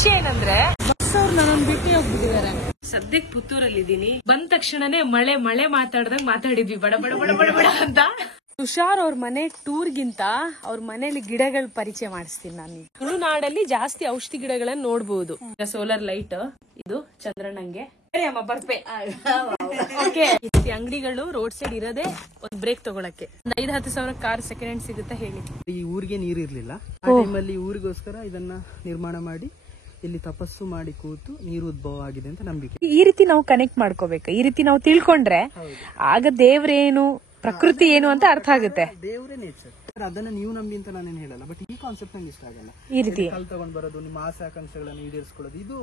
ವಿಷಯ ಏನಂದ್ರೆ ಬಸ್ ಅವ್ರು ನನ್ನನ್ನು ಬಿಟ್ಟು ಹೋಗ್ಬಿಟ್ಟಿದ್ದಾರೆ. ಸದ್ಯಕ್ಕೆ ಪುತ್ತೂರಲ್ಲಿ ಇದ್ದೀನಿ. ಬಂದ ತಕ್ಷಣನೇ ಮಳೆ ಮಳೆ ಮಾತಾಡ್ದಂಗ್ ಮಾತಾಡಿದ್ವಿ ಬಡ ಬಡ ಬಡ ಬಡ ಬಡ ಅಂತ. ತುಷಾರ್ ಅವ್ರ ಮನೆ ಟೂರ್ಗಿಂತ ಅವ್ರ ಮನೇಲಿ ಗಿಡಗಳ ಪರಿಚಯ ಮಾಡಿಸ್ತೀನಿ ನಾನು. ತುಳುನಾಡಲ್ಲಿ ಜಾಸ್ತಿ ಔಷಧಿ ಗಿಡಗಳನ್ನ ನೋಡ್ಬಹುದು. ಸೋಲಾರ್ ಲೈಟ್ ಇದು ಚಂದ್ರಣ್ಣಂಗೆ ಅಮ್ಮ ಬರ್ಪೆ. ಓಕೆ, ಅಂಗಡಿಗಳು ರೋಡ್ ಸೈಡ್ ಇರೋದೇ ಒಂದ್ ಬ್ರೇಕ್ ತಗೊಳಕ್ಕೆ. 5-10 ಸಾವಿರ ಕಾರ್ ಸೆಕೆಂಡ್ ಹ್ಯಾಂಡ್ ಸಿಗುತ್ತೆ ಹೇಳಿ. ಈ ಊರಿಗೆ ನೀರಿರ್ಲಿಲ್ಲ, ಆ ಟೈಮಲ್ಲಿ ಊರಿಗೋಸ್ಕರ ಇದನ್ನ ನಿರ್ಮಾಣ ಮಾಡಿ ಇಲ್ಲಿ ತಪಸ್ಸು ಮಾಡಿ ಕೂತು ನೀರು ಉದ್ಭವ ಆಗಿದೆ ಅಂತ ನಂಬಿಕೆ. ಈ ರೀತಿ ನಾವು ಕನೆಕ್ಟ್ ಮಾಡ್ಕೋಬೇಕು, ಈ ರೀತಿ ನಾವು ತಿಳ್ಕೊಂಡ್ರೆ ಆಗ ದೇವ್ರೇನು ಪ್ರಕೃತಿ ಏನು ಅಂತ ಅರ್ಥ ಆಗುತ್ತೆ. ದೇವರೇ ನೇಚರ್, ಅದನ್ನ ನೀವು ನಂಬಿ ಅಂತ ನಾನೇನು ಹೇಳಲ್ಲ. ಬಟ್ ಈ ಕಾನ್ಸೆಪ್ಟ್ ನಂಗೆ ಇಷ್ಟ ಆಗಲ್ಲ. ಈ ರೀತಿ ಕಲ್ ತಗೊಂಡ್ ಬರೋದು, ನಿಮ್ಮ ಆಸೆ ಆಕಾಂಕ್ಷೆಗಳನ್ನು ಈಡೇರಿಸ್ಕೊಳ್ಳೋದು, ಇದು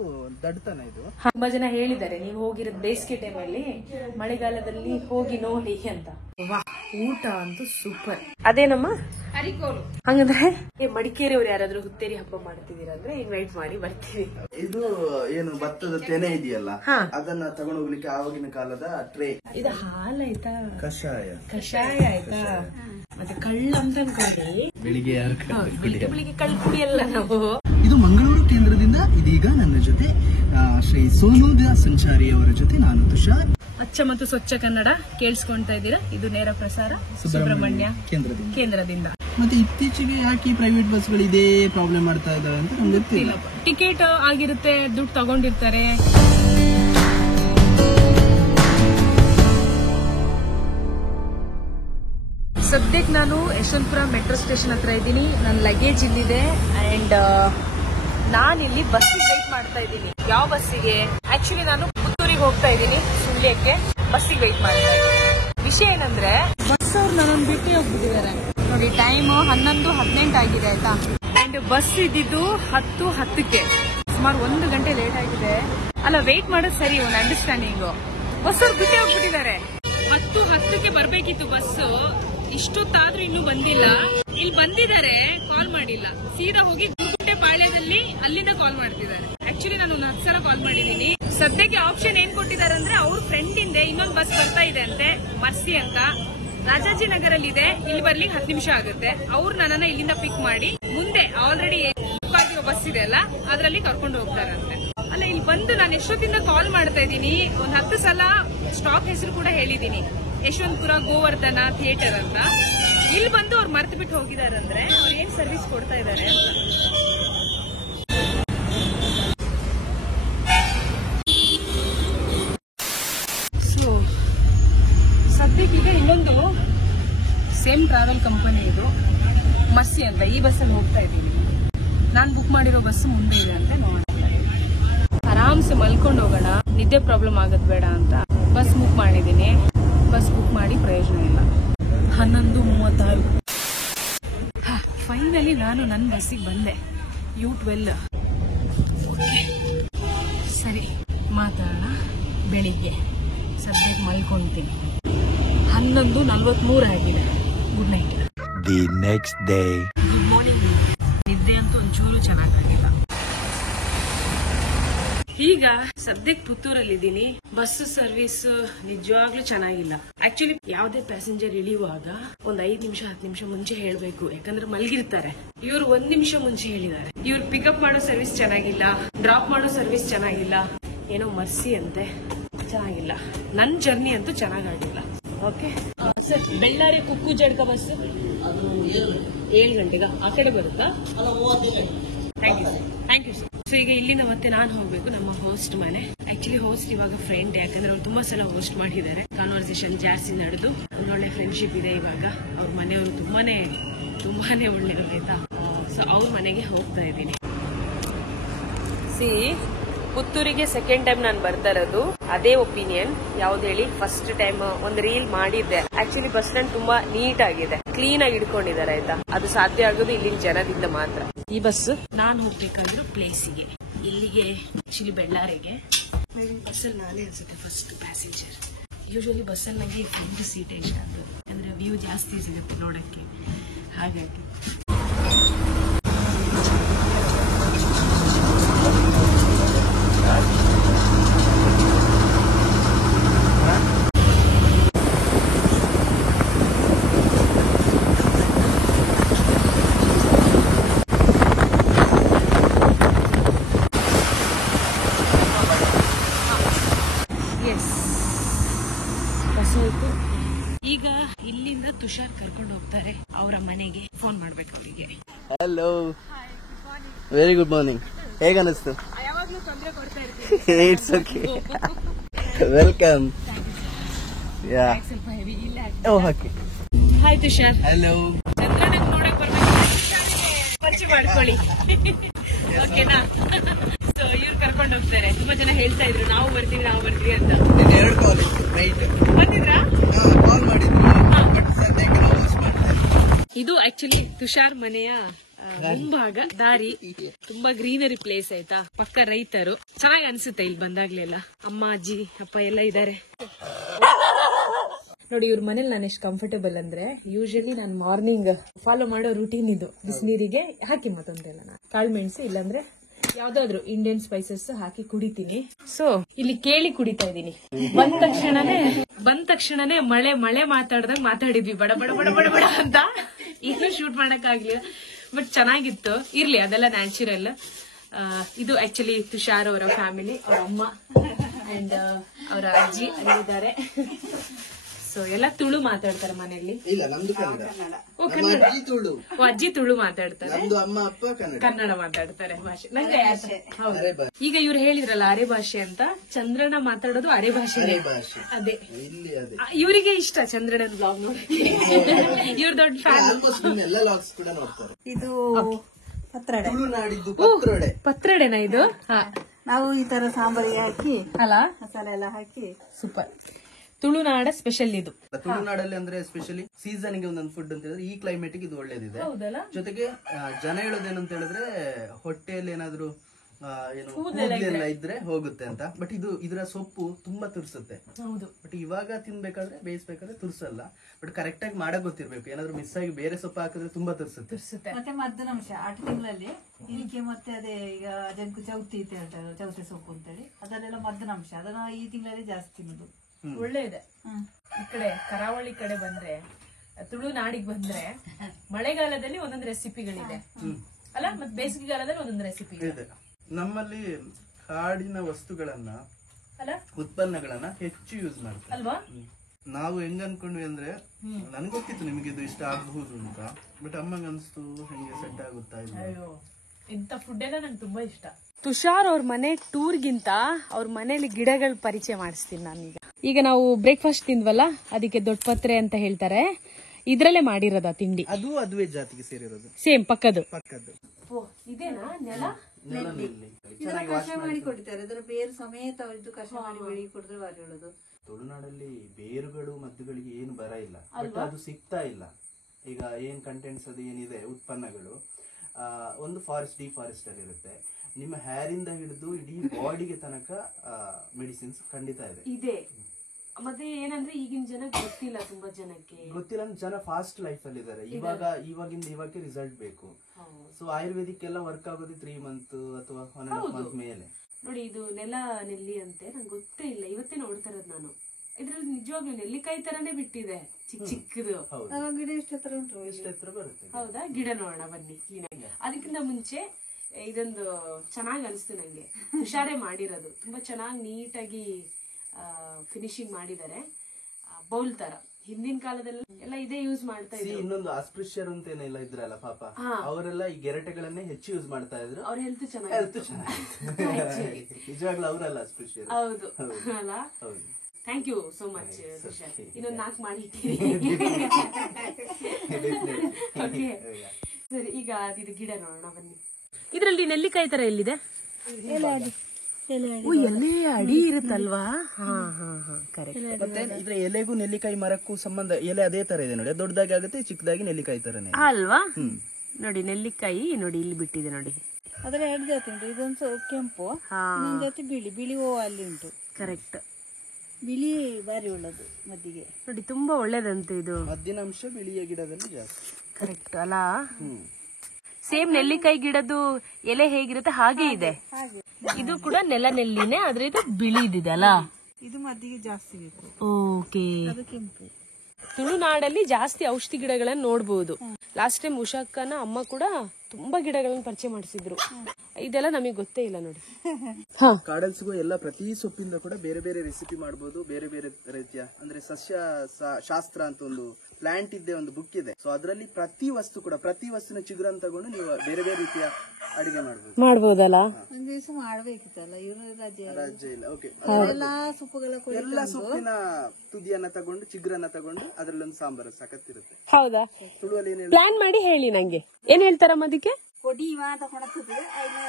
ದಡ್ತನ. ಇದು ತುಂಬಾ ಜನ ಹೇಳಿದ್ದಾರೆ ನೀವು ಹೋಗಿರೋದು ಬೇಸಿಗೆ ಟೈಮ್ ಅಲ್ಲಿ, ಮಳೆಗಾಲದಲ್ಲಿ ಹೋಗಿ ನೋಡಿ ಅಂತ. ಊಟ ಅಂತೂ ಸೂಪರ್. ಅದೇನಮ್ಮ ಅರಿಕೋಲು. ಹಂಗಂದ್ರೆ ಮಡಿಕೇರಿ ಅವ್ರು ಯಾರಾದ್ರೂ ಹುತ್ತೇರಿ ಹಬ್ಬ ಮಾಡ್ತಿದೀರ ಅಂದ್ರೆ ಇನ್ವೈಟ್ ಮಾಡಿ ಬರ್ತೀವಿ. ಇದು ಏನು ಭತ್ತದ ತೆನೆ ಇದೆಯಲ್ಲ, ಅದನ್ನ ತಗೊಂಡು ಹೋಗ್ಲಿಕ್ಕೆ ಆವಾಗಿನ ಕಾಲದ ಟ್ರೇ. ಇದು ಹಾಲಾಯ್ತಾ, ಕಷಾಯ ಕಷಾಯ ಆಯ್ತಾ, ಮತ್ತೆ ಕಳ್ಳ ಅಂತ ಅನ್ಕೊಂಡ್ರಿ. ಬೆಳಿಗ್ಗೆ ಬೆಳಿಗ್ಗೆ ಕಳ್ಳ ಕುಡಿಯಲ್ಲ ನಾವು. ಇದು ಮಂಗಳೂರು ಕೇಂದ್ರದಿಂದ ಇದೀಗ ನನ್ನ ಜೊತೆ ಶ್ರೀ ಸೋನುದ ಸಂಚಾರಿ ಅವರ ಜೊತೆ ನಾನು ತುಷಾರ್. ಅಚ್ಚ ಮತ್ತು ಸ್ವಚ್ಛ ಕನ್ನಡ ಕೇಳಿಸ್ಕೊಂತಾ ಇದ್ದೀರಾ. ಇದು ನೇರ ಪ್ರಸಾರ ಸುಬ್ರಹ್ಮಣ್ಯ ಕೇಂದ್ರದಿಂದ. ಮತ್ತೆ ಇತ್ತೀಚೆಗೆ ಯಾಕೆ ಪ್ರೈವೇಟ್ ಬಸ್ಗಳು ಇದೇ ಪ್ರಾಬ್ಲಮ್ ಮಾಡ್ತಾ ಇದಾವೆ ಅಂತ ನಮ್ಗೆ ಗೊತ್ತಿಲ್ಲ. ಟಿಕೆಟ್ ಆಗಿರುತ್ತೆ, ದುಡ್ಡು ತಗೊಂಡಿರ್ತಾರೆ. ಸದ್ಯಕ್ಕೆ ನಾನು ಯಶವಂತಪುರ ಮೆಟ್ರೋ ಸ್ಟೇಷನ್ ಹತ್ರ ಇದ್ದೀನಿ. ನನ್ನ ಲಗೇಜ್ ಇಲ್ಲಿದೆ ಅಂಡ್ ನಾನಿಲ್ಲಿ ಬಸ್ಸಿಗೆ ವೇಟ್ ಮಾಡ್ತಾ ಇದ್ದೀನಿ. ಯಾವ ಬಸ್ಸಿಗೆ? ಆಕ್ಚುಲಿ ನಾನು ಪುತ್ತೂರಿಗೆ ಹೋಗ್ತಾ ಇದ್ದೀನಿ, ಸುಳ್ಯಕ್ಕೆ. ಬಸ್ಸಿಗೆ ವೇಟ್ ಮಾಡ್ತಾ ಇದ್ದೀನಿ. ವಿಷಯ ಏನಂದ್ರೆ ಬಸ್ ಅವ್ರು ನನ್ನನ್ನು ಬಿಟ್ಟು ಹೋಗ್ಬಿಟ್ಟಿದ್ದಾರೆ ನೋಡಿ. ಟೈಮ್ 11:18 ಆಗಿದೆ ಆಯ್ತಾ. ಅಂಡ್ ಬಸ್ ಇದ್ದಿದ್ದು 10:10ಕ್ಕೆ, ಸುಮಾರು 1 ಗಂಟೆ ಲೇಟ್ ಆಗಿದೆ. ಅಲ್ಲ, ವೇಟ್ ಮಾಡೋದು ಸರಿ, ಒಂದು ಅಂಡರ್ಸ್ಟ್ಯಾಂಡಿಂಗು. ಬಸ್ ಅವ್ರು ಬಿಟ್ಟು ಹೋಗ್ಬಿಟ್ಟಿದ್ದಾರೆ. 10:10ಕ್ಕೆ ಬರ್ಬೇಕಿತ್ತು ಬಸ್ಸು, ಇಷ್ಟೊತ್ತಾದ್ರೂ ಇನ್ನೂ ಬಂದಿಲ್ಲ. ಇಲ್ಲಿ ಬಂದಿದ್ದಾರೆ, ಕಾಲ್ ಮಾಡಿಲ್ಲ. ಸೀದಾ ಹೋಗಿ ಗುಂಟೆ ಪಾಳ್ಯದಲ್ಲಿ ಅಲ್ಲಿಂದ ಕಾಲ್ ಮಾಡ್ತಿದ್ದಾರೆ. ಆಕ್ಚುಲಿ ನಾನು ಒಂದು 10 ಸಲ ಕಾಲ್ ಮಾಡಿದೀನಿ. ಸದ್ಯಕ್ಕೆ ಆಪ್ಷನ್ ಏನ್ ಕೊಟ್ಟಿದ್ದಾರೆ ಅಂದ್ರೆ ಅವ್ರ ಫ್ರೆಂಡ್ ಇಂದ ಇನ್ನೊಂದು ಬಸ್ ಬರ್ತಾ ಇದೆ ಅಂತೆ, ಮರ್ಸಿ ಅಂತ. ರಾಜಾಜಿನಗರಲ್ಲಿ ಇದೆ, ಇಲ್ಲಿ ಬರ್ಲಿಕ್ಕೆ 10 ನಿಮಿಷ ಆಗುತ್ತೆ. ಅವ್ರು ನನ್ನನ್ನ ಇಲ್ಲಿಂದ ಪಿಕ್ ಮಾಡಿ ಮುಂದೆ ಆಲ್ರೆಡಿ ಬುಕ್ ಆಗಿರೋ ಬಸ್ ಇದೆ ಅಲ್ಲ, ಅದರಲ್ಲಿ ಕರ್ಕೊಂಡು ಹೋಗ್ತಾರಂತೆ. ಅಲ್ಲ, ಇಲ್ಲಿ ಬಂದು ನಾನು ಎಷ್ಟೊತ್ತಿಂದ ಕಾಲ್ ಮಾಡ್ತಾ ಇದ್ದೀನಿ. ಒಂದ್ 10 ಸಲ ಸ್ಟಾಪ್ ಹೆಸರು ಕೂಡ ಹೇಳಿದೀನಿ, ಯಶವಂತಪುರ ಗೋವರ್ಧನ ಥಿಯೇಟರ್ ಅಂತ. ಇಲ್ಲಿ ಬಂದು ಅವ್ರು ಮರ್ತು ಬಿಟ್ಟು ಹೋಗಿದ್ದಾರೆ ಅಂದ್ರೆ ಅವ್ರು ಏನ್ ಸರ್ವಿಸ್ ಕೊಡ್ತಾ ಇದ್ದಾರೆ. ಸೊ ಸದ್ಯಕ್ಕೀಗ ಇನ್ನೊಂದು ಸೇಮ್ ಟ್ರಾವೆಲ್ ಕಂಪನಿ ಇದು, ಮರ್ಸಿ ಅಂತ. ಈ ಬಸ್ಸಲ್ಲಿ ಹೋಗ್ತಾ ಇದ್ದೀನಿ. ನಾನು ಬುಕ್ ಮಾಡಿರೋ ಬಸ್ ಮುಂದೆ ಇದೆ ಅಂತ ನೋಡೋಣ. ಆರಾಮ್ಸೆ ಮಲ್ಕೊಂಡು ಹೋಗೋಣ, ನಿದ್ದೆ ಪ್ರಾಬ್ಲಮ್ ಆಗೋದು ಬೇಡ ಅಂತ ಬಸ್ ಬುಕ್ ಮಾಡಿದ್ದೀನಿ. ಬಸ್ ಬುಕ್ ಮಾಡಿ ಪ್ರಯೋಜನ ಇಲ್ಲ. 11:36. ಫೈನಲಿ ನಾನು ನನ್ನ ಬಸ್ಸಿಗೆ ಬಂದೆ, U12. ಸರಿ, ಮಾತಾಡೋಣ ಬೆಳಿಗ್ಗೆ. ಸದ್ಯಕ್ಕೆ ಮಲ್ಕೊಂತೀನಿ. 11:43 ಆಗಿದೆ. Good night. The next day. Good morning. ನಿದ್ದೆ ಅಂತೂ ಒಂಚೂರು ಚೆನ್ನಾಗಿಲ್ಲ. ಈಗ ಸದ್ಯಕ್ಕೆ ಪುತ್ತೂರಲ್ಲಿ ಇದ್ದೀನಿ. ಬಸ್ ಸರ್ವಿಸ್ ನಿಜವಾಗ್ಲೂ ಚೆನ್ನಾಗಿಲ್ಲ. ಆಕ್ಚುಲಿ ಯಾವುದೇ ಪ್ಯಾಸೆಂಜರ್ ಇಳಿಯುವಾಗ ಒಂದ್ 5 ನಿಮಿಷ 10 ನಿಮಿಷ ಮುಂಚೆ ಹೇಳ್ಬೇಕು, ಯಾಕಂದ್ರೆ ಮಲಗಿರ್ತಾರೆ. ಇವ್ರು 1 ನಿಮಿಷ ಮುಂಚೆ ಹೇಳಿದ್ದಾರೆ. ಇವ್ರು ಪಿಕಪ್ ಮಾಡೋ ಸರ್ವಿಸ್ ಚೆನ್ನಾಗಿಲ್ಲ, ಡ್ರಾಪ್ ಮಾಡೋ ಸರ್ವಿಸ್ ಚೆನ್ನಾಗಿಲ್ಲ. ಏನೋ ಮರ್ಸಿ ಅಂತೆ, ಚೆನ್ನಾಗಿಲ್ಲ. ನನ್ ಜರ್ನಿ ಅಂತೂ ಚೆನ್ನಾಗಾಗಿಲ್ಲ. Okay sir, Bellari Kukkujadka bus 7 ಗಂಟೆಗ ಆ ಕಡೆ ಬರುತ್ತಾ? Thank you sir, thank you sir. So ಈಗ ಇಲ್ಲಿಂದ ಮತ್ತೆ ನಾನು ಹೋಗ್ಬೇಕು ನಮ್ಮ ಹೋಸ್ಟ್ ಮನೆ. ಆಕ್ಚುಲಿ ಹೋಸ್ಟ್ ಇವಾಗ ಫ್ರೆಂಡ್, ಯಾಕಂದ್ರೆ ಅವ್ರು ತುಂಬಾ ಸಲ ಹೋಸ್ಟ್ ಮಾಡಿದ್ದಾರೆ. ಕಾನ್ವರ್ಸೇಷನ್ ಜಾಸ್ತಿ ನಡೆದು ಒಳ್ಳೊಳ್ಳೆ ಫ್ರೆಂಡ್ಶಿಪ್ ಇದೆ ಇವಾಗ. ಅವ್ರ ಮನೆಯವರು ತುಂಬಾನೇ ಒಳ್ಳೆಯವರು ಆಯ್ತಾ. ಸೊ ಅವ್ರ ಮನೆಗೆ ಹೋಗ್ತಾ ಇದ್ದೀನಿ. ಪುತ್ತೂರಿಗೆ ಸೆಕೆಂಡ್ ಟೈಮ್ ನಾನು ಬರ್ತಾ ಇರೋದು. ಅದೇ ಒಪಿನಿಯನ್. ಯಾವ್ದು ಹೇಳಿ, ಫಸ್ಟ್ ಟೈಮ್ ಒಂದು ರೀಲ್ ಮಾಡಿದ್ದೆ. ಆಕ್ಚುಲಿ ಬಸ್ ಸ್ಟ್ಯಾಂಡ್ ತುಂಬಾ ನೀಟ್ ಆಗಿದೆ, ಕ್ಲೀನ್ ಆಗಿ ಇಟ್ಕೊಂಡಿದ್ದಾರೆ ಆಯ್ತಾ. ಅದು ಸಾಧ್ಯ ಆಗೋದು ಇಲ್ಲಿನ ಜನದಿಂದ ಮಾತ್ರ. ಈ ಬಸ್ ನಾನು ಹೋಗ್ಬೇಕಾಗಿರೋ ಪ್ಲೇಸಿಗೆ, ಇಲ್ಲಿಗೆ ಆಕ್ಚುಲಿ ಬೆಳ್ಳಾರಿಗೆ. ಬಸ್ಸಲ್ಲಿ ನಾನೇ ಅನ್ಸುತ್ತೆ ಫಸ್ಟ್ ಪ್ಯಾಸೆಂಜರ್. ಯೂಶುವಲಿ ಬಸ್ಸಲ್ಲಿ ನನಗೆ ಫ್ರಂಟ್ ಸೀಟ್ ಇಷ್ಟ ಆಗ್ತದೆ, ಅಂದ್ರೆ ವ್ಯೂ ಜಾಸ್ತಿ ಸಿಗುತ್ತೆ ನೋಡಕ್ಕೆ. ಹಾಗಾಗಿ ತುಷಾರ್ ಕರ್ಕೊಂಡು ಹೋಗ್ತಾರೆ ಅವರ ಮನೆಗೆ. ಫೋನ್ ಮಾಡ್ಬೇಕು ಅವರಿಗೆ. Hello, very good morning. ಹೇಗ ಅನಿಸ್ತು? ಯಾವಾಗ್ಲೂ ತೊಂದರೆ ಕೊಡ್ತಾ ಇರ್ತೀನಿ. It's okay, welcome. ಯಾ, ಸ್ವಲ್ಪ ಹೆವಿ ಇಲ್ಲ. ಓ ಹಾಕಿ. ಹಾಯ್ ತುಷಾರ್. ಹಲೋ. ಚಂದ್ರನ ನೋಡಕ್ ಬರ್ಬೇಕು, ಪರಿಚಯ ಮಾಡ್ಕೊಳ್ಳಿ. ಓಕೆನಾ? ಸೊ ಇವ್ರು ಕರ್ಕೊಂಡು ಹೋಗ್ತಾರೆ. ತುಂಬಾ ಜನ ಹೇಳ್ತಾ ಇದ್ರು ನಾವು ಬರ್ತೀವಿ ಅಂತ. 2 ಕಾಲ್ ರೈಟ್ ಬಂದಿದ್ರಾ? ಕಾಲ್ ಮಾಡಿದ್ರು, ಬಟ್ ಸದ್ಯಕ್ಕೆ ನಾವು ಮಿಸ್ ಮಾಡ್ತೇವೆ. ಇದು ಆಕ್ಚುಲಿ ತುಷಾರ್ ಮನೆಯ ಮುಂಭಾಗ ದಾರಿ. ತುಂಬಾ ಗ್ರೀನರಿ ಪ್ಲೇಸ್ ಆಯ್ತಾ, ಪಕ್ಕ ರೈತರು. ಚೆನ್ನಾಗಿ ಅನ್ಸುತ್ತೆ ಇಲ್ಲಿ ಬಂದಾಗ್ಲೆಲ್ಲ. ಅಮ್ಮ ಅಜ್ಜಿ ಅಪ್ಪ ಎಲ್ಲ ಇದಾರೆ ನೋಡಿ. ಇವ್ರ ಮನೇಲಿ ನಾನು ಎಷ್ಟು ಕಂಫರ್ಟಬಲ್ ಅಂದ್ರೆ, ಯೂಶಲಿ ನಾನು ಮಾರ್ನಿಂಗ್ ಫಾಲೋ ಮಾಡೋ ರೂಟೀನ್ ಇದು. ಬಿಸಿನೀರಿಗೆ ಹಾಕಿ ಮತ್ತೊಂದೆಲ್ಲ ನಾನು ಕಾಳುಮೆಣಸು ಇಲ್ಲಾಂದ್ರೆ ಯಾವ್ದಾದ್ರು ಇಂಡಿಯನ್ ಸ್ಪೈಸಸ್ ಹಾಕಿ ಕುಡಿತೀನಿ. ಸೊ ಇಲ್ಲಿ ಕೇಳಿ ಕುಡಿತಾ ಇದೀನಿ. ಬಂದ ತಕ್ಷಣನೇ ಮಳೆ ಮಾತಾಡ್ದಂಗ್ ಮಾತಾಡಿದ್ವಿ, ಬಡ ಬಡ ಬಡ ಬಡ ಬಡ ಅಂತ. ಏನು ಶೂಟ್ ಮಾಡಕ್ ಆಗ್ಲಿಲ್ಲ, ಬಟ್ ಚೆನ್ನಾಗಿತ್ತು. ಇರ್ಲಿ, ಅದೆಲ್ಲ ನ್ಯಾಚುರಲ್. ಇದು ಆಕ್ಚುಲಿ ತುಷಾರ್ ಅವರ ಫ್ಯಾಮಿಲಿ, ಅವ್ರ ಅಮ್ಮ ಅಂಡ್ ಅವರ ಅಜ್ಜಿ ಅಲ್ಲಿದ್ದಾರೆ. ಸೊ ಎಲ್ಲ ತುಳು ಮಾತಾಡ್ತಾರೆ ಮನೆಯಲ್ಲಿ. ಇಲ್ಲ, ನಮ್ದು ಕನ್ನಡ. ಓ, ಕನ್ನಡ. ತುಳು. ಓ, ಅಜ್ಜಿ ತುಳು ಮಾತಾಡ್ತಾರೆ, ನಮ್ದು ಅಮ್ಮ ಅಪ್ಪ ಕನ್ನಡ ಮಾತಾಡ್ತಾರೆ. ಭಾಷೆ ನಂಗೆ ಹೌದು. ಈಗ ಇವ್ರು ಹೇಳಿದ್ರಲ್ಲ ಅರೆ ಭಾಷೆ ಅಂತ, ಚಂದ್ರನ ಮಾತಾಡೋದು ಅರೆ ಭಾಷೆ. ಅದೇ ಇಲ್ಲಿ ಅದೇ ಇವರಿಗೆ ಇಷ್ಟ ಚಂದ್ರನ ಬ್ಲಾಗ್ ನೋಡಕ್ಕೆ. ಇವ್ರ ದೊಡ್ಡ ಫ್ಯಾನ್. ಆಲ್ಮೋಸ್ಟ್ ಎಲ್ಲ ಲಾಗ್ಸ್ ಕೂಡ ನೋಡ್ತಾರೆ. ಇದು ಪತ್ರೊಡೆ. ತುಳುನಾಡಿದ್ದು ಪತ್ರೊಡೆ. ಪತ್ರೊಡೆನಾ ಇದು? ಹಾ, ನಾವು ಈ ತರ ಸಾಂಬಾರಿಗೆ ಹಾಕಿ ಅಲ್ಲ, ಮಸಾಲೆ ಎಲ್ಲ ಹಾಕಿ. ಸೂಪರ್. ತುಳುನಾಡ ಸ್ಪೆಷಲ್ ಇದು. ತುಳುನಾಡಲ್ಲಿ ಅಂದ್ರೆ ಸ್ಪೆಷಲಿ ಸೀಸನ್ ಗೆ ಒಂದೊಂದು ಫುಡ್ ಅಂತ ಹೇಳಿದ್ರೆ ಈ ಕ್ಲೈಮೇಟ್ ಗೆ ಇದು ಒಳ್ಳೇದಿದೆ. ಹೌದಲ್ಲ? ಜೊತೆಗೆ ಜನ ಹೇಳೋದೇನಂತ ಹೇಳಿದ್ರೆ ಹೊಟ್ಟೆಯಲ್ಲಿ ಏನಾದ್ರು ಏನು ಕೂದಲೆಲ್ಲ ಇದ್ರೆ ಹೋಗುತ್ತೆ ಅಂತ. ಬಟ್ ಇದರ ಸೊಪ್ಪು ತುಂಬಾ ತುರ್ಸುತ್ತೆ. ಹೌದು. ಬಟ್ ಇವಾಗ ತಿನ್ಬೇಕಾದ್ರೆ ಬೇಯಿಸ್ಬೇಕಾದ್ರೆ ತುರ್ಸಲ್ಲ. ಬಟ್ ಕರೆಕ್ಟ್ ಆಗಿ ಮಾಡಕ್ ಗೊತ್ತಿರ್ಬೇಕು. ಏನಾದ್ರು ಮಿಸ್ ಆಗಿ ಬೇರೆ ಸೊಪ್ಪು ಹಾಕಿದ್ರೆ ತುಂಬಾ ತುರ್ಸುತ್ತೆ. ಮತ್ತೆ ಮದ್ದನಂಶ 8 ತಿಂಗಳಲ್ಲಿ ಇದಕ್ಕೆ. ಮತ್ತೆ ಅದೇ ಈಗ ಜಂಕು ಚೌತಿ ಅಂತ ಹೇಳ್ತಾರೆ, ಚೌತಿ ಸೊಪ್ಪು ಅಂತೇಳಿ, ಅದರಲ್ಲೆಲ್ಲ ಮದ್ದನಂಶ. ಅದನ್ನ ಈ ತಿಂಗಳಲ್ಲಿ ಜಾಸ್ತಿ ತಿನ್ನೋದು. ಒಳ್ಳೆ ಇದೆ. ಈ ಕಡೆ ಕರಾವಳಿ ಕಡೆ ಬಂದ್ರೆ, ತುಳುನಾಡಿಗೆ ಬಂದ್ರೆ ಮಳೆಗಾಲದಲ್ಲಿ ಒಂದೊಂದು ರೆಸಿಪಿಗಳಿದೆ ಅಲ್ಲ, ಮತ್ತೆ ಬೇಸಿಗೆಗಾಲದಲ್ಲಿ ಒಂದೊಂದು ರೆಸಿಪಿ ಇದೆ. ನಮ್ಮಲ್ಲಿ ಕಾಡಿನ ವಸ್ತುಗಳನ್ನ ಅಲ್ಲ, ಉತ್ಪನ್ನಗಳನ್ನ ಹೆಚ್ಚು ಯೂಸ್ ಮಾಡ್ತಾರೆ ಅಲ್ವಾ? ನಾವು ಹೆಂಗ್ ಅನ್ಕೊಂಡ್ವಿ ಅಂದ್ರೆ, ನನ್ಗೆ ಗೊತ್ತಿತ್ತು ನಿಮ್ಗೆ ಇದು ಇಷ್ಟ ಆಗಬಹುದು ಅಂತ. ಬಟ್ ಅಮ್ಮಂಗ ಅನ್ಸ್ತು ಹೆಂಗೆ ಸೆಟ್ ಆಗುತ್ತಾ ಇಲ್ಲ. ಅಯ್ಯೋ, ಇಂಥ ಫುಡ್ ಎಲ್ಲ ನಂಗೆ ತುಂಬಾ ಇಷ್ಟ. ತುಷಾರ್ ಅವ್ರ ಮನೆ ಟೂರ್ಗಿಂತ ಅವ್ರ ಮನೇಲಿ ಗಿಡಗಳ ಪರಿಚಯ ಮಾಡಿಸ್ತೀನಿ ನಾನೀಗ. ಈಗ ನಾವು ಬ್ರೇಕ್ಫಾಸ್ಟ್ ತಿಂದ್ವಲ್ಲ, ಅದಕ್ಕೆ ದೊಡ್ಡ ಪತ್ರೆ ಅಂತ ಹೇಳ್ತಾರೆ. ಇದ್ರಲ್ಲೇ ಮಾಡಿರೋದ ತಿಂಡಿ. ಅದು ಅದುವೇ ಜಾತಿಗೆ ಸೇರಿರೋದು. ಸೇಮ್ ಪಕ್ಕದ್ದು. ಇದೇನಾ ನೆಲ? ಇದರ ಕಷಾಯ ಮಾಡಿ ಕೊಡ್ತಾರೆ. ಅದರ ಬೇರು ಸಮೇತ ಇದು ಕಷಾಯ ಮಾಡಿ ಬೆಳಿ ಕೊಡಿದ್ರೆ ಬಾರಿ ಒಳ್ಳೇದು. ತುಳುನಾಡಲ್ಲಿ ಬೇರುಗಳು ಮದ್ದುಗಳಿಗೆ ಏನು ಬರ ಇಲ್ಲ, ಬಟ್ ಅದು ಸಿಗ್ತಾ ಇಲ್ಲ. ಈಗ ಏನ್ ಕಂಟೆಂಟ್ಸ್ ಅದು ಏನಿದೆ ಉತ್ಪನ್ನಗಳು, ಒಂದು ಫಾರೆಸ್ಟ್ ಡಿಫಾರೆಸ್ಟ್ ಅಲ್ಲಿ ಇರುತ್ತೆ. ನಿಮ್ಮ ಹೇರ್ ಇಂದ ಹಿಡಿದು ಇಡೀ ಬಾಡಿಗೆ ತನಕ ಮೆಡಿಸಿನ್ಸ್ ಖಂಡಿತ ಇದೆ. ಮತ್ತೆ ಏನಂದ್ರೆ ಈಗಿನ ಜನ ಗೊತ್ತಿಲ್ಲ, ತುಂಬಾ ಜನಕ್ಕೆ ಗೊತ್ತಿಲ್ಲ. ಜನ ಫಾಸ್ಟ್ ಲೈಫ್ ಅಲ್ಲಿ ಇದಾರೆ. ಇವಾಗಿಂದ ಇವಾಗೆ ರಿಸಲ್ಟ್ ಬೇಕು. ಸೊ ಆಯುರ್ವೇದಿಕ್ ಎಲ್ಲ ವರ್ಕ್ ಆಗೋದು 3 ಮಂತ್ ಅಥವಾ 1.5 ಮಂತ್ ಮೇಲೆ. ನೋಡಿ, ಇದು ನೆಲ್ಲಿ ಅಂತೆ, ನಂಗೆ ಗೊತ್ತೇ ಇಲ್ಲ, ಇವತ್ತೇ ನೋಡ್ತಾ ಇರೋದು ನಾನು. ಇದ್ರಲ್ಲಿ ನಿಜವಾಗ್ಲೂ ನೆಲ್ಲಿಕಾಯಿ ತರಾನೇ ಬಿಟ್ಟಿದೆ, ಚಿಕ್ಕದು. ಗಿಡ ಎಷ್ಟು ಹತ್ರ ಉಂಟು? ಎಷ್ಟು ಹತ್ರ ಬರುತ್ತೆ? ಹೌದಾ? ಗಿಡ ನೋಡೋಣ ಬನ್ನಿ. ಅದಕ್ಕಿಂತ ಮುಂಚೆ ಇದೊಂದು ಚೆನ್ನಾಗಿ ಅನಿಸ್ತು ನಂಗೆ. ಹುಷಾರೇ ಮಾಡಿರೋದು, ತುಂಬಾ ಚೆನ್ನಾಗಿ ನೀಟಾಗಿ ಫಿನಿಶಿಂಗ್ ಮಾಡಿದ್ದಾರೆ. ಬೌಲ್ ತರ ಹಿಂದಿನ ಕಾಲದಲ್ಲಿ ಎಲ್ಲ ಇದೇ ಯೂಸ್ ಮಾಡ್ತಾ ಇದ್ರು. ಇನ್ನೊಂದು ಆಸ್ಪ್ರಿಷಿಯರ್ ಅಂತ ಏನೆಲ್ಲ ಇದ್ರಲ್ಲ ಪಾಪ, ಅವರೆಲ್ಲ ಈ ಗೆರಟೆಗಳನ್ನೇ ಹೆಚ್ಚು ಯೂಸ್ ಮಾಡ್ತಾ ಇದ್ರು. ಅವ್ರ ಹೆಲ್ತ್ ಚೆನ್ನಾಗಿತ್ತು. ನಿಜವಾಗ್ಲೂ ಅವರಲ್ಲ ಆಸ್ಪ್ರಿಷಿಯರ್. ಹೌದು ಅಲ್ಲ? Thank you so much Tushar. ಇನ್ನೊಂದು 4 ಮಾಡಿ ಸರಿ. ಈಗ ಇದು ಗಿಡ ನೋಡೋಣ ಬನ್ನಿ. ಇದ್ರಲ್ಲಿ ನೆಲ್ಲಿಕಾಯಿ ತರ ಎಲ್ಲಿದೆ? ಎಲೆ ಅಡಿ ಇರುತ್ತಲ್ವಾ? ಕರೆಕ್ಟ್. ಮತ್ತೆ ಇದ್ರ ಎಲೆಗೂ ನೆಲ್ಲಿಕಾಯಿ ಮರಕ್ಕೂ ಸಂಬಂಧ. ಎಲೆ ಅದೇ ತರ ಇದೆ ನೋಡಿ, ದೊಡ್ಡದಾಗಿ ಆಗುತ್ತೆ, ಚಿಕ್ಕದಾಗಿ ನೆಲ್ಲಿಕಾಯಿ ತರನೇ ಅಲ್ವಾ? ನೋಡಿ ನೆಲ್ಲಿಕಾಯಿ ನೋಡಿ ಇಲ್ಲಿ ಬಿಟ್ಟಿದೆ ನೋಡಿ. ಅದ್ರ 2 ಜಾತಿ ಉಂಟು. ಇದೊಂದು ಕೆಂಪು, ಇನ್ನೊಂದು ಜಾತಿ ಬಿಳಿ ಹೂವು ಅಲ್ಲಿ ಉಂಟು. ಕರೆಕ್ಟ್. ಬಿಳಿ ಬಾರಿ ಒಳ್ಳೇದು ಮದ್ದಿಗೆ. ನೋಡಿ ತುಂಬಾ ಒಳ್ಳೇದಂತೆ ಇದು. ಮದ್ದಿನ ಅಂಶ ಬಿಳಿಯ ಗಿಡದಲ್ಲಿ ಜಾಸ್ತಿ. ಕರೆಕ್ಟ್ ಅಲ್ಲ? ಸೇಮ್ ನೆಲ್ಲಿಕಾಯಿ ಗಿಡದ್ದು ಎಲೆ ಹೇಗಿರುತ್ತೆ ಹಾಗೆ ಇದೆ. ಇದು ಕೂಡ ನೆಲ್ಲಿನೇ, ಆದ್ರೆ ಇದು ಬಿಳಿದಿದೆ ಅಲ್ಲ? ಇದು ಮದ್ದಿಗೆ ಜಾಸ್ತಿ ಬೇಕು. ಓಕೆ. ಅದು ಕೆಂಪು. ತುಳುನಾಡಲ್ಲಿ ಜಾಸ್ತಿ ಔಷಧಿ ಗಿಡಗಳನ್ನ ನೋಡ್ಬೋದು. ಲಾಸ್ಟ್ ಟೈಮ್ ಉಷಾಕ್ಕನ ಅಮ್ಮ ಕೂಡ ತುಂಬಾ ಗಿಡಗಳನ್ನ ಪರಿಚಯ ಮಾಡಿಸಿದ್ರು. ಇದೆಲ್ಲ ನಮಗೆ ಗೊತ್ತೇ ಇಲ್ಲ ನೋಡಿ. ಕಾಡಲ್ಸ್ಗೂ ಎಲ್ಲ ಪ್ರತಿ ಸೊಪ್ಪಿಂದ ಕೂಡ ಬೇರೆ ಬೇರೆ ರೆಸಿಪಿ ಮಾಡಬಹುದು. ಬೇರೆ ಬೇರೆ ರೀತಿಯ ಅಂದ್ರೆ ಸಸ್ಯ ಶಾಸ್ತ್ರ ಅಂತ ಒಂದು ಪ್ಲಾಂಟ್ ಇದ್ದೆ ಒಂದು ಬುಕ್ ಇದೆ. ಸೊ ಅದರಲ್ಲಿ ಪ್ರತಿ ವಸ್ತುವಿನ ಚಿಗುರನ್ನು ತಗೊಂಡು ನೀವು ಬೇರೆ ಬೇರೆ ರೀತಿಯ ಅಡಿಗೆ ಮಾಡ್ಬೋದಲ್ಲ. ಒಂದ್ ದಿವಸ ಮಾಡ್ಬೇಕಿತ್ತಲ್ಲ, ಇವ್ರ ರಾಜ್ಯ ಇಲ್ಲ. ಓಕೆ, ಎಲ್ಲಾ ಸೊಪ್ಪುಗಳ ಎಲ್ಲ ಸೊಪ್ಪಿನ ತುದಿಯನ್ನ ತಗೊಂಡು ಚಿಗುರನ್ನ ತಗೊಂಡು ಅದ್ರಲ್ಲಿ ಒಂದು ಸಾಂಬಾರು ಸಖತ್ತಿರುತ್ತೆ. ಹೌದಾ? ತುಳುವಲ್ಲಿ ಏನ್ ಪ್ಲಾನ್ ಮಾಡಿ ಹೇಳಿ ನಂಗೆ, ಏನ್ ಹೇಳ್ತಾರಮ್ಮ ಅದಕ್ಕೆ? പൊടി മാത കൊണക്കത് അതിന്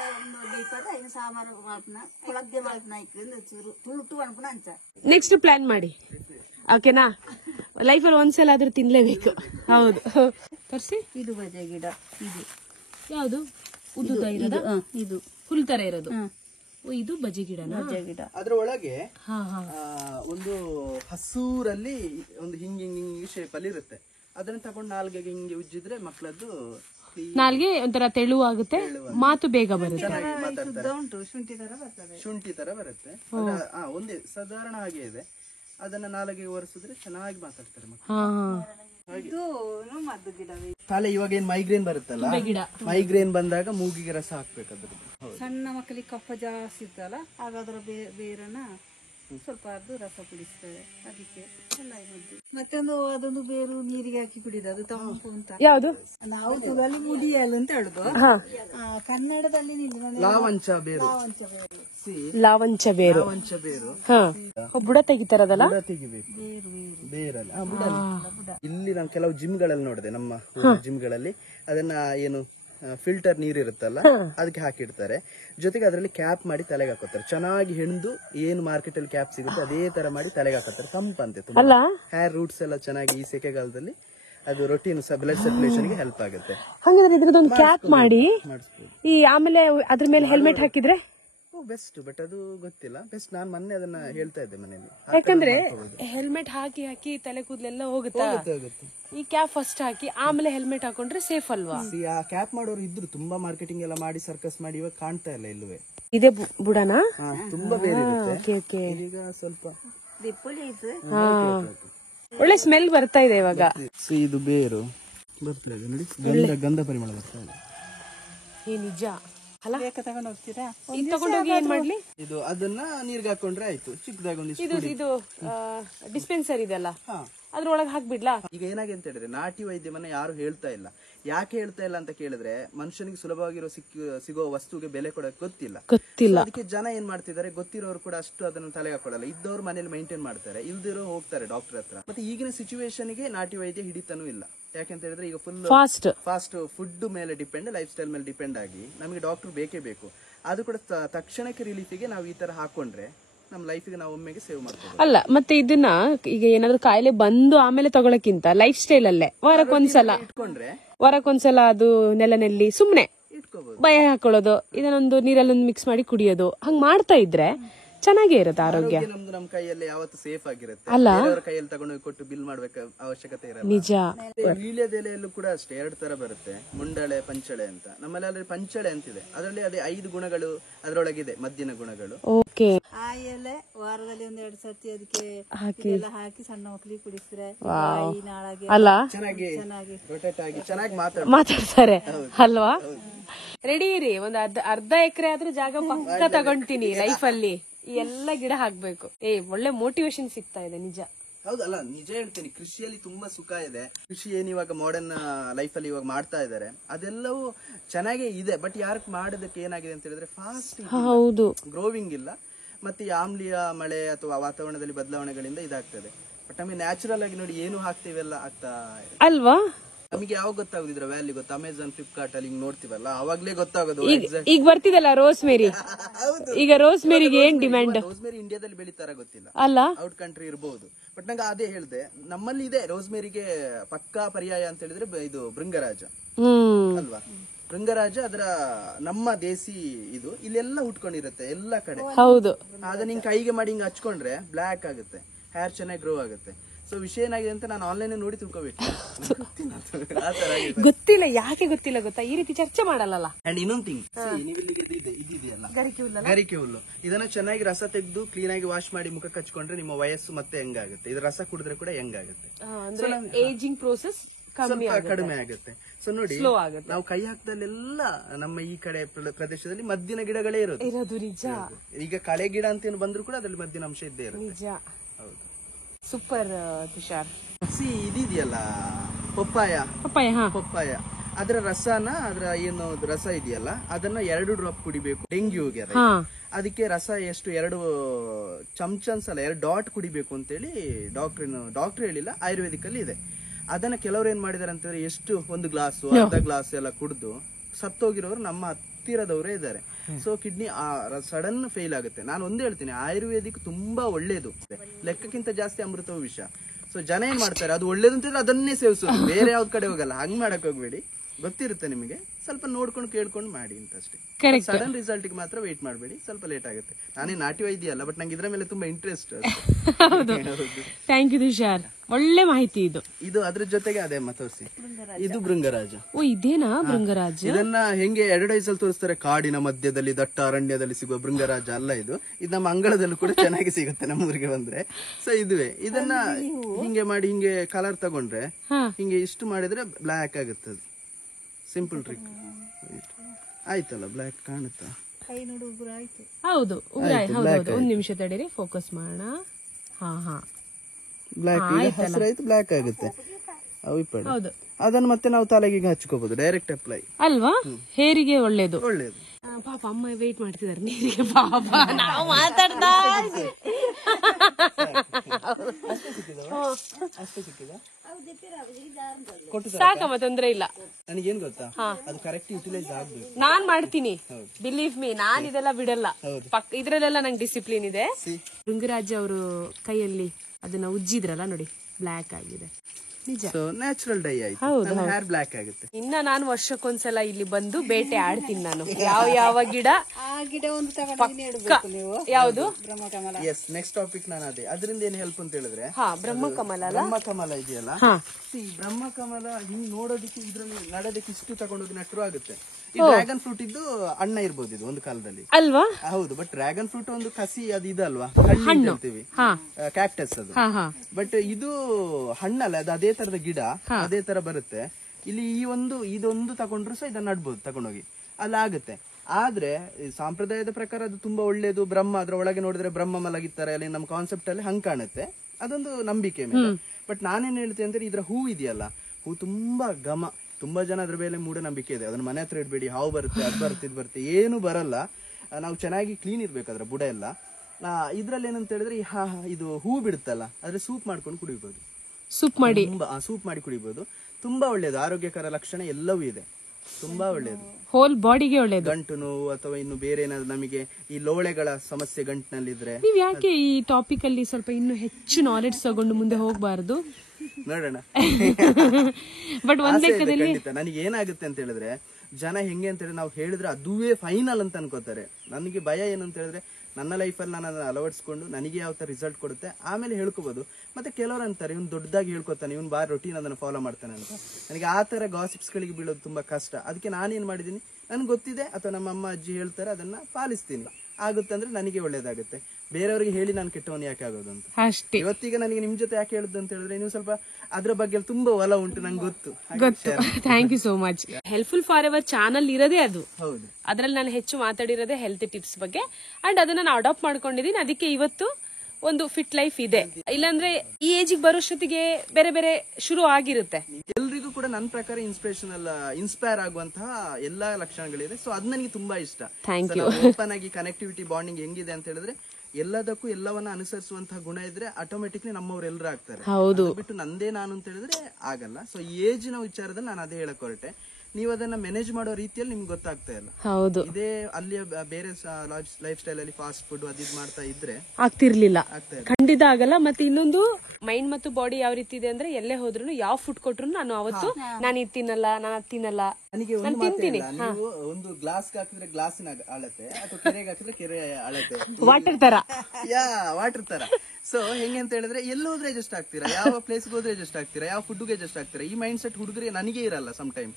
ബേക്കത് അതിന് സാമ്പാർ മാപ്പിന കുളത്തെ മാപ്പിന ತುಳುಟು ಅನ್ಕೊಂಡ ಅಂಚ ನೆಕ್ಸ್ಟ್ ಪ್ಲಾನ್ ಮಾಡಿ, ಓಕೆನಾ? ಲೈಫಲ್ಲಿ ಒಂದ್ಸಲ ಆದ್ರೂ ತಿನ್ಲೇಬೇಕು. ಹೌದು, ತರ್ಸಿ. ಇದು ಬಜೆ ಗಿಡ, ಇದು ಯಾವುದು ಉದ್ದುದ ಇರೋದು? ಇದು ಹುಲ್ ತರ ಇರೋದು. ಇದು ಬಜೆ ಗಿಡನಾ? ಬಜೆ ಗಿಡ. ಅದ್ರ ಒಳಗೆ ಒಂದು ಹಸೂರಲ್ಲಿ ಒಂದು ಹಿಂಗೆ ಶೇಪ್ ಅಲ್ಲಿ ಇರುತ್ತೆ. ಅದನ್ನ ತಗೊಂಡು ನಾಲ್ಗೆಗೆ ಹಿಂಗೆ ಉಜ್ಜಿದ್ರೆ ಮಕ್ಕಳದ್ದು ನಾಲ್ಗೆ ಒಂಥರ ತೆಳುವಾಗುತ್ತೆ, ಮಾತು ಬೇಗ ಬರುತ್ತೆ. ಉಂಟು, ಶುಂಠಿ ತರ ಬರುತ್ತೆ. ಒಂದೇ ಸಾಧಾರಣ ಹಾಗೆ ಇದೆ. ಅದನ್ನ ನಾಲ್ಗೆಗೆ ಒರೆಸಿದ್ರೆ ಚೆನ್ನಾಗಿ ಮಾತಾಡ್ತಾರೆ ಮಕ್ಕಳು. ಮದ್ದು ಗಿಡವೇ. ತಲೆ ಇವಾಗ ಏನ್ ಮೈಗ್ರೇನ್ ಬರುತ್ತಲ್ಲ, ಮೈಗ್ರೇನ್ ಬಂದಾಗ ಮೂಗಿಗೆ ರಸ ಹಾಕ್ಬೇಕಾದ್ರೆ ಸಣ್ಣ ಮಕ್ಕಳಿಗೆ ಕಫ ಜಾಸ್ತಿ ಇರ್ತಲ್ಲ, ಆಗ ಅದರ ಬೇರನ್ನ ಸ್ವಲ್ಪ ಅದು ರಸ ಕುಡಿಸ್ತೇವೆ. ಅದಕ್ಕೆ ಎಲ್ಲ ಮದ್ದು. ಮತ್ತೊಂದು ಅದೊಂದು ಬೇರು ನೀರಿಗೆ ಹಾಕಿ ಕುಡಿದು, ಅದು ತಂಪು ಅಂತ. ಯಾವುದು? ನಾವು ತುಳಲಿ ಮುಡಿಯಲು ಅಂತ ಹೇಳುದು. ಕನ್ನಡದಲ್ಲಿ ಲಾವಂಚ ಬೇರು. ಲಾವಂಚ ಬೇರು. ಬುಡ ತೆಗಿತಾರದಲ್ಲ, ತೆಗಿಬೇಕು ಬೇರಲ್ಲಿ. ಇಲ್ಲಿ ನಾವು ಕೆಲವು ಜಿಮ್ಗಳಲ್ಲಿ ನೋಡಿದೆ, ನಮ್ಮ ಜಿಮ್ಗಳಲ್ಲಿ ಅದನ್ನ ಏನು ಫಿಲ್ಟರ್ ನೀರ್ ಇರುತ್ತಲ್ಲ ಅದಕ್ಕೆ ಹಾಕಿಡ್ತಾರೆ. ಜೊತೆಗೆ ಅದರಲ್ಲಿ ಕ್ಯಾಪ್ ಮಾಡಿ ತಲೆಗೆ ಹಾಕೋತಾರೆ. ಚೆನ್ನಾಗಿ ಹೆಣ್ದು ಏನು ಮಾರ್ಕೆಟ್ ಅಲ್ಲಿ ಕ್ಯಾಪ್ ಸಿಗುತ್ತೆ ಅದೇ ತರ ಮಾಡಿ ತಲೆಗೆ ಹಾಕೋತಾರೆ. ತಂಪಂತೆ ತುಂಬಾ. ಹೇರ್ ರೂಟ್ಸ್ ಎಲ್ಲ ಚೆನ್ನಾಗಿ ಈ ಸೆಕೆಗಾಲದಲ್ಲಿ ಅದು ರೊಟೀನ್ ಬ್ಲಡ್ ಸರ್ಕ್ಯುಲೇಷನ್ ಗೆ ಹೆಲ್ಪ್ ಆಗುತ್ತೆ. ಹಾಗಾದ್ರೆ ಇದ್ರದ್ದೊಂದು ಕ್ಯಾಪ್ ಮಾಡಿ ಈ ಆಮೇಲೆ ಅದ್ರ ಮೇಲೆ ಹೆಲ್ಮೆಟ್ ಹಾಕಿದ್ರೆ ಬೆಸ್ಟ್. ಬಟ್ ಅದು ಗೊತ್ತಿಲ್ಲ. ಬೆಸ್ಟ್. ನಾನು ಮೊನ್ನೆ ಅದನ್ನ ಹೇಳ್ತಾ ಇದ್ದೆ ಮನೆಯಲ್ಲಿ. ಯಾಕಂದ್ರೆ ಹೆಲ್ಮೆಟ್ ಹಾಕಿ ಹಾಕಿ ತಲೆ ಕೂದಲೆಲ್ಲ ಹೋಗುತ್ತಾ. ಈ ಕ್ಯಾಪ್ ಫಸ್ಟ್ ಹಾಕಿ ಆಮೇಲೆ ಹೆಲ್ಮೆಟ್ ಹಾಕೊಂಡ್ರೆ ಸೇಫ್ ಅಲ್ವಾ? ಆ ಕ್ಯಾಪ್ ಮಾಡೋರು ಇದ್ರು, ತುಂಬಾ ಮಾರ್ಕೆಟಿಂಗ್ ಎಲ್ಲ ಮಾಡಿ ಸರ್ಕಸ್ ಮಾಡಿ. ಇವಾಗ ಕಾಣ್ತಾ ಇಲ್ಲ ಇಲ್ಲವೇ. ಇದೇ ಬುಡನಾ? ತುಂಬಾ ಬೇರೆ ಇರುತ್ತೆ. ಈಗ ಸ್ವಲ್ಪ ಒಳ್ಳೆ ಸ್ಮೆಲ್ ಬರ್ತಾ ಇದೆ ಇವಾಗ. ಇದು ಬೇರು ಬರ್ತಾ ಇದೆ ನೋಡಿ, ಗಂಧ ಪರಿಮಳ ಬರ್ತಾ ಇದೆ. ಈ ನಿಜ ಅಲ್ಲ? ತಗೊಂಡು ಹೋಗ್ತೀರಾ? ತಗೊಂಡೋಗಿ ಏನ್ ಮಾಡ್ಲಿ? ಇದು ಅದನ್ನ ನೀರ್ಗೆ ಹಾಕೊಂಡ್ರೆ ಆಯ್ತು. ಚಿಕ್ಕದಾಗಿ ಇದು ಡಿಸ್ಪೆನ್ಸರ್ ಇದೆಲ್ಲ ಅದ್ರೊಳಗೆ ಹಾಕ್ಬಿಡ್ಲಾ? ಈಗ ಏನಾಗಿ ಅಂತ ಹೇಳಿದ್ರೆ, ನಾಟಿ ವೈದ್ಯವನ್ನ ಯಾರು ಹೇಳ್ತಾ ಇಲ್ಲ. ಯಾಕೆ ಹೇಳ್ತಾ ಇಲ್ಲ ಅಂತ ಕೇಳಿದ್ರೆ, ಮನುಷ್ಯನಿಗೆ ಸುಲಭವಾಗಿರೋ ಸಿಗೋ ವಸ್ತುಗೆ ಬೆಲೆ ಕೊಡೋಕೆ ಗೊತ್ತಿಲ್ಲ. ಅದಕ್ಕೆ ಜನ ಏನ್ ಮಾಡ್ತಿದ್ದಾರೆ, ಗೊತ್ತಿರೋರು ಕೂಡ ಅಷ್ಟು ಅದನ್ನ ತಲೆಗೆ ಹಾಕೊಳ್ಳಲ್ಲ. ಇದ್ದವ್ರು ಮನೇಲಿ ಮೈಂಟೈನ್ ಮಾಡ್ತಾರೆ, ಇಲ್ದಿರೋ ಹೋಗ್ತಾರೆ ಡಾಕ್ಟರ್ ಹತ್ರ. ಮತ್ತೆ ಈಗಿನ ಸಿಚುವೇಶನ್ ಗೆ ನಾಟಿ ವೈದ್ಯ ಹಿಡಿತಾನೂ ಇಲ್ಲ. ಯಾಕಂತ ಹೇಳಿದ್ರೆ ಈಗ ಫುಲ್ ಫಾಸ್ಟ್ ಫುಡ್ ಮೇಲೆ ಡಿಪೆಂಡ್, ಲೈಫ್ ಸ್ಟೈಲ್ ಮೇಲೆ ಡಿಪೆಂಡ್ ಆಗಿ ನಮಗೆ ಡಾಕ್ಟರ್ ಬೇಕೇ ಬೇಕು. ಅದು ಕೂಡ ತಕ್ಷಣಕ್ಕೆ ರಿಲೀಫಿಗೆ ನಾವು ಈ ತರ ಹಾಕೊಂಡ್ರೆ ನಮ್ ಲೈಫಿಗೆ ನಾವು ಒಮ್ಮೆಗೆ ಸೇವ್ ಮಾಡ್ತೀವಿ. ಅಲ್ಲ, ಮತ್ತೆ ಇದನ್ನ ಈಗ ಏನಾದ್ರು ಕಾಯಿಲೆ ಬಂದು ಆಮೇಲೆ ತಗೊಳಕ್ಕಿಂತ ಲೈಫ್ ಸ್ಟೈಲ್ ಅಲ್ಲೇ ವಾರಕ್ಕೊಂದ್ಸಲ ಅದು ನೆಲನೆಲ್ಲಿ ಸುಮ್ನೆ ಭಯ ಹಾಕೊಳ್ಳೋದು, ಇದನ್ನೊಂದು ನೀರಲ್ಲೊಂದು ಮಿಕ್ಸ್ ಮಾಡಿ ಕುಡಿಯೋದು, ಹಂಗ್ ಮಾಡ್ತಾ ಇದ್ರೆ ಚೆನ್ನಾಗೇ ಇರುತ್ತೆ ಆರೋಗ್ಯ. ನಮ್ದು ನಮ್ಮ ಕೈಯಲ್ಲಿ ಯಾವತ್ತು ಸೇಫ್ ಆಗಿರುತ್ತೆ. ಅಲ್ಲ, ಕೈಯಲ್ಲಿ ತಗೊಂಡು ಕೊಟ್ಟು ಬಿಲ್ ಮಾಡ್ಬೇಕ ಅವಶ್ಯಕತೆ ಇರಲ್ಲ. ನಿಜ. ವೀಳ್ಯದೆಲೆಯಲ್ಲೂ ಕೂಡ ಅಷ್ಟೇ 2 ತರ ಬರುತ್ತೆ, ಮುಂಡಳೆ ಪಂಚಳೆ ಅಂತ. ನಮ್ಮಲ್ಲಿ ಅಲ್ಲಿ ಪಂಚಳೆ ಅಂತಿದೆ. ಅದರಲ್ಲಿ ಅದೇ 5 ಗುಣಗಳು ಅದರೊಳಗಿದೆ, ಮದ್ದಿನ ಗುಣಗಳು. ಓಕೆ. ಆ ಎಲೆ ವಾರದಲ್ಲಿ 1-2 ಸರ್ತಿ ಅದಕ್ಕೆ ಹಾಕಿ ಸಣ್ಣ ಮಕ್ಕಳಿಗೆ ಕುಡಿಸಿದ್ರೆ ಅಲ್ಲ ಚೆನ್ನಾಗಿ ರೊಟೇಟ್ ಆಗಿ ಚೆನ್ನಾಗಿ ಮಾತಾಡ್ತಾರೆ ಅಲ್ವಾ? ರೆಡಿ ಇರಿ, ಒಂದ್ ಅರ್ಧ ಎಕರೆ ಆದ್ರೂ ಜಾಗ ಪಕ್ಕ ತಗೊಂತೀನಿ ಲೈಫ್ ಅಲ್ಲಿ. ಈ ಎಲ್ಲ ಗಿಡ ಹಾಕ್ಬೇಕು. ಒಳ್ಳೆ ಮೋಟಿವೇಶನ್ ಸಿಗ್ತಾ ಇದೆ. ನಿಜ. ಹೌದಲ್ಲ, ನಿಜ ಹೇಳ್ತೀನಿ. ಕೃಷಿಯಲ್ಲಿ ತುಂಬಾ ಸುಖ ಇದೆ. ಕೃಷಿ ಏನ್ ಇವಾಗ ಮಾಡರ್ನ್ ಲೈಫ್ ಅಲ್ಲಿ ಇವಾಗ ಮಾಡ್ತಾ ಇದಾರೆ, ಅದೆಲ್ಲವೂ ಚೆನ್ನಾಗೇ ಇದೆ. ಬಟ್ ಯಾರು ಮಾಡೋದಕ್ಕೆ ಏನಾಗಿದೆ ಅಂತ ಹೇಳಿದ್ರೆ, ಫಾಸ್ಟ್ ಗ್ರೋವಿಂಗ್ ಇಲ್ಲ. ಮತ್ತೆ ಈ ಆಮ್ಲೀಯ ಮಳೆ ಅಥವಾ ವಾತಾವರಣದಲ್ಲಿ ಬದಲಾವಣೆಗಳಿಂದ ಇದಾಗ್ತದೆ. ಬಟ್ ನಮಗೆ ನ್ಯಾಚುರಲ್ ಆಗಿ ನೋಡಿ ಏನು ಹಾಕ್ತಿವೆಲ್ಲ ಆಗ್ತಾ ಅಲ್ವಾ? ನಮಗೆ ಯಾವಾಗ ಗೊತ್ತಾಗುದಿದ್ರ ವ್ಯಾಲ್ಯೂ ಗೊತ್ತಾ? ಅಮೆಝಾನ್, ಫ್ಲಿಪ್ಕಾರ್ಟ್ ಅಲ್ಲಿ ಹಿಂಗ್ ನೋಡ್ತೀವಲ್ಲ, ಅವಾಗ್ಲೇ ಗೊತ್ತಾಗೋದು. ಈಗ ಬರ್ತಿದಲ್ಲ ರೋಸ್ ಮೇರಿ. ಈಗ ರೋಸ್ ಮೇರಿಗೆ ಏನ್ ಡಿಮ್ಯಾಂಡ್? ರೋಸ್ ಮೇರಿ ಇಂಡಿಯಾದಲ್ಲಿ ಬೆಳಿತಾರ ಗೊತ್ತಿಲ್ಲ, ಅಲ್ಲ ಔಟ್ ಕಂಟ್ರಿ ಇರಬಹುದು. ಬಟ್ ನಂಗೆ ಅದೇ ಹೇಳ್ದೆ, ನಮ್ಮಲ್ಲಿ ಇದೆ ರೋಸ್ ಮೇರಿಗೆ ಪಕ್ಕಾ ಪರ್ಯಾಯ ಅಂತ ಹೇಳಿದ್ರೆ ಇದು ಭೃಂಗರಾಜ ಅಲ್ವಾ? ಭೃಂಗರಾಜ ಅದರ ನಮ್ಮ ದೇಸಿ ಇದು ಇಲ್ಲೆಲ್ಲ ಉಟ್ಕೊಂಡಿರುತ್ತೆ ಎಲ್ಲ ಕಡೆ. ಹೌದು. ಅದನ್ನ ಹಿಂಗ್ ಕೈಗೆ ಮಾಡಿ ಹಿಂಗ್ ಹಚ್ಕೊಂಡ್ರೆ ಬ್ಲಾಕ್ ಆಗುತ್ತೆ, ಹೇರ್ ಚೆನ್ನಾಗಿ ಗ್ರೋ ಆಗುತ್ತೆ. ಸೊ ವಿಷಯ ಏನಾಗಿದೆ ಅಂತ ನಾನು ಆನ್ಲೈನ್ ನೋಡಿ ತಿಳ್ಕೋಬೇಕು. ಗೊತ್ತಿಲ್ಲ, ಯಾಕೆ ಗೊತ್ತಿಲ್ಲ ಗೊತ್ತಾ? ಈ ರೀತಿ ಚರ್ಚೆ ಮಾಡಲ್ಲ. ಅಂಡ್ ಇನ್ನೊಂದ್ ಥಿಂಗ್, ಇದೆಯಲ್ಲ ಗರಿಕೆ ಹುಲ್ಲು, ಇದನ್ನ ಚೆನ್ನಾಗಿ ರಸ ತೆಗೆದು ಕ್ಲೀನ್ ಆಗಿ ವಾಶ್ ಮಾಡಿ ಮುಖಕ್ಕೆ ಹಚ್ಕೊಂಡ್ರೆ ನಿಮ್ಮ ವಯಸ್ಸು ಮತ್ತೆ ಹೆಂಗಾಗುತ್ತೆ. ಇದು ರಸ ಕುಡಿದ್ರೆ ಕೂಡ ಹೆಂಗಾಗುತ್ತೆ. ಏಜಿಂಗ್ ಪ್ರೋಸೆಸ್ ಸ್ವಲ್ಪ ಕಡಿಮೆ ಆಗುತ್ತೆ. ಸೊ ನೋಡಿ ಸ್ಲೋ ಆಗುತ್ತೆ. ನಾವು ಕೈ ಹಾಕದಲ್ಲೆಲ್ಲ ನಮ್ಮ ಈ ಕಡೆ ಪ್ರದೇಶದಲ್ಲಿ ಮದ್ದಿನ ಗಿಡಗಳೇ ಇರೋದು. ನಿಜ. ಈಗ ಕಳೆ ಗಿಡ ಅಂತ ಏನು ಬಂದ್ರು ಕೂಡ ಅದ್ರಲ್ಲಿ ಮದ್ದಿನ ಅಂಶ ಇದ್ದೇ ಇರುತ್ತೆ. ನಿಜ. ಹೌದು. ಸೂಪರ್ ತುಷಾರ್. ಇದೆಯಲ್ಲ ಪಪ್ಪಾಯ, ಪಪ್ಪಾಯ ಅದರ ರಸನ, ಅದರ ಏನು ರಸ ಇದೆಯಲ್ಲ ಅದನ್ನ 2 ಡ್ರಾಪ್ ಕುಡಿಬೇಕು ಡೆಂಗ್ಯೂಗೆ. ಅದಕ್ಕೆ ರಸ ಎಷ್ಟು 2 ಚಮಚ ಅನ್ಸಲ್ಲ 2 ಡಾಟ್ ಕುಡಿಬೇಕು ಅಂತೇಳಿ ಡಾಕ್ಟರ್ ಹೇಳಿಲ್ಲ, ಆಯುರ್ವೇದಿಕ್ ಅಲ್ಲಿ ಇದೆ. ಅದನ್ನ ಕೆಲವರು ಏನ್ ಮಾಡಿದಾರೆ ಅಂತಂದ್ರೆ ಎಷ್ಟು 1 ಗ್ಲಾಸ್ ಅರ್ಧ ಗ್ಲಾಸ್ ಎಲ್ಲ ಕುಡಿದು ಸತ್ತೋಗಿರೋರು ನಮ್ಮ ಹತ್ತಿರದವರೇ ಇದ್ದಾರೆ. ಸೊ ಕಿಡ್ನಿ ಸಡನ್ ಫೇಲ್ ಆಗುತ್ತೆ. ನಾನು ಒಂದೇ ಹೇಳ್ತೀನಿ, ಆಯುರ್ವೇದಿಕ್ ತುಂಬಾ ಒಳ್ಳೇದು, ಲೆಕ್ಕಕ್ಕಿಂತ ಜಾಸ್ತಿ ಅಮೃತವು ವಿಷ. ಸೊ ಜನ ಏನ್ ಮಾಡ್ತಾರೆ, ಅದು ಒಳ್ಳೇದು ಅಂತಿದ್ರೆ ಅದನ್ನೇ ಸೇವಿಸೋದು, ಬೇರೆ ಯಾವ್ದ್ ಕಡೆ ಹೋಗಲ್ಲ. ಹಂಗ್ ಮಾಡಕ್ ಹೋಗ್ಬೇಡಿ, ಗೊತ್ತಿರುತ್ತೆ ನಿಮಗೆ, ಸ್ವಲ್ಪ ನೋಡ್ಕೊಂಡು ಕೇಳ್ಕೊಂಡು ಮಾಡಿ ಅಂತಷ್ಟೇ. ಸಡನ್ ರಿಸಲ್ಟ್ ಗೆ ಮಾತ್ರ ವೇಟ್ ಮಾಡಬೇಡಿ, ಸ್ವಲ್ಪ ಲೇಟ್ ಆಗುತ್ತೆ. ನಾನೇ ನಾಟಿ ವೈದ್ಯ ಅಲ್ಲ, ಬಟ್ ನಂಗೆ ಇದ್ರ ಮೇಲೆ ತುಂಬಾ ಇಂಟ್ರೆಸ್ಟ್. ಥ್ಯಾಂಕ್ ಯು ತುಷಾರ್, ಒಳ್ಳೆ ಮಾಹಿತಿ ಇದು. ಅದ್ರ ಜೊತೆಗೆ ಅದೇ ತೋರಿಸಿ, ಇದು ಭೃಂಗರಾಜ. ಓ ಇದೇನಾ ಭೃಂಗರಾಜ? ಇದನ್ನ ಹೆಂಗೆ ಅಡ್ವರ್ಟೈಸ್ ಅಲ್ಲಿ ತೋರಿಸ್ತಾರೆ, ಕಾಡಿನ ಮಧ್ಯದಲ್ಲಿ ದಟ್ಟ ಅರಣ್ಯದಲ್ಲಿ ಸಿಗುವ ಭೃಂಗರಾಜ ಅಲ್ಲ ಇದು. ಇದು ನಮ್ಮ ಅಂಗಳದಲ್ಲೂ ಕೂಡ ಚೆನ್ನಾಗಿ ಸಿಗುತ್ತೆ ನಮ್ಮ ಊರಿಗೆ ಬಂದ್ರೆ. ಸೊ ಇದುವೇ, ಇದನ್ನ ಹಿಂಗೆ ಮಾಡಿ ಹಿಂಗೆ ಕಲರ್ ತಗೊಂಡ್ರೆ ಹಿಂಗೆ ಇಷ್ಟು ಮಾಡಿದ್ರೆ ಬ್ಲಾಕ್ ಆಗುತ್ತೆ. ಸಿಂಪಲ್ ಟ್ರಿಕ್ ಆಯ್ತಲ್ಲ, ಬ್ಲಾಕ್ ಕಾಣುತ್ತಾ? ಹೌದು, ಒಂದ್ ನಿಮಿಷ ತಡೀರಿ, ಫೋಕಸ್ ಮಾಡೋಣ. ಬ್ಲಾಕ್ ಹಸಿರಾಯ್ತು, ಬ್ಲಾಕ್ ಆಗುತ್ತೆ. ಹೌದು, ಅದನ್ನ ಮತ್ತೆ ನಾವು ತಲೆಗೆ ಹಚ್ಕೋಬಹುದು, ಡೈರೆಕ್ಟ್ ಅಪ್ಲೈ ಅಲ್ವಾ? ಹೇರಿಗೆ ಒಳ್ಳೇದು. ಪಾಪ ಅಮ್ಮ ವೇಟ್ ಮಾಡ್ತಿದ್ದಾರೆ ನೀರಿಗೆ. ಪಾಪ ನಾವು ಮಾತಾಡ್ತಾ ಸಾಕಮ್ಮ, ತೊಂದ್ರೆ ಇಲ್ಲ. ನನಗೇನ್ ಗೊತ್ತಾ, ಅದು ಕರೆಕ್ಟ್ ಯುಟಿಲೈಸ್ ಆಗ್ಬೇಕು. ನಾನ್ ಮಾಡ್ತೀನಿ, ಬಿಲೀವ್ ಮೀ, ನಾನ್ ಇದೆಲ್ಲ ಬಿಡಲ್ಲ. ಇದ್ರಲ್ಲೆಲ್ಲ ನಂಗೆ ಡಿಸಿಪ್ಲಿನ್ ಇದೆ. ಭೃಂಗರಾಜ ಅವರು ಕೈಯಲ್ಲಿ ಅದನ್ನ ಉಜ್ಜಿದ್ರಲ್ಲ ನೋಡಿ, ಬ್ಲಾಕ್ ಆಗಿದೆ. ನಿಜ, ನ್ಯಾಚುರಲ್ ಡೈ ಆಯ್ತು, ಹೇರ್ ಬ್ಲಾಕ್ ಆಗುತ್ತೆ. ಇನ್ನ ನಾನು ವರ್ಷಕ್ಕೊಂದ್ಸಲ ಇಲ್ಲಿ ಬಂದು ಬೇಟೆ ಆಡ್ತೀನಿ. ನಾನು ಯಾವ ಗಿಡ ಯಾವ್ದು ಎಸ್ ನೆಕ್ಸ್ಟ್ ಟಾಪಿಕ್ ನಾನು ಅದೇ. ಅದರಿಂದ ಏನ್ ಹೆಲ್ಪ್ ಅಂತ ಹೇಳಿದ್ರೆ, ಬ್ರಹ್ಮಕಮಲ ಬ್ರಹ್ಮಕಮಲ ಇದೆಯಲ್ಲ, ಬ್ರಹ್ಮಕಮಲ ಹಿಂಗ್ ನೋಡೋದಕ್ಕೆ ಇದ್ರಲ್ಲಿ ನಡೋದಕ್ಕೆ ಇಷ್ಟು ತಗೊಂಡೋಗಿ ನಟ್ರು ಆಗುತ್ತೆ. ಈ ಡ್ರ್ಯಾಗನ್ ಫ್ರೂಟ್ ಇದ್ದು ಅಣ್ಣ ಇರ್ಬೋದು ಇದು ಒಂದು ಕಾಲದಲ್ಲಿ, ಅಲ್ವಾ? ಹೌದು, ಬಟ್ ಡ್ರ್ಯಾಗನ್ ಫ್ರೂಟ್ ಒಂದು ಕಸಿ ಅದು ಇದಲ್ವಾ, ಹಣ್ಣು ಅಂತೀವಿ, ಕ್ಯಾಕ್ಟಸ್ ಅದು. ಬಟ್ ಇದು ಹಣ್ಣಲ್ಲ, ಅದು ಅದೇ ತರದ ಗಿಡ, ಅದೇ ತರ ಬರುತ್ತೆ. ಇಲ್ಲಿ ಇದೊಂದು ತಗೊಂಡ್ರು ಸಹ ಇದನ್ನ ನಡ್ಬೋದು ತಗೊಂಡೋಗಿ, ಅಲ್ಲಾಗುತ್ತೆ. ಆದ್ರೆ ಸಾಂಪ್ರದಾಯದ ಪ್ರಕಾರ ಅದು ತುಂಬಾ ಒಳ್ಳೇದು. ಬ್ರಹ್ಮ ಅದ್ರ ಒಳಗೆ ನೋಡಿದ್ರೆ ಬ್ರಹ್ಮ ಮಲಗಿರ್ತಾರೆ ಅಲ್ಲಿ, ನಮ್ಮ ಕಾನ್ಸೆಪ್ಟ್ ಅಲ್ಲಿ ಹಂಗ್ ಕಾಣುತ್ತೆ, ಅದೊಂದು ನಂಬಿಕೆ ಮೇಲೆ. ಬಟ್ ನಾನೇನ್ ಹೇಳ್ತೇನೆ ಅಂದ್ರೆ, ಇದ್ರ ಹೂ ಇದೆಯಲ್ಲ, ಹೂ ತುಂಬಾ ತುಂಬಾ ಜನ ಅದ್ರ ಮೇಲೆ ಮೂಢನಂಬಿಕೆ ಇದೆ. ಅದನ್ನ ಮನೆ ಹತ್ರ ಇಡ್ಬೇಡಿ, ಹಾವು ಬರುತ್ತೆ, ಅದು ಬರುತ್ತೆ, ಇದು ಬರುತ್ತೆ, ಏನು ಬರಲ್ಲ. ನಾವು ಚೆನ್ನಾಗಿ ಕ್ಲೀನ್ ಇರ್ಬೇಕು ಅದ್ರ ಬುಡ ಎಲ್ಲ. ಇದ್ರಲ್ಲಿ ಏನಂತ ಹೇಳಿದ್ರೆ, ಇದು ಹೂ ಬಿಡುತ್ತಲ್ಲ, ಅದ್ರ ಸೂಪ್ ಮಾಡ್ಕೊಂಡು ಕುಡಿಬಹುದು. ಸೂಪ್ ಮಾಡಿ ಕುಡಿಬಹುದು. ತುಂಬಾ ಒಳ್ಳೇದು, ಆರೋಗ್ಯಕರ ಲಕ್ಷಣ ಎಲ್ಲವೂ ಇದೆ, ತುಂಬಾ ಒಳ್ಳೇದು, ಹೋಲ್ ಬಾಡಿಗೆ ಒಳ್ಳೇದು. ಗಂಟು ನೋವು ಅಥವಾ ಇನ್ನು ಬೇರೆ ಏನಾದ್ರು ನಮಗೆ ಈ ಲೋಳೆಗಳ ಸಮಸ್ಯೆ ಗಂಟಿನಲ್ಲಿದ್ರೆ, ನೀವ್ ಯಾಕೆ ಈ ಟಾಪಿಕ್ ಅಲ್ಲಿ ಸ್ವಲ್ಪ ಇನ್ನು ಹೆಚ್ಚು ನಾಲೆಡ್ಜ್ ತಗೊಂಡು ಮುಂದೆ ಹೋಗಬಾರದು? ನೋಡೋಣ. ಬಟ್ ಒಂದೇ ಖಂಡಿತ. ನನಗೆ ಏನಾಗುತ್ತೆ ಅಂತ ಹೇಳಿದ್ರೆ, ಜನ ಹೆಂಗೆ ಅಂತ ಹೇಳಿದ್ರೆ, ನಾವು ಹೇಳಿದ್ರೆ ಅದುವೇ ಫೈನಲ್ ಅಂತ ಅನ್ಕೋತಾರೆ. ನನಗೆ ಭಯ ಏನಂತ ಹೇಳಿದ್ರೆ, ನನ್ನ ಲೈಫಲ್ಲಿ ನಾನು ಅದನ್ನ ಅಳವಡಿಸ್ಕೊಂಡು ನನಗೆ ಯಾವ ತರ ರಿಸಲ್ಟ್ ಕೊಡುತ್ತೆ ಆಮೇಲೆ ಹೇಳ್ಕೋಬಹುದು. ಮತ್ತೆ ಕೆಲವರು ಅಂತಾರೆ, ಇವ್ನು ದೊಡ್ಡದಾಗಿ ಹೇಳ್ಕೊತಾನೆ, ಇವ್ನು ಬಾರಿ ರೊಟೀನ್ ಅದನ್ನ ಫಾಲೋ ಮಾಡ್ತಾನೆ ಅಂತ. ನನಗೆ ಆ ತರ ಗಾಸಿಪ್ಸ್ ಗಳಿಗೆ ಬೀಳೋದು ತುಂಬಾ ಕಷ್ಟ. ಅದಕ್ಕೆ ನಾನೇನ್ ಮಾಡಿದೀನಿ, ನನ್ಗೆ ಗೊತ್ತಿದೆ ಅಥವಾ ನಮ್ಮ ಅಮ್ಮ ಅಜ್ಜಿ ಹೇಳ್ತಾರೆ, ಅದನ್ನ ಪಾಲಿಸ್ತೀನಿ. ಆಗುತ್ತೆ ಅಂದ್ರೆ ನನಗೆ ಒಳ್ಳೇದಾಗುತ್ತೆ. ಬೇರೆಯವರಿಗೆ ಹೇಳಿ ನಾನು ಕೆಟ್ಟವನು ಯಾಕೆ ಆಗೋದು ಅಂತ ಅಷ್ಟೇ. ಇವತ್ತೀಗ ನನಗೆ ನಿಮ್ ಜೊತೆ ಯಾಕೆ ಹೇಳುದು ಅಂತ ಹೇಳಿದ್ರೆ, ನೀವು ಸ್ವಲ್ಪ ಅದ್ರ ಬಗ್ಗೆ ತುಂಬಾ ಒಲ ಉಂಟು, ನಂಗೆ ಗೊತ್ತು. Thank you so much. Helpful for ever channel ಇರೋದೇ ಅದು. ಹೌದು, ಅದ್ರಲ್ಲಿ ನಾನು ಹೆಚ್ಚು ಮಾತಾಡಿರೋದೇ ಹೆಲ್ತ್ ಟಿಪ್ಸ್ ಬಗ್ಗೆ, ಅಂಡ್ ಅದನ್ನ ನಾನು ಅಡಾಪ್ಟ್ ಮಾಡ್ಕೊಂಡಿದ್ದೀನಿ. ಅದಕ್ಕೆ ಇವತ್ತು ಒಂದು ಫಿಟ್ ಲೈಫ್ ಇದೆ. ಇಲ್ಲಾಂದ್ರೆ ಈ ಏಜಿಗೆ ಬರೋಷ್ಟೊತ್ತಿಗೆ ಬೇರೆ ಬೇರೆ ಶುರು ಆಗಿರುತ್ತೆ. ಎಲ್ರಿಗೂ ಕೂಡ ನನ್ನ ಪ್ರಕಾರ ಇನ್ಸ್ಪೈರ್ ಆಗುವಂತಹ ಎಲ್ಲಾ ಲಕ್ಷಣಗಳಿದೆ. ಸೊ ಅದ್ ನನಗೆ ತುಂಬಾ ಇಷ್ಟ. Thank you. ಓಪನ್ ಆಗಿ ಕನೆಕ್ಟಿವಿಟಿ ಬಾಂಡಿಂಗ್ ಹೆಂಗಿದೆ ಅಂತ ಹೇಳಿದ್ರೆ, ಎಲ್ಲದಕ್ಕೂ ಎಲ್ಲವನ್ನ ಅನುಸರಿಸುವಂತಹ ಗುಣ ಇದ್ರೆ ಆಟೋಮೆಟಿಕ್ಲಿ ನಮ್ಮವ್ರೆಲ್ಲರೂ ಆಗ್ತಾರೆ. ಹೌದು, ಬಿಟ್ಟು ನಂದೇ ನಾನು ಅಂತ ಹೇಳಿದ್ರೆ ಆಗಲ್ಲ. ಸೊ ಈ ಏಜಿನ ವಿಚಾರದಲ್ಲಿ ನಾನು ಅದೇ ಹೇಳಕ್ ಹೊರಟೆ. ನೀವು ಅದನ್ನ ಮ್ಯಾನೇಜ್ ಮಾಡೋ ರೀತಿಯಲ್ಲಿ ನಿಮ್ಗೆ ಗೊತ್ತಾಗ್ತಾ ಇಲ್ಲ. ಹೌದು, ಇದೇ ಅಲ್ಲಿಯ ಬೇರೆ ಲೈಫ್ ಸ್ಟೈಲ್ ಅಲ್ಲಿ ಫಾಸ್ಟ್ ಫುಡ್ ಅದು ಮಾಡ್ತಾ ಇದ್ರೆ ಆಗ್ತಿರ್ಲಿಲ್ಲ, ಖಂಡಿತ ಆಗಲ್ಲ. ಮತ್ತೆ ಇನ್ನೊಂದು, ಮೈಂಡ್ ಮತ್ತು ಬಾಡಿ ಯಾವ ರೀತಿ ಇದೆ ಅಂದ್ರೆ, ಎಲ್ಲೇ ಹೋದ್ರು ಯಾವ ಫುಡ್ ಕೊಟ್ರು ನಾನು ಅವತ್ತು ನಾನು ಇದು ತಿನ್ನಲ್ಲ, ನಾನು ಅದು ತಿನ್ನಲ್ಲ, ನನಗೆ ಒಂದು ಮಾತಿಲ್ಲ. ನೀವು ಒಂದು ಗ್ಲಾಸ್ ಹಾಕಿದ್ರೆ ಗ್ಲಾಸಿನ ಅಳತೆ, ಅಥವಾ ಕೆರೆಗೆ ಹಾಕಿದ್ರೆ ಕೆರೆ ಅಳತೆ, ವಾಟರ್ ತರ ವಾಟರ್ ತರ. ಸೊ ಹೆಂಗೆ ಅಂತ ಹೇಳಿದ್ರೆ, ಎಲ್ಲೋದ್ರೆ ಅಡ್ಜಸ್ಟ್ ಆಗ್ತೀರಾ, ಯಾವ ಪ್ಲೇಸ್ಗೆ ಹೋದ್ರೆ ಅಡ್ಜಸ್ಟ್ ಆಗ್ತೀರಾ, ಯಾವ ಫುಡ್ಗೆ ಅಡ್ಜಸ್ಟ್ ಆಗ್ತೀರಾ. ಈ ಮೈಂಡ್ ಸೆಟ್ ಹುಡುಗರಿಗೆ ನನಗೆ ಇರಲ್ಲ ಸಮ್ ಟೈಮ್.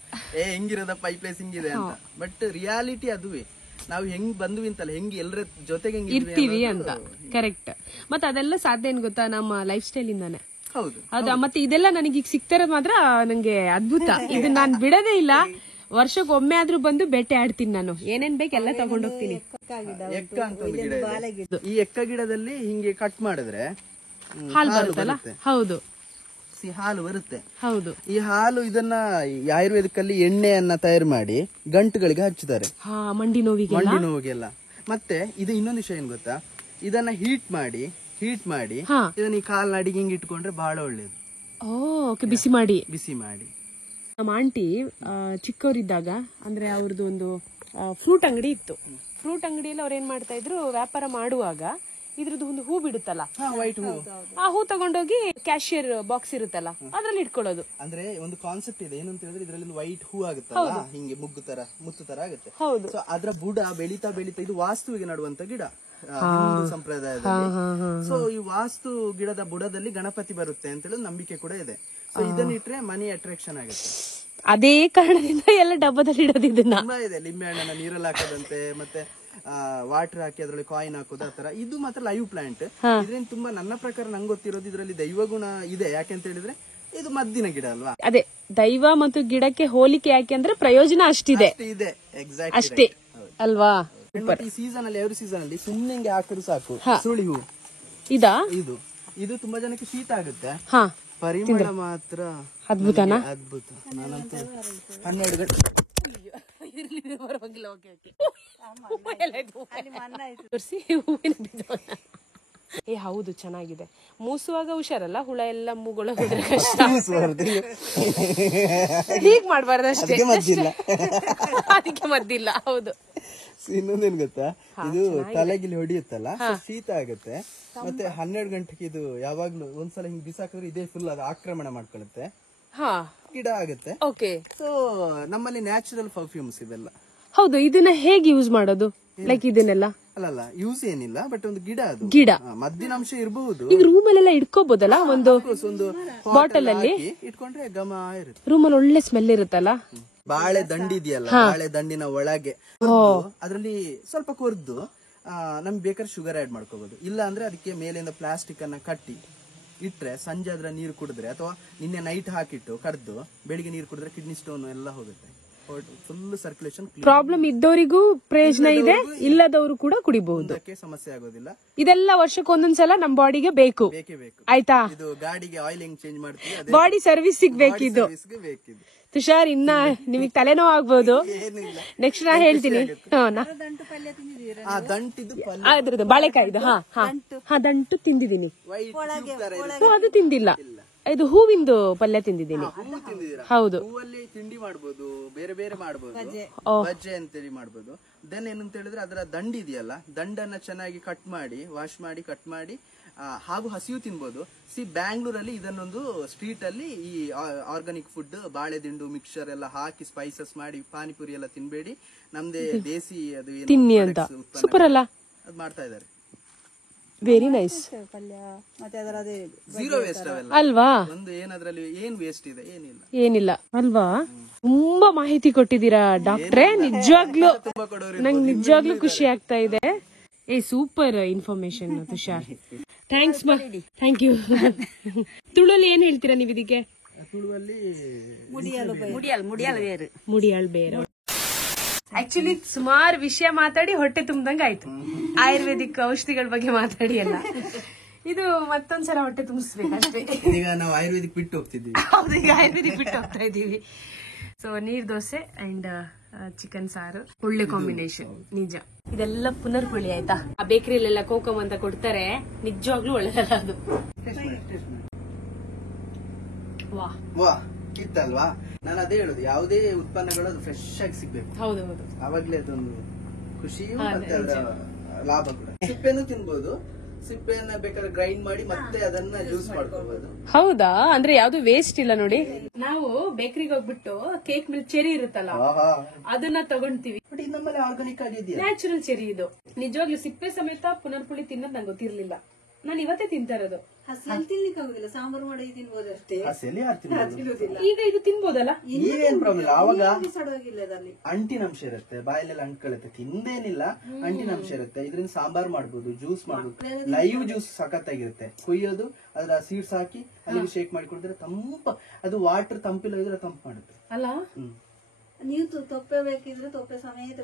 ಹೆಂಗಿರೋದಪ್ಪ ಈ ಪ್ಲೇಸ್ ಹಿಂಗಿದೆ ಅಂತ. ಬಟ್ ರಿಯಾಲಿಟಿ ಅದುವೇ, ನಾವು ಹೆಂಗ್ ಬಂದ್ವಿ ಅಂತಲ್ಲ, ಹೆಂಗ್ ಎಲ್ಲರ ಜೊತೆಗೆ ಇರ್ತೀವಿ ಅಂತ. ಕರೆಕ್ಟ್. ಮತ್ತೆ ಅದೆಲ್ಲ ಸಾಧ್ಯ ಏನ್ ಗೊತ್ತಾ, ನಮ್ಮ ಲೈಫ್ ಸ್ಟೈಲ್ ಇಂದಾನೆ. ಹೌದು. ಹೌದಾ? ಮತ್ತೆ ಇದೆಲ್ಲ ನನಗೆ ಈಗ ಸಿಗ್ತಿರೋದು ಮಾತ್ರ ನಂಗೆ ಅದ್ಭುತ. ಇದು ನಾನ್ ಬಿಡೋದೇ ಇಲ್ಲ. ವರ್ಷಕ್ಕೆ ಒಮ್ಮೆ ಆದ್ರೂ ಬಂದು ಬೇಟೆ ಆಡ್ತೀನಿ ನಾನು. ಏನೇನ್ ಬೇಕು ಎಲ್ಲ ತಗೊಂಡ್ ಹೋಗ್ತೀನಿ. ಎಕ್ಕ ಅಂತ ಒಂದು ಗಿಡ ಇದೆ. ಈ ಎಕ್ಕ ಗಿಡದಲ್ಲಿ ಹಿಂಗೆ ಕಟ್ ಮಾಡಿದ್ರೆ ಹಾಲು ಬರುತ್ತಲ್ಲ? ಹೌದು, ಹಾಲು ಬರುತ್ತೆ. ಹೌದು. ಈ ಹಾಲು ಇದನ್ನ ಆಯುರ್ವೇದಿಕಲ್ಲಿ ಎಣ್ಣೆಯನ್ನ ತಯಾರು ಮಾಡಿ ಗಂಟುಗಳಿಗೆ ಹಚ್ಚುತ್ತಾರೆ, ಮಂಡಿ ನೋವಿಗೆಲ್ಲ. ಮತ್ತೆ ಇದು ಇನ್ನೊಂದು ವಿಷಯ ಏನ್ ಗೊತ್ತಾ, ಇದನ್ನ ಹೀಟ್ ಮಾಡಿ ಇದನ್ನ ಈ ಕಾಲ್ನ ಅಡಿಗೆ ಹಿಂಗೆ ಇಟ್ಕೊಂಡ್ರೆ ಬಹಳ ಒಳ್ಳೇದು. ಓಕೆ, ಬಿಸಿ ಮಾಡಿ. ನಮ್ಮ ಆಂಟಿ ಚಿಕ್ಕವರಿದ್ದಾಗ ಅಂದ್ರೆ ಅವ್ರದ್ದು ಒಂದು ಫ್ರೂಟ್ ಅಂಗಡಿ ಇತ್ತು. ಫ್ರೂಟ್ ಅಂಗಡಿಯಲ್ಲಿ ಅವ್ರು ಏನ್ ಮಾಡ್ತಾ ಇದ್ರು, ವ್ಯಾಪಾರ ಮಾಡುವಾಗ ಇದ್ರದ್ದು ಒಂದು ಹೂ ಬಿಡುತ್ತಲ್ಲ, ವೈಟ್ ಹೂ, ಆ ಹೂ ತಗೊಂಡೋಗಿ ಕ್ಯಾಶಿಯರ್ ಬಾಕ್ಸ್ ಇರುತ್ತಲ್ಲ ಅದ್ರಲ್ಲಿ ಇಟ್ಕೊಳ್ಳೋದು. ಅಂದ್ರೆ ಒಂದು ಕಾನ್ಸೆಪ್ಟ್ ಇದೆ, ಏನಂತ ಹೇಳಿದ್ರೆ ಇದ್ರಲ್ಲಿ ಒಂದು ವೈಟ್ ಹೂ ಆಗುತ್ತಲ್ಲ, ಹಿಂಗೆ ಮುತ್ತು ತರ ಆಗುತ್ತೆ. ಸೊ ಅದ್ರ ಬುಡ ಬೆಳೀತಾ ಇದು ವಾಸ್ತುವಿಗೆ ನಡುವಂತ ಗಿಡ ಹಿಂದೂ ಸಂಪ್ರದಾಯದಲ್ಲಿ. ಸೊ ಈ ವಾಸ್ತು ಗಿಡದ ಬುಡದಲ್ಲಿ ಗಣಪತಿ ಬರುತ್ತೆ ಅಂತ ಹೇಳಿ ನಂಬಿಕೆ ಕೂಡ ಇದೆ. ಸೊ ಇದನ್ನ ಇಟ್ರೆ ಮನಿ ಅಟ್ರಾಕ್ಷನ್ ಆಗುತ್ತೆ. ಅದೇ ಕಾರಣದಿಂದ ಎಲ್ಲ ಡಬ್ಬದಲ್ಲಿ ಇಡೋದು. ಇದನ್ನ ತುಂಬಾ ಇದೆ, ಲಿಂಬೆ ಹಣ್ಣನ್ನ ನೀರಲ್ಲಿ ಹಾಕೋದಂತೆ, ಮತ್ತೆ ವಾಟರ್ ಹಾಕಿ ಅದ್ರಲ್ಲಿ ಕಾಯಿನ್ ಹಾಕೋದು, ಆತರ. ಇದು ಮಾತ್ರ ಲೈವ್ ಪ್ಲಾಂಟ್. ಇದ್ರಿಂದ ತುಂಬಾ, ನನ್ನ ಪ್ರಕಾರ ನಂಗೆ ಗೊತ್ತಿರೋದು, ಇದರಲ್ಲಿ ದೈವಗುಣ ಇದೆ. ಯಾಕೆಂತ ಹೇಳಿದ್ರೆ ಇದು ಮದ್ದಿನ ಗಿಡ ಅಲ್ವಾ. ಅದೇ ದೈವ ಮತ್ತು ಗಿಡಕ್ಕೆ ಹೋಲಿಕೆ ಯಾಕೆ ಅಂದ್ರೆ ಪ್ರಯೋಜನ ಅಷ್ಟಿದೆ. ಎಕ್ಸಾಕ್ಟ್ ಅಷ್ಟೇ ಅಲ್ವಾ. ಈ ಸೀಸನ್ ಅಲ್ಲಿ, ಎವ್ರಿ ಸೀಸನ್ ಅಲ್ಲಿ ಸುಮ್ಮನೆ ಹಾಕಿದ್ರು ಸಾಕು, ಸುಳಿ ಹೂ. ಇದು ತುಂಬಾ ಜನಕ್ಕೆ ಶೀತ ಆಗುತ್ತೆ, ಪರಿಮಳ ಮಾತ್ರ ಅದ್ಭುತನಾ? ಅದ್ಭುತ. ನಾನಂತೂ 12 ಗಂಟೆ ಹೌದು, ಚೆನ್ನಾಗಿದೆ. ಮೂಸುವಾಗ ಹುಷಾರಲ್ಲ, ಹುಳ ಎಲ್ಲ ಮೂಗೊಳ ಹೋದ್ರೆ ಕಷ್ಟ. ಹೀಗ್ ಮಾಡ್ಬಾರ್ದು ಅಷ್ಟೇ, ಅದಕ್ಕೆ ಮದ್ದಿಲ್ಲ. ಹೌದು. ಇನ್ನೊಂದೇನ್ ಗೊತ್ತಾ, ಇದು ತಲೆಗಿಲಿ ಹೊಡಿಯುತ್ತಲ್ಲ, ಶೀತ ಆಗುತ್ತೆ. ಮತ್ತೆ 12 ಗಂಟೆಗೆ ಇದು ಯಾವಾಗ್ಲೂ ಒಂದ್ಸಲ ಹಿಂಗ್ ಬಿಸಾಕಿದ್ರೆ ಇದೇ ಫುಲ್ ಅದು ಆಕ್ರಮಣ ಮಾಡ್ಕೊಳ್ಳುತ್ತೆ, ಗಿಡ ಆಗುತ್ತೆ. ಓಕೆ. ಸೊ ನಮ್ಮಲ್ಲಿ ನ್ಯಾಚುರಲ್ ಪರ್ಫ್ಯೂಮ್ಸ್ ಇವೆಲ್ಲ. ಹೌದು. ಇದನ್ನ ಹೇಗೆ ಯೂಸ್ ಮಾಡೋದು? ಲೈಕ್ ಇದನ್ನೆಲ್ಲ ಅಲ್ಲ, ಯೂಸ್ ಏನಿಲ್ಲ, ಬಟ್ ಒಂದು ಗಿಡ, ಅದು ಗಿಡ, ಮದ್ದಿನಾಂಶ ಇರಬಹುದು. ಈಗ ರೂಮ್ ಅಲ್ಲೆಲ್ಲ ಇಟ್ಕೋಬಹುದಲ್ಲ, ಒಂದು ಬಾಟಲ್ ಅಲ್ಲಿ ಇಟ್ಕೊಂಡ್ರೆ ಘಮ ಇರುತ್ತೆ. ರೂಮ್ ಅಲ್ಲಿ ಒಳ್ಳೆ ಸ್ಮೆಲ್ ಇರುತ್ತಲ್ಲ. ಬಾಳೆ ದಂಡಿ ಇದೆಯಲ್ಲ, ಬಾಳೆ ದಂಡಿನ ಒಳಗೆ ಅದ್ರಲ್ಲಿ ಸ್ವಲ್ಪ ಕೊರ್ದು ನಮ್ಗೆ ಬೇಕಾದ್ರೆ ಶುಗರ್ ಆಡ್ ಮಾಡ್ಕೋಬಹುದು. ಇಲ್ಲ ಅಂದ್ರೆ ಅದಕ್ಕೆ ಮೇಲಿಂದ ಪ್ಲಾಸ್ಟಿಕ್ ಅನ್ನ ಕಟ್ಟಿ ಇಟ್ರೆ ಸಂಜೆ ಅದ್ರ ನೀರು ಕುಡಿದ್ರೆ, ಅಥವಾ ನಿನ್ನೆ ನೈಟ್ ಹಾಕಿಟ್ಟು ಕಡ್ದು ಬೆಳಿಗ್ಗೆ ನೀರು ಕುಡಿದ್ರೆ ಕಿಡ್ನಿ ಸ್ಟೋನ್ ಎಲ್ಲ ಹೋಗುತ್ತೆ. Full circulation. ಪ್ರಾಬ್ಲಮ್ ಇದ್ದವರಿಗೂ ಪ್ರಯೋಜನ ಇದೆ, ಇಲ್ಲದವರು ಕೂಡ ಕುಡಿಬಹುದು, ಸಮಸ್ಯೆ ಆಗೋದಿಲ್ಲ. ಇದೆಲ್ಲ ವರ್ಷಕ್ಕೆ ಒಂದೊಂದ್ಸಲ ನಮ್ ಬಾಡಿಗೆ ಬೇಕು. ಆಯ್ತಾ? ಇದು ಗಾಡಿಗೆ ಆಯಿಲಿಂಗ್ ಚೇಂಜ್ ಮಾಡ್ತೀವಿ, ಬಾಡಿ ಸರ್ವಿಸ್ ಸಿಗ್ಬೇಕಿದ್ದು. ತುಷಾರ್, ಇನ್ನ ನಿಮಗ್ ತಲೆನೋವು ಆಗ್ಬೋದು. ನೆಕ್ಸ್ಟ್ ನಾ ಹೇಳ್ತೀನಿ. ಅದ್ರದ್ದು ಬಾಳೆಕಾಯ್ದು ದಂಟು ತಿಂದಿದ್ದೀನಿ, ಅದು ತಿಂದಿಲ್ಲ. ಇದು ಹೂವಿಂದು ಪಲ್ಯ ತಿಂದಿದ್ದೀನಿ. ಹೌದು. ಹೂವಲ್ಲಿ ತಿಂಡಿ ಮಾಡಬಹುದು, ಬೇರೆ ಬೇರೆ ಮಾಡಬಹುದು, ಬಜ್ಜೆ ಅಂತೇಳಿ ಮಾಡಬಹುದು. ದೆನ್ ಏನಂತ ಹೇಳಿದ್ರೆ ಅದರ ದಂಡಿ ಇದೆಯಲ್ಲ, ದಂಡನ್ನ ಚೆನ್ನಾಗಿ ಕಟ್ ಮಾಡಿ, ವಾಶ್ ಮಾಡಿ, ಕಟ್ ಮಾಡಿ, ಹಾಗೂ ಹಸಿವು ತಿನ್ಬಹುದು. ಬ್ಯಾಂಗ್ಳೂರಲ್ಲಿ ಇದನ್ನೊಂದು ಸ್ಟ್ರೀಟ್ ಅಲ್ಲಿ ಈ ಆರ್ಗಾನಿಕ್ ಫುಡ್, ಬಾಳೆ ದಿಂಡು ಮಿಕ್ಸರ್ ಎಲ್ಲ ಹಾಕಿ ಸ್ಪೈಸಸ್ ಮಾಡಿ ಪಾನಿಪುರಿ ಎಲ್ಲ ತಿನ್ಬೇಡಿ, ನಮ್ದೇ ದೇಸಿ ಅದು ತಿನ್ನಿ ಅಂತ. ಸೂಪರ್ ಅಲ್ಲ, ಅದು ಮಾಡ್ತಾ ಇದ್ದಾರೆ. Very nice. ಝೀರೋ ವೇಸ್ಟ್ ಅವೆಲ್ಲ ಅಲ್ವಾ? ಒಂದು ಏನದ್ರಲ್ಲಿ ಏನ್ ವೇಸ್ಟ್ ಇದೆ? ಏನಿಲ್ಲ ಅಲ್ವಾ? ತುಂಬಾ ಮಾಹಿತಿ ಕೊಟ್ಟಿದ್ದೀರಾ ಡಾಕ್ಟ್ರೆ, ನಿಜವಾಗ್ಲೂ ನಂಗೆ ನಿಜವಾಗ್ಲೂ ಖುಷಿ ಆಗ್ತಾ ಇದೆ. Super information Tushar, thanks. Thank you. ತುಳುವಲ್ಲಿ ಏನ್ ಹೇಳ್ತೀರಾ ನೀವು ಇದಕ್ಕೆ? ತುಳುವಲ್ಲಿ ಮುಡಿಯಾಳ್ ಬೇರು. ಆಕ್ಚುಲಿ ಸುಮಾರು ವಿಷಯ ಮಾತಾಡಿ ಹೊಟ್ಟೆ ತುಂಬ್ದಂಗ ಆಯ್ತು. ಆಯುರ್ವೇದಿಕ್ ಔಷಧಿಗಳ ಬಗ್ಗೆ ಮಾತಾಡಿ ಎಲ್ಲ. ಇದು ಮತ್ತೊಂದ್ಸಲ ಹೊಟ್ಟೆ ತುಂಬಿಸ್ಬೇಕಷ್ಟೇ. ಈಗ ನಾವು ಆಯುರ್ವೇದಿಕ್ ಬಿಟ್ಟು ಹೋಗ್ತಿದ್ದೀವಿ. ಹೌದು, ಈಗ ಆಯುರ್ವೇದಿಕ್ ಬಿಟ್ಟು ಹೋಗ್ತಾ ಇದೀವಿ. ಸೊ ನೀರ್ ದೋಸೆ ಅಂಡ್ ಚಿಕನ್ ಸಾರು ಒಳ್ಳೆ ಕಾಂಬಿನೇಷನ್ ನಿಜ. ಇದೆಲ್ಲ ಪುನರ್ಪುಳಿ ಆಯ್ತಾ? ಆ ಬೇಕರಿಯಲ್ಲೆಲ್ಲ ಕೋಕಮ್ ಅಂತ ಕೊಡ್ತಾರೆ, ನಿಜವಾಗ್ಲೂ ಒಳ್ಳೆದಲ್ಲ ಅದು. ವಾ ಇತ್ತಲ್ವಾ? ನಾನು ಅದೇ ಹೇಳುದು, ಯಾವುದೇ ಉತ್ಪನ್ನಗಳು ಅದು ಫ್ರೆಶ್ ಆಗಿ ಸಿಗ್ಬೇಕು. ಹೌದೌದು, ಅವಾಗ್ಲೇ ಅದೊಂದು ಖುಷಿಯು ಮತ್ತೆ ಅದರ ಲಾಭ ಕೂಡ. ಸಿಪ್ಪೆನೂ ತಿನ್ಬಹುದು, ಸಿಪ್ಪೆಯನ್ನ ಬೇಕಾದ್ರೆ ಗ್ರೈಂಡ್ ಮಾಡಿ ಮತ್ತೆ ಅದನ್ನ ಜ್ಯೂಸ್ ಮಾಡ್ಕೋಬಹುದು. ಹೌದಾ? ಅಂದ್ರೆ ಯಾವ್ದು ವೇಸ್ಟ್ ಇಲ್ಲ ನೋಡಿ. ನಾವು ಬೇಕರಿಗೆ ಹೋಗ್ಬಿಟ್ಟು ಕೇಕ್ ಮೇಲೆ ಚೆರಿ ಇರುತ್ತಲ್ಲ, ಅದನ್ನ ತಗೊಂತೀವಿ. ನಮ್ಮಲ್ಲಿ ಆರ್ಗಾನಿಕ್ ಆಗಿದೆಯಾ? ನ್ಯಾಚುರಲ್ ಚೆರಿ ಇದು. ನಿಜವಾಗ್ಲೂ ಸಿಪ್ಪೆ ಸಮೇತ ಪುನರ್ಪುಳಿ ತಿನ್ನೋದು ನಂಗೆ ಗೊತ್ತಿರ್ಲಿಲ್ಲ. ನಾನು ಇವತ್ತೇ ತಿಂತಾ ಇರೋದು. ಹಸಿಯಲ್ಲಿ ತಿನ್ಲಿಕ್ಕೆ ಆಗುದಿಲ್ಲ, ಸಾಂಬಾರು ಮಾಡಿ ತಿನ್ಬೋದು ಅಷ್ಟೇ. ಹಸಿಯಲ್ಲಿ ಯಾರು ತಿನ್ನೋದು? ಈಗ ಇದು ತಿನ್ಬೋದಲ್ಲ? ಏನ್ ಪ್ರಾಬ್ಲಮ್ ಇಲ್ಲ. ಅವಾಗ ಸಡವಾಗಿಲ್ಲ ಅದಲ್ಲಿ ಅಂಟಿನಂಶ ಇರುತ್ತೆ, ಬಾಯಲ್ಲೆಲ್ಲ ಅಂಟ್ಕೊಳ್ಳುತ್ತೆ. ತಿಂದೇನಿಲ್ಲ, ಅಂಟಿನಂಶ ಇರುತ್ತೆ. ಇದರಿಂದ ಸಾಂಬಾರ್ ಮಾಡ್ಬೋದು, ಜ್ಯೂಸ್ ಮಾಡ್ಬೋದು. Live juice ಸಖತ್ತಾಗಿರುತ್ತೆ. ಕುಯ್ಯೋದು, ಅದ್ರ ಸೀಡ್ಸ್ ಹಾಕಿ ಅಲ್ಲಿಗೆ ಶೇಕ್ ಮಾಡಿ ಕುಡಿದ್ರೆ ತಂಪ. ಅದು ವಾಟರ್ ತಂಪಿಲ್ಲ ಇದ್ರೆ ತಂಪು ಮಾಡುತ್ತೆ ಅಲ್ಲ. ನೀವು ತೊಪ್ಪೆ ಬೇಕಿದ್ರೆ ತೊಪ್ಪೆ ಸಮೇತ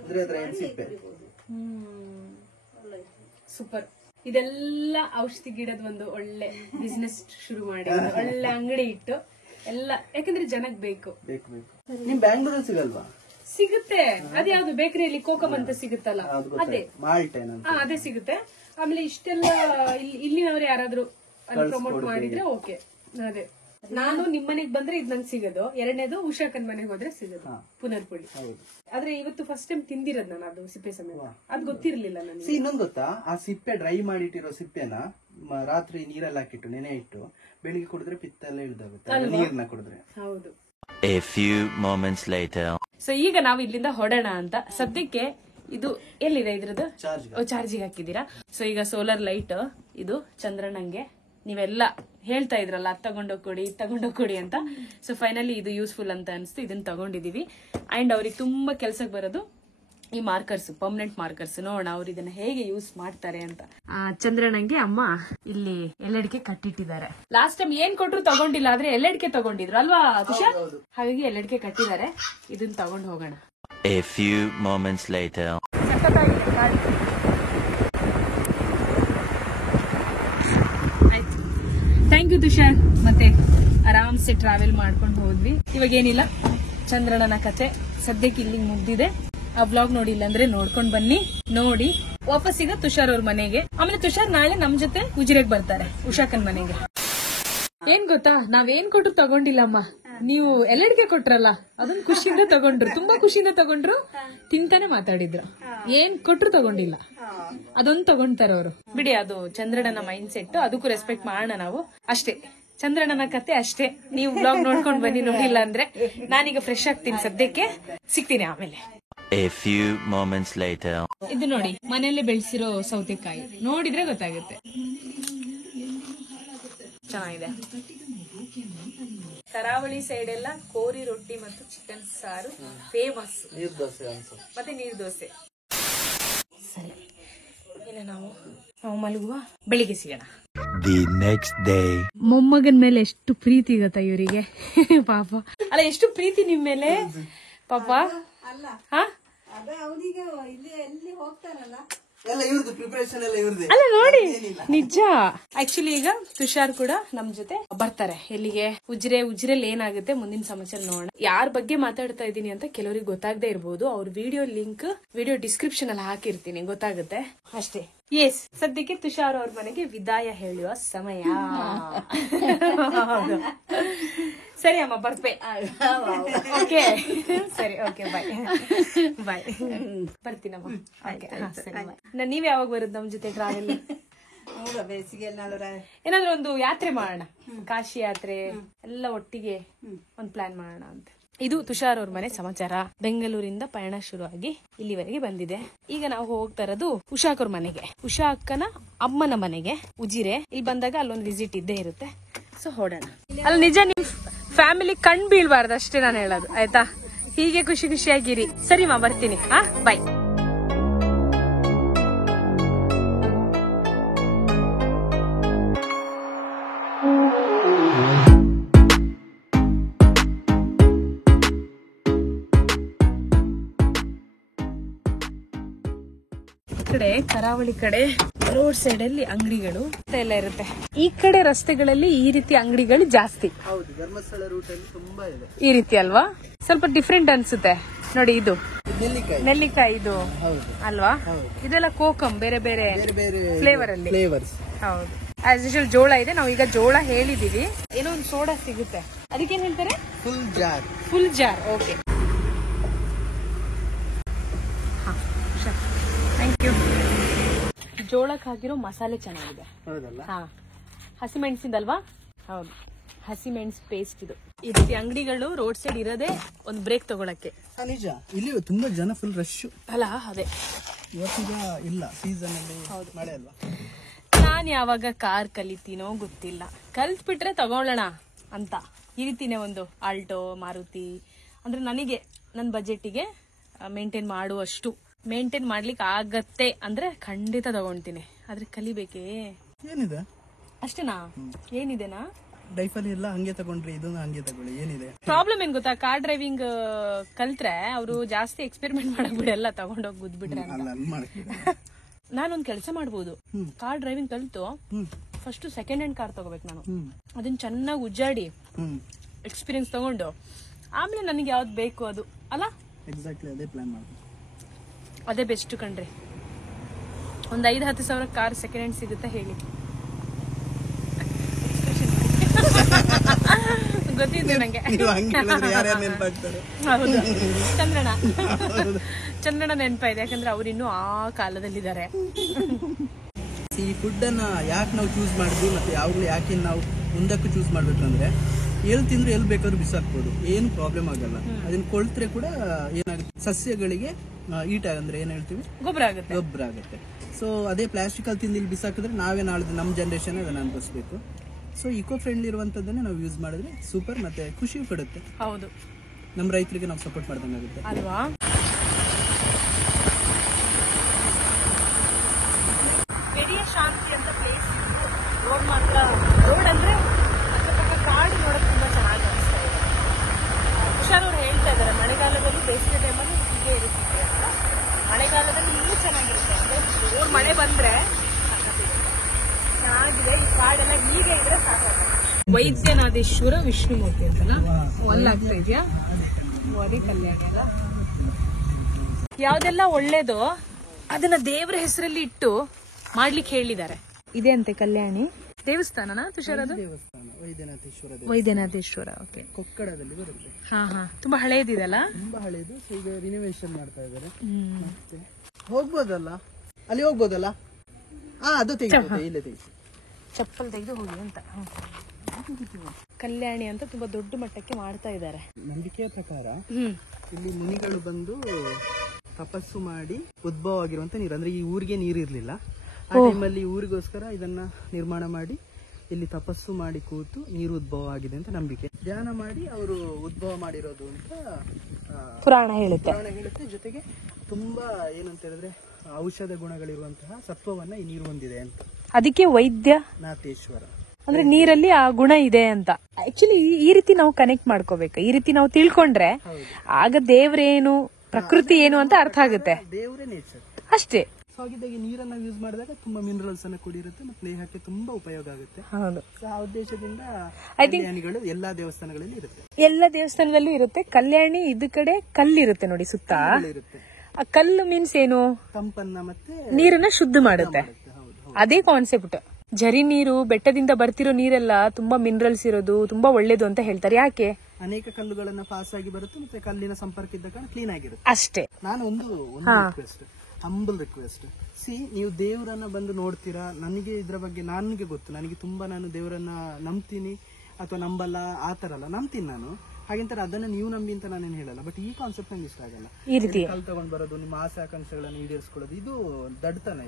ಸೂಪರ್. ಇದೆಲ್ಲ ಔಷಧಿ ಗಿಡದ ಒಂದು ಒಳ್ಳೆ ಬಿಸ್ನೆಸ್ ಶುರು ಮಾಡಿ, ಒಳ್ಳೆ ಅಂಗಡಿ ಇಟ್ಟು ಎಲ್ಲ, ಯಾಕಂದ್ರೆ ಜನಕ್ಕೆ ಬೇಕು. ನಿಮ್ ಬ್ಯಾಂಗ್ಳೂರಲ್ಲಿ ಸಿಗಲ್ವಾ? ಸಿಗುತ್ತೆ. ಅದ್ಯಾವ್ದು ಬೇಕರಿಯಲ್ಲಿ ಕೋಕಮ್ ಅಂತ ಸಿಗುತ್ತಲ್ಲ, ಅದೇ ಅದೇ ಸಿಗುತ್ತೆ. ಆಮೇಲೆ ಇಷ್ಟೆಲ್ಲ ಇಲ್ಲಿನವ್ರು ಯಾರಾದ್ರೂ ಪ್ರಮೋಟ್ ಮಾಡಿದ್ರೆ ಓಕೆ. ಅದೇ ನಾನು ನಿಮ್ಮನೆಗ್ ಬಂದ್ರೆ ಇದ್ ನಂಗೆ ಸಿಗೋದು. ಎರಡನೇದು ಉಷಾಕನ್ ಮನೆಗೆ ಹೋದ್ರೆ ಸಿಗೋದು ಪುನರ್ಪುಳಿ. ಆದ್ರೆ ಇವತ್ತು ಫಸ್ಟ್ ಟೈಮ್ ತಿಂದಿರೋದ್ ನಾನು ಅದು ಸಿಪ್ಪೆ ಸಮೇತ. ಅದ್ ಗೊತ್ತಿರ್ಲಿಲ್ಲ ನನಗೆ. ಇನ್ನೊಂದು ಗೊತ್ತಾ, ಆ ಸಿಪ್ಪೆ ಡ್ರೈ ಮಾಡಿಟ್ಟಿರೋ ಸಿಪ್ಪೆನ ರಾತ್ರಿ ನೀರಲ್ಲಿ ಹಾಕಿಟ್ಟು ನೆನೆ ಇಟ್ಟು ಬೆಳಿಗ್ಗೆ ಕುಡಿದ್ರೆ ಪಿತ್ತ ಎಲ್ಲ ಇಳಿದಾಗುತ್ತೆ, ನೀರ್ನ ಕುಡಿದ್ರೆ. ಹೌದು. A few moments later. So ಈಗ ನಾವು ಇಲ್ಲಿಂದ ಹೊಡೋಣ ಅಂತ. ಸದ್ಯಕ್ಕೆ ಇದು ಎಲ್ಲಿದೆ ಇದ್ರದ್ದು ಚಾರ್ಜಿಗೆ ಹಾಕಿದೀರಾ. ಸೊ ಈಗ ಸೋಲಾರ್ ಲೈಟ್ ಇದು ಚಂದ್ರಣ್ಣಂಗೆ ನೀವೆಲ್ಲ ಹೇಳ್ತಾ ಇದ್ರಲ್ಲ ಅದ್ ತಗೊಂಡೋಗ್ಕೊಡಿ ಅಂತ. ಸೊ ಫೈನಲಿ ಇದು ಯೂಸ್ಫುಲ್ ಅಂತ ಅನ್ಸ್ತು, ಇದನ್ನ ತಗೊಂಡಿದೀವಿ. ಅಂಡ್ ಅವ್ರಿಗೆ ತುಂಬಾ ಕೆಲ್ಸಕ್ಕೆ ಬರೋದು ಈ ಮಾರ್ಕರ್ಸ್, ಪರ್ಮನೆಂಟ್ ಮಾರ್ಕರ್ಸ್. ನೋಡೋಣ ಅವ್ರು ಇದನ್ನ ಹೇಗೆ ಯೂಸ್ ಮಾಡ್ತಾರೆ ಅಂತ. ಚಂದ್ರಣ್ಣಂಗೆ ಅಮ್ಮ ಇಲ್ಲಿ ಎಲ್ಲೆಡಿಕೆ ಕಟ್ಟಿಟ್ಟಿದ್ದಾರೆ. ಲಾಸ್ಟ್ ಟೈಮ್ ಏನ್ ಕೊಟ್ರು ತಗೊಂಡಿಲ್ಲ, ಆದ್ರೆ ಎಲ್ಲೆಡಿಕೆ ತಗೊಂಡಿದ್ರು ಅಲ್ವಾ ತುಷಾರ್? ಹಾಗಾಗಿ ಎಲ್ಲೆಡಿಕೆ ಕಟ್ಟಿದ್ದಾರೆ. ಇದನ್ನ ತಗೊಂಡು ಹೋಗೋಣ. A few moments later. Thank you Tushar. ಮತ್ತೆ ಆರಾಮ್ಸೆ ಟ್ರಾವೆಲ್ ಮಾಡ್ಕೊಂಡು ಹೋದ್ವಿ. ಇವಾಗ ಏನಿಲ್ಲ, ಚಂದ್ರಣ್ಣನ ಕತೆ ಸದ್ಯಕ್ಕೆ ಇಲ್ಲಿಗೆ ಮುಗ್ದಿದೆ. ಆ ಬ್ಲಾಗ್ ನೋಡಿಲ್ಲ ಅಂದ್ರೆ ನೋಡ್ಕೊಂಡ್ ಬನ್ನಿ. ನೋಡಿ ವಾಪಸ್ ಈಗ ತುಷಾರ್ ಅವ್ರ ಮನೆಗೆ. ಆಮೇಲೆ ತುಷಾರ್ ನಾಳೆ ನಮ್ ಜೊತೆ ಉಜಿರೆಗೆ ಬರ್ತಾರೆ, ಉಷಾಕನ್ ಮನೆಗೆ. ಏನ್ ಗೊತ್ತಾ, ನಾವೇನ್ ಕೊಟ್ರು ತಗೊಂಡಿಲ್ಲಮ್ಮ. ನೀವು ಎಲ್ಲೆಡಿಕೆ ಕೊಟ್ರಲ್ಲ, ಅದೊಂದು ಖುಷಿಯಿಂದ ತಗೊಂಡ್ರು, ತುಂಬಾ ಖುಷಿಯಿಂದ ತಗೊಂಡ್ರು. ತಿಂತಾನೆ ಮಾತಾಡಿದ್ರು. ಏನ್ ಕೊಟ್ರು ತಗೊಂಡಿಲ್ಲ, ಅದೊಂದು ತಗೊಂಡ್ತಾರ ಅವರು. ಬಿಡಿ, ಅದು ಚಂದ್ರಣ್ಣನ ಮೈಂಡ್ ಸೆಟ್, ಅದಕ್ಕೂ ರೆಸ್ಪೆಕ್ಟ್ ಮಾಡೋಣ ನಾವು ಅಷ್ಟೇ. ಚಂದ್ರಣ್ಣನ ಕತೆ ಅಷ್ಟೇ. ನೀವು ಬ್ಲಾಗ್ ನೋಡ್ಕೊಂಡ್ ಬನ್ನಿ, ನೋಡಿಲ್ಲ ಅಂದ್ರೆ. ನಾನೀಗ ಫ್ರೆಶ್ ಆಗ್ತೀನಿ, ಸದ್ಯಕ್ಕೆ ಸಿಗ್ತೀನಿ ಆಮೇಲೆ. A few moments later. ಇದು ನೋಡಿ, ಮನೆಯಲ್ಲೇ ಬೆಳೆಸಿರೋ ಸೌತೆಕಾಯಿ, ನೋಡಿದ್ರೆ ಗೊತ್ತಾಗುತ್ತೆ. ಚೆನ್ನಾಗಿದೆ. ಕರಾವಳಿ ಸೈಡ್ ಎಲ್ಲ ಕೋರಿ ರೊಟ್ಟಿ ಮತ್ತು ಚಿಕನ್ ಸಾರು ಫೇಮಸ್. ಮತ್ತೆ ನೀರ್ ದೋಸೆ. ಸರಿ, ಇನ್ನು ನಾವು ಮಲಗುವ, ಬೆಳಿಗ್ಗೆ ಸಿಗೋಣ. The next day. ಮೊಮ್ಮಗನ್ ಮೇಲೆ ಎಷ್ಟು ಪ್ರೀತಿ ಗೊತ್ತಾ ಇವರಿಗೆ, ಪಾಪ. ಅಲ್ಲ, ಎಷ್ಟು ಪ್ರೀತಿ ನಿಮ್ ಮೇಲೆ ಪಾಪ. ಅಲ್ಲ ನೋಡಿ, ನಿಜ. ಆಕ್ಚುಲಿ ಈಗ ತುಷಾರ್ ಕೂಡ ನಮ್ ಜೊತೆ ಬರ್ತಾರೆ. ಎಲ್ಲಿಗೆ? ಉಜಿರೆಲಿ ಏನಾಗುತ್ತೆ ಮುಂದಿನ ಸಮಾಚಾರ ನೋಡೋಣ. ಯಾರ ಬಗ್ಗೆ ಮಾತಾಡ್ತಾ ಇದ್ದೀನಿ ಅಂತ ಕೆಲವರಿಗೆ ಗೊತ್ತಾಗದೇ ಇರಬಹುದು. ಅವ್ರ ವಿಡಿಯೋ ಡಿಸ್ಕ್ರಿಪ್ಷನ್ ಅಲ್ಲಿ ಹಾಕಿರ್ತೀನಿ, ಗೊತ್ತಾಗುತ್ತೆ ಅಷ್ಟೇ. ಎಸ್, ಸದ್ಯಕ್ಕೆ ತುಷಾರ್ ಅವ್ರ ಮನೆಗೆ ವಿದಾಯ ಹೇಳುವ ಸಮಯ. ಸರಿ ಅಮ್ಮ, ಬರ್ತೆ. ಓಕೆ, ಸರಿ, ಓಕೆ, ಬಾಯ್. ಬರ್ತೀನಮ್ಮ. ನೀವ್ ಯಾವಾಗ ಬರೋದು ನಮ್ ಜೊತೆ ಟ್ರಾವೆಲ್? ಬೇಸಿಗೆ ಏನಾದ್ರೂ ಒಂದು ಯಾತ್ರೆ ಮಾಡೋಣ, ಕಾಶಿ ಯಾತ್ರೆ ಎಲ್ಲ ಒಟ್ಟಿಗೆ ಒಂದ್ ಪ್ಲಾನ್ ಮಾಡೋಣ ಅಂತ. ಇದು ತುಷಾರ್ ಅವ್ರ ಮನೆ ಸಮಾಚಾರ. ಬೆಂಗಳೂರಿಂದ ಪಯಣ ಶುರುವಾಗಿ ಇಲ್ಲಿವರೆಗೆ ಬಂದಿದೆ. ಈಗ ನಾವು ಹೋಗ್ತಾ ಇರೋದು ಉಷಾಕ್ ಅವ್ರ ಮನೆಗೆ, ಉಷಾ ಅಕ್ಕನ ಅಮ್ಮನ ಮನೆಗೆ, ಉಜಿರೆ. ಇಲ್ಲಿ ಬಂದಾಗ ಅಲ್ಲೊಂದು ವಿಸಿಟ್ ಇದ್ದೇ ಇರುತ್ತೆ. ಸೊ ಹೊಡೋಣ. ಅಲ್ಲಿ ನಿಜ ನಿಮ್ ಫ್ಯಾಮಿಲಿ ಕಣ್ ಬೀಳ್ಬಾರ್ದು ಅಷ್ಟೇ ನಾನು ಹೇಳೋದು, ಆಯ್ತಾ? ಹೀಗೆ ಖುಷಿ ಖುಷಿಯಾಗಿರಿ. ಸರಿಮಾ, ಬರ್ತೀನಿ. ಬಾಯ್. ಕಡೆ ಕರಾವಳಿ ಕಡೆ ರೋಡ್ ಸೈಡ್ ಅಲ್ಲಿ ಅಂಗಡಿಗಳು ಎಲ್ಲ ಇರುತ್ತೆ. ಈ ಕಡೆ ರಸ್ತೆಗಳಲ್ಲಿ ಈ ರೀತಿ ಅಂಗಡಿಗಳು ಜಾಸ್ತಿ. ಹೌದು, ಧರ್ಮಸ್ಥಳ ರೂಟ್ ಅಲ್ಲಿ ತುಂಬಾ ಇದೆ ಈ ರೀತಿ ಅಲ್ವಾ? ಸ್ವಲ್ಪ ಡಿಫ್ರೆಂಟ್ ಅನ್ಸುತ್ತೆ ನೋಡಿ. ಇದು ನೆಲ್ಲಿಕಾಯಿ ಇದು ಅಲ್ವಾ? ಇದೆಲ್ಲ ಕೋಕಮ್, ಬೇರೆ ಬೇರೆ ಫ್ಲೇವರ್ ಅಲ್ಲಿ. ಹೌದು, ಆಸ್ ಯೂಶುವಲ್ ಜೋಳ ಇದೆ. ನಾವು ಈಗ ಜೋಳ ಹೇಳಿದೀವಿ. ಏನೋ ಒಂದು ಸೋಡಾ ಸಿಗುತ್ತೆ, ಅದಕ್ಕೇನ್ ಹೇಳ್ತಾರೆ? Full jar. Okay, thank you. ಜೋಳಕ್ಕೆ ಹಾಕಿರೋ ಮಸಾಲೆ ಚೆನ್ನಾಗಿದೆ. ಹಸಿಮೆಣಸಿಂದಲ್ವಾ? ಹೌದು, ಹಸಿಮೆಣಸು ಪೇಸ್ಟ್ ಇದು. ಈ ರೀತಿ ಅಂಗಡಿಗಳು ರೋಡ್ ಸೈಡ್ ಇರೋದೇ ಒಂದು ಬ್ರೇಕ್ ತಗೊಳಕ್ಕೆ. ನಿಜ, ಇಲ್ಲಿ ತುಂಬಾ ಜನ ಫುಲ್ ರಶ್ ಅಲ್ಲ? ಅದೇ ಇವತ್ತೀಗ ಇಲ್ಲ, ಸೀಸನ್ ಅಲ್ಲಿ. ಹೌದು, ಮಳೆ ಅಲ್ವಾ? ನಾನ್ ಯಾವಾಗ ಕಾರ್ ಕಲಿತೀನೋ ಗೊತ್ತಿಲ್ಲ, ಕಲ್ತ್ಬಿಟ್ರೆ ತಗೊಳ್ಳೋಣ ಅಂತ ಇರಿತೀನಿ. ಒಂದು ಆಲ್ಟೋ, ಮಾರುತಿ ಅಂದ್ರೆ ನನಗೆ ನನ್ನ ಬಜೆಟಿಗೆ ಮೇಂಟೈನ್ ಮಾಡುವಷ್ಟು ಮೇಂಟೈನ್ ಮಾಡ್ಲಿಕ್ಕೆ ಆಗತ್ತೆ ಅಂದ್ರೆ ಖಂಡಿತ ತಗೊಂತೀನಿ. ಆದ್ರೆ ಕಲಿಬೇಕೇ, ಏನಿದೆ ಅಷ್ಟೇನಾ? ಏನಿದೆನಾ? ಲೈಫಲ್ಲಿ ಎಲ್ಲ ಹಂಗೆ ತಗೊಂಡ್ರಿ, ಇದನ್ನು ಹಂಗೆ ತಗೊಳ್ಳಿ, ಏನಿದೆ ಪ್ರಾಬ್ಲಮ್ ಏನ್ ಗೊತ್ತಾ, ಕಾರ್ ಡ್ರೈವಿಂಗ್ ಕಲ್ತ್ರೆ ಅವರು ಜಾಸ್ತಿ ಎಕ್ಸ್ಪೆರಿಮೆಂಟ್ ಮಾಡಕ್ ಬಿಡಲ್ಲ, ತಗೊಂಡೋಗಿ ಗುದ್ಬಿಟ್ರೆ ಅಂತ. ನಾನೊಂದ್ ಕೆಲಸ ಮಾಡ್ಬೋದು, ಕಾರ್ ಡ್ರೈವಿಂಗ್ ಕಲ್ತು ಫಸ್ಟ್ ಸೆಕೆಂಡ್ ಹ್ಯಾಂಡ್ ಕಾರ್ ತಗೋಬೇಕು ನಾನು. ಅದನ್ನ ಚೆನ್ನಾಗಿ ಉಜ್ಜಾಡಿ ಎಕ್ಸ್ಪೀರಿಯನ್ಸ್ ತಗೊಂಡು ಆಮೇಲೆ ನನಗೆ ಯಾವ್ದು ಬೇಕು ಅದು ಅಲ್ಲ. ಎಕ್ಸಾಕ್ಟ್ಲಿ ಅದೇ ಪ್ಲಾನ್ ಮಾಡಿ, ಅದೇ ಬೆಸ್ಟ್ ಕಣ್ರಿ. ಒಂದ್ 5-10 ಸಾವಿರ ಕಾರ್ ಸೆಕೆಂಡ್ ಹ್ಯಾಂಡ್ ಸಿಗುತ್ತೆ ಹೇಳಿ. ಗೊತ್ತಿದ್ದು ನಂಗೆ. ಹೌದು, ಚಂದ್ರಣ್ಣ ನೆನಪಾಯಿದೆ, ಯಾಕಂದ್ರೆ ಅವ್ರು ಇನ್ನೂ ಆ ಕಾಲದಲ್ಲಿದ್ದಾರೆ. ಈ ಫುಡ್ ಅನ್ನ ಯಾಕೆ ನಾವು ಚೂಸ್ ಮಾಡಿದ್ವಿ ಮತ್ತೆ ಯಾವಾಗಲೂ ಯಾಕೆ ನಾವು ಮುಂದಕ್ಕೂ ಚೂಸ್ ಮಾಡ್ಬೇಕಂದ್ರೆ, ಎಲ್ಲಿ ತಿಂದ್ರೆ ಎಲ್ಲಿ ಬೇಕಾದ್ರೂ ಬಿಸಾಕ್ಬೋದು, ಏನು ಪ್ರಾಬ್ಲಮ್ ಆಗಲ್ಲ. ಅದನ್ನ ಕೊಳ್ತ್ರೆ ಕೂಡ ಏನಾಗುತ್ತೆ, ಸಸ್ಯಗಳಿಗೆ ಈಟ ಅಂದ್ರೆ ಏನ್ ಹೇಳ್ತೀವಿ, ಗೊಬ್ಬರ ಆಗುತ್ತೆ. ಸೊ ಅದೇ ಪ್ಲಾಸ್ಟಿಕ್ ಅಲ್ಲಿ ತಿಂದು ಇಲ್ಲಿ ಬಿಸಾಕಿದ್ರೆ ನಾವೇ ನಾಳೆ ನಮ್ಮ ಜನರೇಷನ್ ಅದನ್ನ ಅನುಭವಿಸ್ಬೇಕು. ಸೊ ಇಕೋ ಫ್ರೆಂಡ್ಲಿ ಇರುವಂತದ್ದನ್ನೇ ನಾವು ಯೂಸ್ ಮಾಡಿದ್ರೆ ಸೂಪರ್, ಮತ್ತೆ ಖುಷಿ ಕೊಡುತ್ತೆ. ಹೌದು, ನಮ್ಮ ರೈತರಿಗೆ ನಾವು ಸಪೋರ್ಟ್ ಮಾಡ್ದಂಗಾಗುತ್ತೆ ಅಲ್ವಾ. ಬೆಡಿಯ ಶಾಂತಿ ಅಂತ ಪ್ಲೇಸ್ ರೋಡ್ ಮಾತ್ರ, ರೋಡ್ ಅಂದ್ರೆ ಅಕ್ಕಪಕ್ಕ ಕಾಡು ನೋಡಕ್ ತುಂಬಾ ಚೆನ್ನಾಗಿ ಅನಿಸ್ತಾ ಇದೆ. ಹುಷಾರ್ ಅವ್ರು ಹೇಳ್ತಾ ಇದಾರೆ ಮಳೆಗಾಲದಲ್ಲಿ, ಬೇಸಿಗೆ ಟೈಮಲ್ಲಿ ಹೀಗೆ ಇರುತ್ತೆ ಅಂತ. ಮಳೆಗಾಲದಲ್ಲಿ ಇನ್ನೂ ಚೆನ್ನಾಗಿರುತ್ತೆ, ಅಂದ್ರೆ ರೋಡ್ ಮಳೆ ಬಂದ್ರೆ ಚೆನ್ನಾಗಿದೆ. ಈ ಕಾಡೆಲ್ಲ ಹೀಗೆ ಇದ್ರೆ ಸಾಕಾಗುತ್ತೆ. ವೈದ್ಯನಾಥೇಶ್ವರ ವಿಷ್ಣುಮೂರ್ತಿ ಅಂತಲ್ಲ, ಒಲ್ಲಾಗ್ತಾ ಇದೆಯಾ? ಅದೇ ಕಲ್ಯಾಣ ಅಲ್ಲ. ಯಾವ್ದೆಲ್ಲ ಒಳ್ಳೇದು ಅದನ್ನ ದೇವರ ಹೆಸರಲ್ಲಿ ಇಟ್ಟು ಮಾಡ್ಲಿಕ್ಕೆ ಹೇಳಿದ್ದಾರೆ. ಇದೆ ಅಂತೆ ಕಲ್ಯಾಣಿ ದೇವಸ್ಥಾನನ ತುಷಾರ್? ಅದು ವೈದ್ಯನಾಥೇಶ್ವರ. ಓಕೆ, ಕೊಕ್ಕಡದಲ್ಲಿ ಬರುತ್ತೆ. ಹಾ, ತುಂಬಾ ಹಳೇದಿದೆಲ್ಲ. ತುಂಬಾ ಹಳೇದು. ಈಗ ರಿನೋವೇಷನ್ ಮಾಡ್ತಾ ಇದ್ದಾರೆ. ಮತ್ತೆ ಹೋಗ್ಬೋದಲ್ಲ, ಅಲ್ಲಿ ಹೋಗ್ಬೋದಲ್ಲ. ಅದು ತೆಗಿಬೋದು, ಇಲ್ಲೇ ತೆಗಿಸಿ, ಚಪ್ಪಲ್ ತೆಗೆದು ಹೋಗಿ ಅಂತ. ಕಲ್ಯಾಣಿ ಅಂತ ತುಂಬಾ ದೊಡ್ಡ ಮಟ್ಟಕ್ಕೆ ಮಾಡ್ತಾ ಇದ್ದಾರೆ. ನಂಬಿಕೆಯ ಪ್ರಕಾರ ಇಲ್ಲಿ ಮುನಿಗಳು ಬಂದು ತಪಸ್ಸು ಮಾಡಿ ಉದ್ಭವ ಆಗಿರುವಂತ ನೀರು, ಅಂದ್ರೆ ಈ ಊರಿಗೆ ನೀರಿರ್ಲಿಲ್ಲ ಆ ಟೈಮಲ್ಲಿ, ಊರಿಗೋಸ್ಕರ ಇದನ್ನ ನಿರ್ಮಾಣ ಮಾಡಿ ಇಲ್ಲಿ ತಪಸ್ಸು ಮಾಡಿ ಕೂತು ನೀರು ಉದ್ಭವ ಆಗಿದೆ ಅಂತ ನಂಬಿಕೆ. ಧ್ಯಾನ ಮಾಡಿ ಅವರು ಉದ್ಭವ ಮಾಡಿರೋದು ಅಂತ ಪುರಾಣ ಹೇಳುತ್ತೆ. ಜೊತೆಗೆ ತುಂಬಾ ಏನಂತ ಹೇಳಿದ್ರೆ ಔಷಧ ಗುಣಗಳಿರುವಂತಹ ಸತ್ವವನ್ನ ಈ ನೀರು ಹೊಂದಿದೆ ಅಂತ. ಅದಕ್ಕೆ ವೈದ್ಯನಾಥೇಶ್ವರ ಅಂದ್ರೆ ನೀರಲ್ಲಿ ಆ ಗುಣ ಇದೆ ಅಂತ. ಆಕ್ಚುಲಿ ಈ ರೀತಿ ನಾವು ಕನೆಕ್ಟ್ ಮಾಡ್ಕೋಬೇಕು, ಈ ರೀತಿ ನಾವು ತಿಳ್ಕೊಂಡ್ರೆ ಆಗ ದೇವ್ರೇನು, ಪ್ರಕೃತಿ ಏನು ಅಂತ ಅರ್ಥ ಆಗುತ್ತೆ. ದೇವರೇ ನೇಚರ್ ಅಷ್ಟೇ. ಹಾಗಿದ್ದಾಗಿ ನೀರನ್ನ ಯೂಸ್ ಮಾಡಿದಾಗ ತುಂಬಾ ಮಿನರಲ್ಸ್ ಅನ್ನ ಕೂಡಿರುತ್ತೆ, ಮತ್ತೆ ದೇಹಕ್ಕೆ ತುಂಬಾ ಉಪಯೋಗ ಆಗುತ್ತೆ. ಹೌದು, ಆ ಉದ್ದೇಶದಿಂದ ಕಲ್ಯಾಣಿಗಳು ಎಲ್ಲಾ ದೇವಸ್ಥಾನಗಳಲ್ಲಿ ಇರುತ್ತೆ. ಎಲ್ಲ ದೇವಸ್ಥಾನದಲ್ಲೂ ಇರುತ್ತೆ. ಕಲ್ಯಾಣಿ ಇದು ಕಡೆ ಕಲ್ಲಿರುತ್ತೆ ನೋಡಿ ಸುತ್ತ. ಆ ಕಲ್ಲು ಮೀನ್ಸ್ ಏನು, ತಂಪನ್ನ ಮತ್ತೆ ನೀರನ್ನ ಶುದ್ಧ ಮಾಡುತ್ತೆ. ಅದೇ ಕಾನ್ಸೆಪ್ಟ್. ಝರಿ ನೀರು, ಬೆಟ್ಟದಿಂದ ಬರ್ತಿರೋ ನೀರೆಲ್ಲ ತುಂಬಾ ಮಿನರಲ್ಸ್ ಇರೋದು, ತುಂಬಾ ಒಳ್ಳೇದು ಅಂತ ಹೇಳ್ತಾರೆ. ಯಾಕೆ? ಅನೇಕ ಕಲ್ಲುಗಳನ್ನ ಪಾಸ್ ಆಗಿ ಬರುತ್ತೆ, ಮತ್ತೆ ಕಲ್ಲಿನ ಸಂಪರ್ಕ ಇದ್ದ ಕಾರಣ ಕ್ಲೀನ್ ಆಗಿರುತ್ತೆ ಅಷ್ಟೇ. ನಾನು ಒಂದು ರಿಕ್ವೆಸ್ಟ್, ಹಂಬಲ್ ರಿಕ್ವೆಸ್ಟ್. ನೀವು ದೇವರನ್ನ ಬಂದು ನೋಡ್ತೀರಾ, ನನಗೆ ಇದ್ರ ಬಗ್ಗೆ ನನಗೆ ಗೊತ್ತು, ನನಗೆ ತುಂಬಾ, ನಾನು ದೇವರನ್ನ ನಂಬ್ತೀನಿ ಅಥವಾ ನಂಬಲ್ಲ ಆ ತರ ಅಲ್ಲ, ನಂಬ್ತೀನಿ ನಾನು. ಹಾಗಂತ ಅದನ್ನ ನೀವು ನಂಬಿ ಅಂತ ನಾನೇನು ಹೇಳಲ್ಲ. ಬಟ್ ಈ ಕಾನ್ಸೆಪ್ಟ್ ನಂಗೆ ಇಷ್ಟ ಆಗಲ್ಲ. ಈ ರೀತಿ ಕಲ್ ತಗೊಂಡ್ ಬರೋದು, ನಿಮ್ಮ ಆಸೆ ಆಕಾಂಕ್ಷೆಗಳನ್ನು ಈಡೇರಿಸ್ಕೊಳ್ಳೋದು, ಇದು ದಡ್ತನ.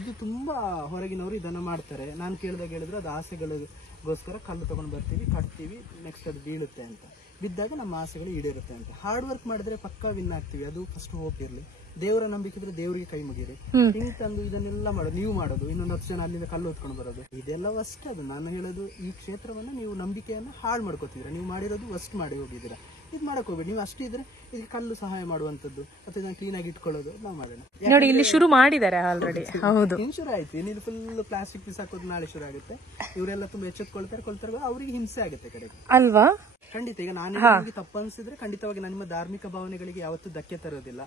ಇದು ತುಂಬಾ ಹೊರಗಿನವರು ಇದನ್ನ ಮಾಡ್ತಾರೆ. ನಾನು ಹೇಳಿದ್ರೆ ಅದು ಆಸೆಗಳಿಗೋಸ್ಕರ ಕಲ್ಲು ತಗೊಂಡ್ ಬರ್ತೀವಿ, ಕಟ್ತೀವಿ, ನೆಕ್ಸ್ಟ್ ಅದು ಬೀಳುತ್ತೆ ಅಂತ. ಬಿದ್ದಾಗ ನಮ್ಮ ಆಸೆಗಳು ಈಡೇರುತ್ತೆ ಅಂತ. ಹಾರ್ಡ್ ವರ್ಕ್ ಮಾಡಿದ್ರೆ ಪಕ್ಕಾ ವಿನ್ ಆಗ್ತೀವಿ, ಅದು ಫಸ್ಟ್ ಹೋಪ್ ಇರ್ಲಿ. ದೇವರ ನಂಬಿಕೆ ಇದ್ರೆ ದೇವರಿಗೆ ಕೈ ಮುಗಿರಿ. ಹಿಂಗ್ ತಂದು ಇದನ್ನೆಲ್ಲ ಮಾಡೋದು, ನೀವು ಮಾಡೋದು, ಇನ್ನೊಂದು 10 ಜನ ಅಲ್ಲಿಂದ ಕಲ್ಲು ಹೊತ್ಕೊಂಡು ಬರೋದು, ಇದೆಲ್ಲ ಅಷ್ಟೇ. ಅದು ನಾನು ಹೇಳೋದು, ಈ ಕ್ಷೇತ್ರವನ್ನ ನೀವು ನಂಬಿಕೆಯನ್ನ ಹಾಳು ಮಾಡ್ಕೋತೀರಾ. ನೀವು ಮಾಡಿರೋದು ವಸ್ಟ್ ಮಾಡಿ ಹೋಗಿದ್ದೀರಾ. ಇದು ಮಾಡಕ್ ಹೋಗ್ಬೇಡಿ. ನೀವು ಅಷ್ಟೇ ಇದ್ರೆ ಇದಕ್ಕೆ ಕಲ್ಲು ಸಹಾಯ ಮಾಡುವಂತದ್ದು ಅಥವಾ ಇದನ್ನ ಕ್ಲೀನ್ ಆಗಿ ಇಟ್ಕೊಳ್ಳೋದು ನಾವು ಮಾಡೋಣ. ನೋಡಿ, ಇಲ್ಲಿ ಶುರು ಮಾಡಿದ್ದಾರೆ ಆಲ್ರೆಡಿ. ಹೌದು, ಶುರು ಆಯ್ತು. ಏನಿದು ಫುಲ್ ಪ್ಲಾಸ್ಟಿಕ್ ಬಿಸಾಕೋದು ನಾಳೆ ಶುರು ಆಗುತ್ತೆ. ಇವರೆಲ್ಲ ತುಂಬಾ ಎಚ್ಚೆತ್ಕೊಳ್ತಾರೆ, ಅವ್ರಿಗೆ ಹಿಂಸೆ ಆಗುತ್ತೆ ಕಡೆ ಅಲ್ವಾ. ಖಂಡಿತ. ಈಗ ನಾನು ತಪ್ಪು ಅನ್ಸಿದ್ರೆ ಖಂಡಿತವಾಗಿ ನಿಮ್ಮ ಧಾರ್ಮಿಕ ಭಾವನೆಗಳಿಗೆ ಯಾವತ್ತೂ ಧಕ್ಕೆ ತರೋದಿಲ್ಲ.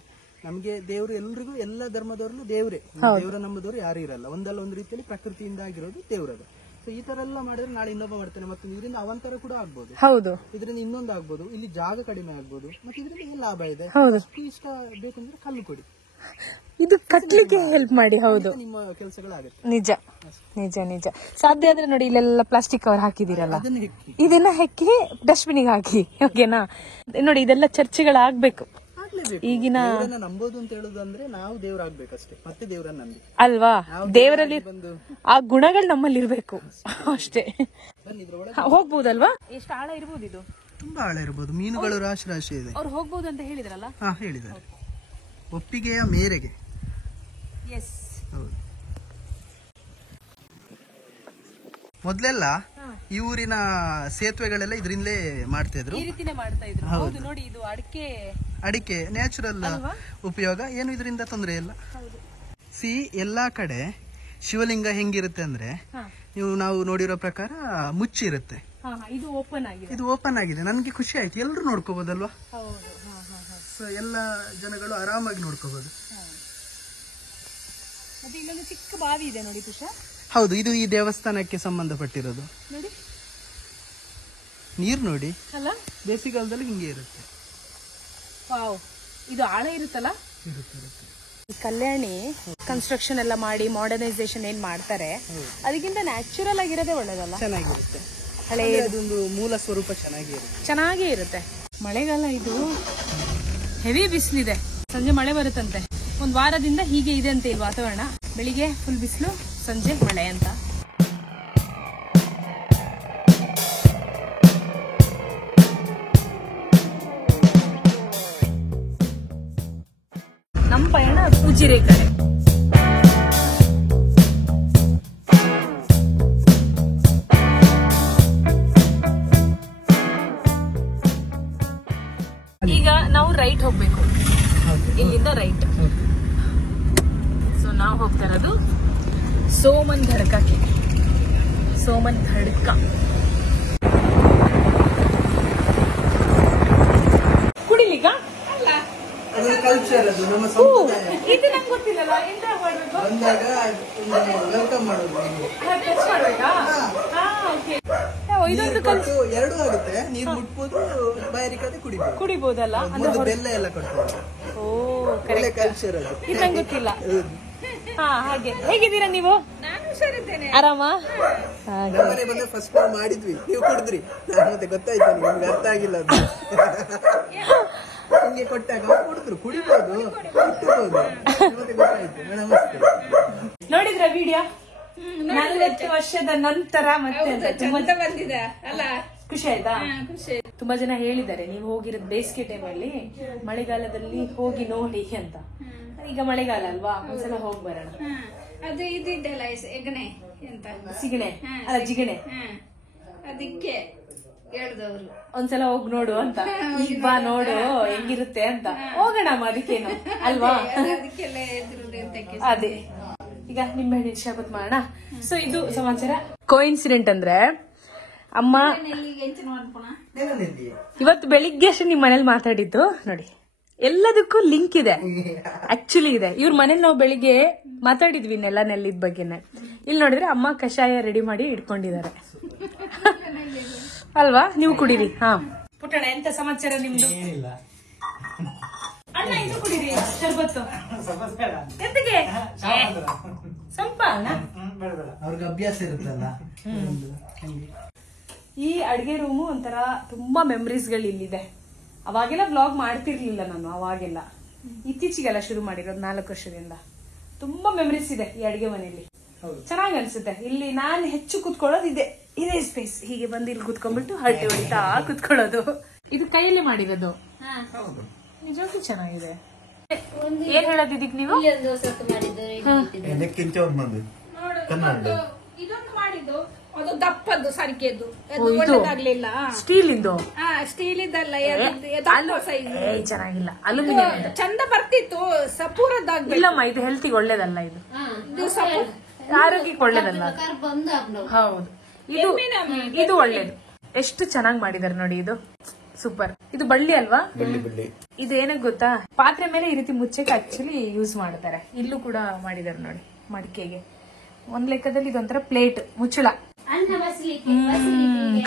ನಮ್ಗೆ ದೇವರು ಎಲ್ರಿಗೂ, ಎಲ್ಲ ಧರ್ಮದವ್ರಲ್ಲೂ ದೇವರೇ. ದೇವರ ನಂಬದವರು ಯಾರು ಇರಲ್ಲ. ಒಂದಲ್ಲ ಒಂದು ರೀತಿಯಲ್ಲಿ ಪ್ರಕೃತಿಯಿಂದ ಆಗಿರೋದು ದೇವರದು. ಸೊ ಈ ತರ ಎಲ್ಲ ಮಾಡಿದ್ರೆ ನಾಳೆ ಇನ್ನೊಬ್ಬ ಮಾಡ್ತಾನೆ, ಮತ್ತೆ ಇದರಿಂದ ಅವಂತರ ಕೂಡ ಆಗ್ಬೋದು. ಹೌದು, ಇದರಿಂದ ಇನ್ನೊಂದು ಆಗ್ಬೋದು, ಇಲ್ಲಿ ಜಾಗ ಕಡಿಮೆ ಆಗ್ಬೋದು, ಮತ್ತೆ ಇದರಿಂದ ಏನ್ ಲಾಭ ಇದೆ. ಇಷ್ಟ ಬೇಕಂದ್ರೆ ಕಲ್ಲು ಕೊಡಿ, ಇದು ಕಟ್ಲಿಕ್ಕೆ ಹೆಲ್ಪ್ ಮಾಡಿ. ಹೌದು, ನಿಮ್ಮ ಕೆಲಸಗಳಾಗುತ್ತೆ. ನಿಜ ನಿಜ ನಿಜ. ಸಾಧ್ಯ ಆದ್ರೆ ನೋಡಿ, ಇಲ್ಲೆಲ್ಲ ಪ್ಲಾಸ್ಟಿಕ್ ಕವರ್ ಹಾಕಿದಿರಲ್ಲ, ಇದನ್ನ ಹೆಕ್ಕಿ ಡಸ್ಟ್ಬಿನ್ ಹಾಕಿ. ಓಕೆನಾ? ನೋಡಿ, ಇದೆಲ್ಲ ಚರ್ಚೆಗಳಾಗ್ಬೇಕು. ನಂಬಲೇಬೇಕು. ಈಗಿನ ದೇವರನ್ನ ನಂಬೋದು ಅಂತ ಹೇಳುದು ಅಂದ್ರೆ ನಾವು ದೇವರಾಗ್ಬೇಕಷ್ಟೇ, ಮತ್ತೆ ದೇವರನ್ನ ನಂಬಿ ಅಲ್ವಾ, ದೇವರಲ್ಲಿ ಆ ಗುಣಗಳು ನಮ್ಮಲ್ಲಿ ಇರ್ಬೇಕು ಅಷ್ಟೇ. ಹೋಗ್ಬೋದಲ್ವಾ? ಎಷ್ಟು ಆಳ ಇರ್ಬೋದು ಇದು? ತುಂಬಾ ಆಳ ಇರ್ಬೋದು, ಮೀನುಗಳು ರಾಶಿ ರಾಶಿ ಇದೆ. ಅವ್ರು ಹೋಗ್ಬೋದು ಅಂತ ಹೇಳಿದ್ರಲ್ಲ? ಹೇಳಿದ್ದಾರೆ, ಒಪ್ಪಿಗೆಯ ಮೇರೆಗೆ. ಎಸ್. ಹೌದು. ಮೊದ್ಲೆಲ್ಲ ಈ ಊರಿನ ಸೇತುವೆಗಳೆಲ್ಲ ಇದರಿಂದಲೇ ಮಾಡ್ತಾ ಇದ್ರು, ಈ ರೀತಿನೇ ಮಾಡ್ತಾ ಇದ್ರು. ಹೌದು ನೋಡಿ, ಇದು ಅಡಿಕೆ ನ್ಯಾಚುರಲ್ ಉಪಯೋಗ, ಏನು ಇದರಿಂದ ತೊಂದರೆ ಇಲ್ಲ. ಎಲ್ಲಾ ಕಡೆ ಶಿವಲಿಂಗ ಹೆಂಗಿರುತ್ತೆ ಅಂದ್ರೆ ನಾವು ನೋಡಿರೋ ಪ್ರಕಾರ ಮುಚ್ಚಿರುತ್ತೆ, ಇದು ಓಪನ್ ಆಗಿದೆ. ಇದು ಓಪನ್ ಆಗಿದೆ. ನನ್ಗೆ ಖುಷಿ ಆಯ್ತು, ಎಲ್ಲರೂ ನೋಡ್ಕೋಬಹುದಲ್ವಾ? ಸೊ ಎಲ್ಲ ಜನಗಳು ಆರಾಮಾಗಿ ನೋಡ್ಕೋಬಹುದು. ಮತ್ತೆ ಇಲ್ಲೊಂದು ಚಿಕ್ಕ ಬಾವಿ ಇದೆ ನೋಡಿ ತುಷಾ. ಹೌದು, ಇದು ಈ ದೇವಸ್ಥಾನಕ್ಕೆ ಸಂಬಂಧಪಟ್ಟಿರೋದು. ನೋಡಿ ನೀರು ನೋಡಿ ಅಲ್ಲ, ಬೇಸಿಗೆಗಾಲದಲ್ಲಿ ಹಿಂಗೆ ಇರುತ್ತೆ. ವಾವ್, ಇದು ಆಳ ಇರುತ್ತಲ್ಲ. ಕಲ್ಯಾಣಿ ಕನ್ಸ್ಟ್ರಕ್ಷನ್ ಎಲ್ಲ ಮಾಡಿ ಮಾಡರ್ನೈಸೇಷನ್ ಏನ್ ಮಾಡ್ತಾರೆ, ಅದಕ್ಕಿಂತ ನ್ಯಾಚುರಲ್ ಆಗಿರೋದೇ ಒಳ್ಳೇದಲ್ಲ. ಚೆನ್ನಾಗಿರುತ್ತೆ, ಹಳೆ ಅದೊಂದು ಮೂಲ ಸ್ವರೂಪ ಚೆನ್ನಾಗೇ ಇರುತ್ತೆ. ಮಳೆಗಾಲ ಇದು, ಹೆವಿ ಬಿಸಿಲಿದೆ, ಸಂಜೆ ಮಳೆ ಬರುತ್ತಂತೆ. ಒಂದ್ ವಾರದಿಂದ ಹೀಗೆ ಇದೆ ಅಂತ ಇಲ್ಲಿ ವಾತಾವರಣ. ಬೆಳಿಗ್ಗೆ ಫುಲ್ ಬಿಸಿಲು, ಸಂಜೆ ಮಳೆ ಅಂತ. ನಮ್ಮ ಪಯಣ ಉಜಿರೆ ಕಡೆ. ಈಗ ನಾವು ರೈಟ್ ಹೋಗ್ಬೇಕು, ಇಲ್ಲಿಂದ ರೈಟ್. ಸೊ ನಾವು ಹೋಗ್ತಾ ಇರೋದು ಸೋಮನ್ ಧಡ್ಕಕ್ಕೆ. ಸೋಮನ್ ಧಡ್ಕ ಕುಡಿಲಿಕ್ಕ ಕಲ್ಚರ್, ಅದು ನಮ್ಮ ಇದು ನಂಗೆ ಗೊತ್ತಿಲ್ಲಲ್ಲ. ಎಂತ ಮಾಡ್ಬೇಕು? ವೆಲ್ಕಮ್ ಮಾಡೋದು. ಟಚ್ ಮಾಡ್ಬೇಕಾ? ಇದೊಂದು ಕಲ್ಚರ್. ಎರಡೂ ಆಗುತ್ತೆ, ನೀರು ಮುಟ್ಬೋದು, ಬಾಯಾರಿಕೆ ಕುಡಿಬೋದು, ಕುಡಿಬಹುದಲ್ಲ ಅಂದ್ರೆ ಬೆಲ್ಲ ಎಲ್ಲ ಕೊಡ್ತಾರೆ. ಓ ಕರೆಕ್ಟ್, ಕಲ್ಚರ್ ಅದು. ಇದು ನಂಗೆ ಗೊತ್ತಿಲ್ಲ. ಹಾಗೆ. ಹೇಗಿದ್ದೀರಾ ನೀವು? ನಾನು ಹುಷಾರಿದ್ದೇನೆ. ಆರಾಮ? ನಮ್ಮನೆ ಬಂದ್ರೆ ಫಸ್ಟ್ ನಾವು ಮಾಡಿದ್ವಿ, ನೀವು ಕುಡಿದ್ರಿ, ಮತ್ತೆ ಗೊತ್ತಾಯ್ತು ನಿಮ್ಗೆ ಅರ್ಥ ಆಗಿಲ್ಲ ಅದು. ನಿಮ್ಗೆ ಕೊಟ್ಟಾಗ ಕುಡಿದ್ರು, ಕುಡಿಬಹುದು, ಮತ್ತೆ ಗೊತ್ತಾಯ್ತು. ನಮಸ್ತೆ. ನೋಡಿದ್ರ ವಿಡಿಯೋ? 40 ವರ್ಷದ ನಂತರ ಮತ್ತೆ ಬಂದಿದೆ ಅಲ್ಲ, ಖುಷಿ ಆಯ್ತಾ? ತುಂಬಾ ಜನ ಹೇಳಿದ್ದಾರೆ ನೀವು ಹೋಗಿರೋದು ಬೇಸಿಗೆ ಟೈಮಲ್ಲಿ, ಮಳೆಗಾಲದಲ್ಲಿ ಹೋಗಿ ನೋಡಿ ಅಂತ. ಈಗ ಮಳೆಗಾಲ ಅಲ್ವಾ, ಒಂದ್ಸಲ ಹೋಗಿ ಬರೋಣ. ಅದು ಇದಿದ್ದಲ್ಲ ಎಗಣೆ ಎಂತ ಸಿಗಣೆ ಅಲ್ಲ ಜಿಗಣೆ, ಅದಕ್ಕೆ ಹೇಳ್ದವ್ರು ಒಂದ್ಸಲ ಹೋಗಿ ನೋಡು ಅಂತ. ಈಗ ಬಾ ನೋಡು ಹೆಂಗಿರುತ್ತೆ ಅಂತ. ಹೋಗೋಣ ಅದಕ್ಕೇನು ಅಲ್ವಾ? ಅದಕ್ಕೆಲ್ಲ ಅದೇ ಈಗ ನಿಂಬೆಹಣ್ಣಿನ ಶರಬತ್ ಮಾಡೋಣ. ಸೊ ಇದು ಸಮಾಚಾರ. ಕೋಇನ್ಸಿಡೆಂಟ್ ಅಂದ್ರೆ ಅಮ್ಮ ಇವತ್ತು ಬೆಳಿಗ್ಗೆ ಅಷ್ಟೇ ನಿಮ್ ಮನೇಲಿ ಮಾತಾಡಿದ್ದು ನೋಡಿ. ಎಲ್ಲದಕ್ಕೂ ಲಿಂಕ್ ಇದೆ, ಆಕ್ಚುಲಿ ಇದೆ. ಇವ್ರ ಮನೇಲಿ ನಾವು ಬೆಳಿಗ್ಗೆ ಮಾತಾಡಿದ್ವಿ ನೆಲ್ಲದ ಬಗ್ಗೆನೆ. ಇಲ್ಲಿ ನೋಡಿದ್ರೆ ಅಮ್ಮ ಕಷಾಯ ರೆಡಿ ಮಾಡಿ ಇಟ್ಕೊಂಡಿದ್ದಾರೆ ಅಲ್ವಾ? ನೀವು ಕುಡೀರಿ. ಹಾ ಪುಟ್ಟಣ, ಎಂತ ಸಮಾಚಾರ ನಿಮ್ದು? ಅಣ್ಣ ಇದು ಕುಡೀರಿ ಶರ್ಬತ್ತು. ಎಂತಗೆ? ಸ್ವಲ್ಪ ಅಣ್ಣ, ಅವ್ರಿಗೆ ಅಭ್ಯಾಸ ಇರುತ್ತಲ್ಲ. ಈ ಅಡ್ಗೆ ರೂಮು ಒಂಥರ ತುಂಬಾ ಮೆಮರೀಸ್ ಗಳು ಇಲ್ಲಿದೆ. ಅವಾಗೆಲ್ಲ ವ್ಲಾಗ್ ಮಾಡ್ತಿರ್ಲಿಲ್ಲ ನಾನು, ಅವಾಗೆಲ್ಲ ಇತ್ತೀಚೆಗೆಲ್ಲ ಶುರು ಮಾಡಿರೋದು 4 ವರ್ಷದಿಂದ. ತುಂಬಾ ಮೆಮರೀಸ್ ಇದೆ ಈ ಅಡ್ಗೆ ಮನೆಯಲ್ಲಿ. ಚೆನ್ನಾಗಿ ಅನ್ಸುತ್ತೆ. ಇಲ್ಲಿ ನಾನು ಹೆಚ್ಚು ಕುತ್ಕೊಳ್ಳೋದು ಇದೇ ಸ್ಪೇಸ್. ಹೀಗೆ ಬಂದು ಇಲ್ಲಿ ಕುತ್ಕೊಂಡ್ಬಿಟ್ಟು ಹರಟೆ ಹೊಡಿತಾ ಕುತ್ಕೊಳ್ಳೋದು. ಇದು ಕೈಯಲ್ಲೇ ಮಾಡಿರೋದು, ನಿಜವಾಗ್ಲೂ ಚೆನ್ನಾಗಿದೆ. ಏನ್ ಹೇಳೋದು ಇದಕ್ಕೆ ನೀವು? ಇದೊಂದು ಮಾಡಿದ್ದು, ಅದು ದಪ್ಪದ್ದು ಸರಿಕೆದ್ದು, ಒಳ್ಳೆದಾಗ್ಲಿಲ್ಲ. ಸ್ಟೀಲ್ ಇಂದು? ಸ್ಟೀಲ್ ಇದ್ದಲ್ಲ, ಚೆನ್ನಾಗಿಲ್ಲ. ಅಲ್ಯೂಮಿನಿಯಂ ಚಂದ ಬರ್ತಿತ್ತು, ಸಪೂರದ್ದಾಗ್ಲಿಲ್ಲ. ಇಲ್ಲಮ್ಮ, ಇದು ಹೆಲ್ತಿಗೆ ಒಳ್ಳೇದಲ್ಲ. ಇದು ಆರೋಗ್ಯಕ್ಕೆ ಒಳ್ಳೇದಲ್ಲ. ಹೌದು, ಇದು ಒಳ್ಳೇದು. ಎಷ್ಟು ಚೆನ್ನಾಗಿ ಮಾಡಿದಾರೆ ನೋಡಿ. ಇದು ಸೂಪರ್. ಇದು ಬಳ್ಳಿ ಅಲ್ವಾ? ಇದೇನಕ್ಕೆ ಗೊತ್ತಾ, ಪಾತ್ರೆ ಮೇಲೆ ಈ ರೀತಿ ಮುಚ್ಚಕ್ಕೆ ಆಕ್ಚುಲಿ ಯೂಸ್ ಮಾಡ್ತಾರೆ. ಇಲ್ಲೂ ಕೂಡ ಮಾಡಿದಾರೆ ನೋಡಿ, ಮಡಿಕೆಗೆ. ಒಂದ್ ಲೆಕ್ಕದಲ್ಲಿ ಇದೊಂಥರ ಪ್ಲೇಟ್, ಮುಚ್ಚಳ.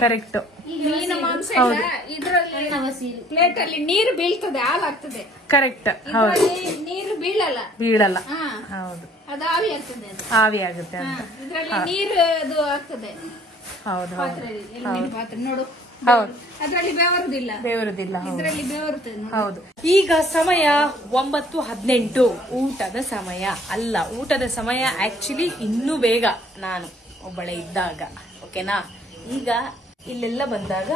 ಕರೆಕ್ಟ್. ಮೀನು ಮಾಂಸ ಇದ್ರಲ್ಲಿ ಪ್ಲೇಟ್ ಅಲ್ಲಿ ನೀರು ಬೀಳ್ತದೆ, ಹಾಲಾಗ್ತದೆ. ಕರೆಕ್ಟ್. ಹೌದು, ನೀರು ಬೀಳಲ್ಲ. ಹೌದು, ಅದು ಆವಿ ಆಗ್ತದೆ, ಆವಿ ಆಗುತ್ತೆ ಅಂತ. ಇದ್ರಲ್ಲಿ ನೀರು ಅದು ಆಗ್ತದೆ. ಹೌದು, ಪಾತ್ರೆ ನೋಡು. ಹೌದು ಅದ್ರಲ್ಲಿ ಬೆವರುದಿಲ್ಲ, ಬೇವರುದಿಲ್ಲ. ಇದ್ರಲ್ಲಿ ಬೆವರುತ್ತದೆ. ಹೌದು. ಈಗ ಸಮಯ 9:18 ಊಟದ ಸಮಯ ಅಲ್ಲ, ಊಟದ ಸಮಯ ಆಕ್ಚುಲಿ ಇನ್ನೂ ಬೇಗ ನಾನು ಒಬ್ಬಳೆ ಇದ್ದಾಗ. ಓಕೆನಾ? ಈಗ ಇಲ್ಲೆಲ್ಲ ಬಂದಾಗ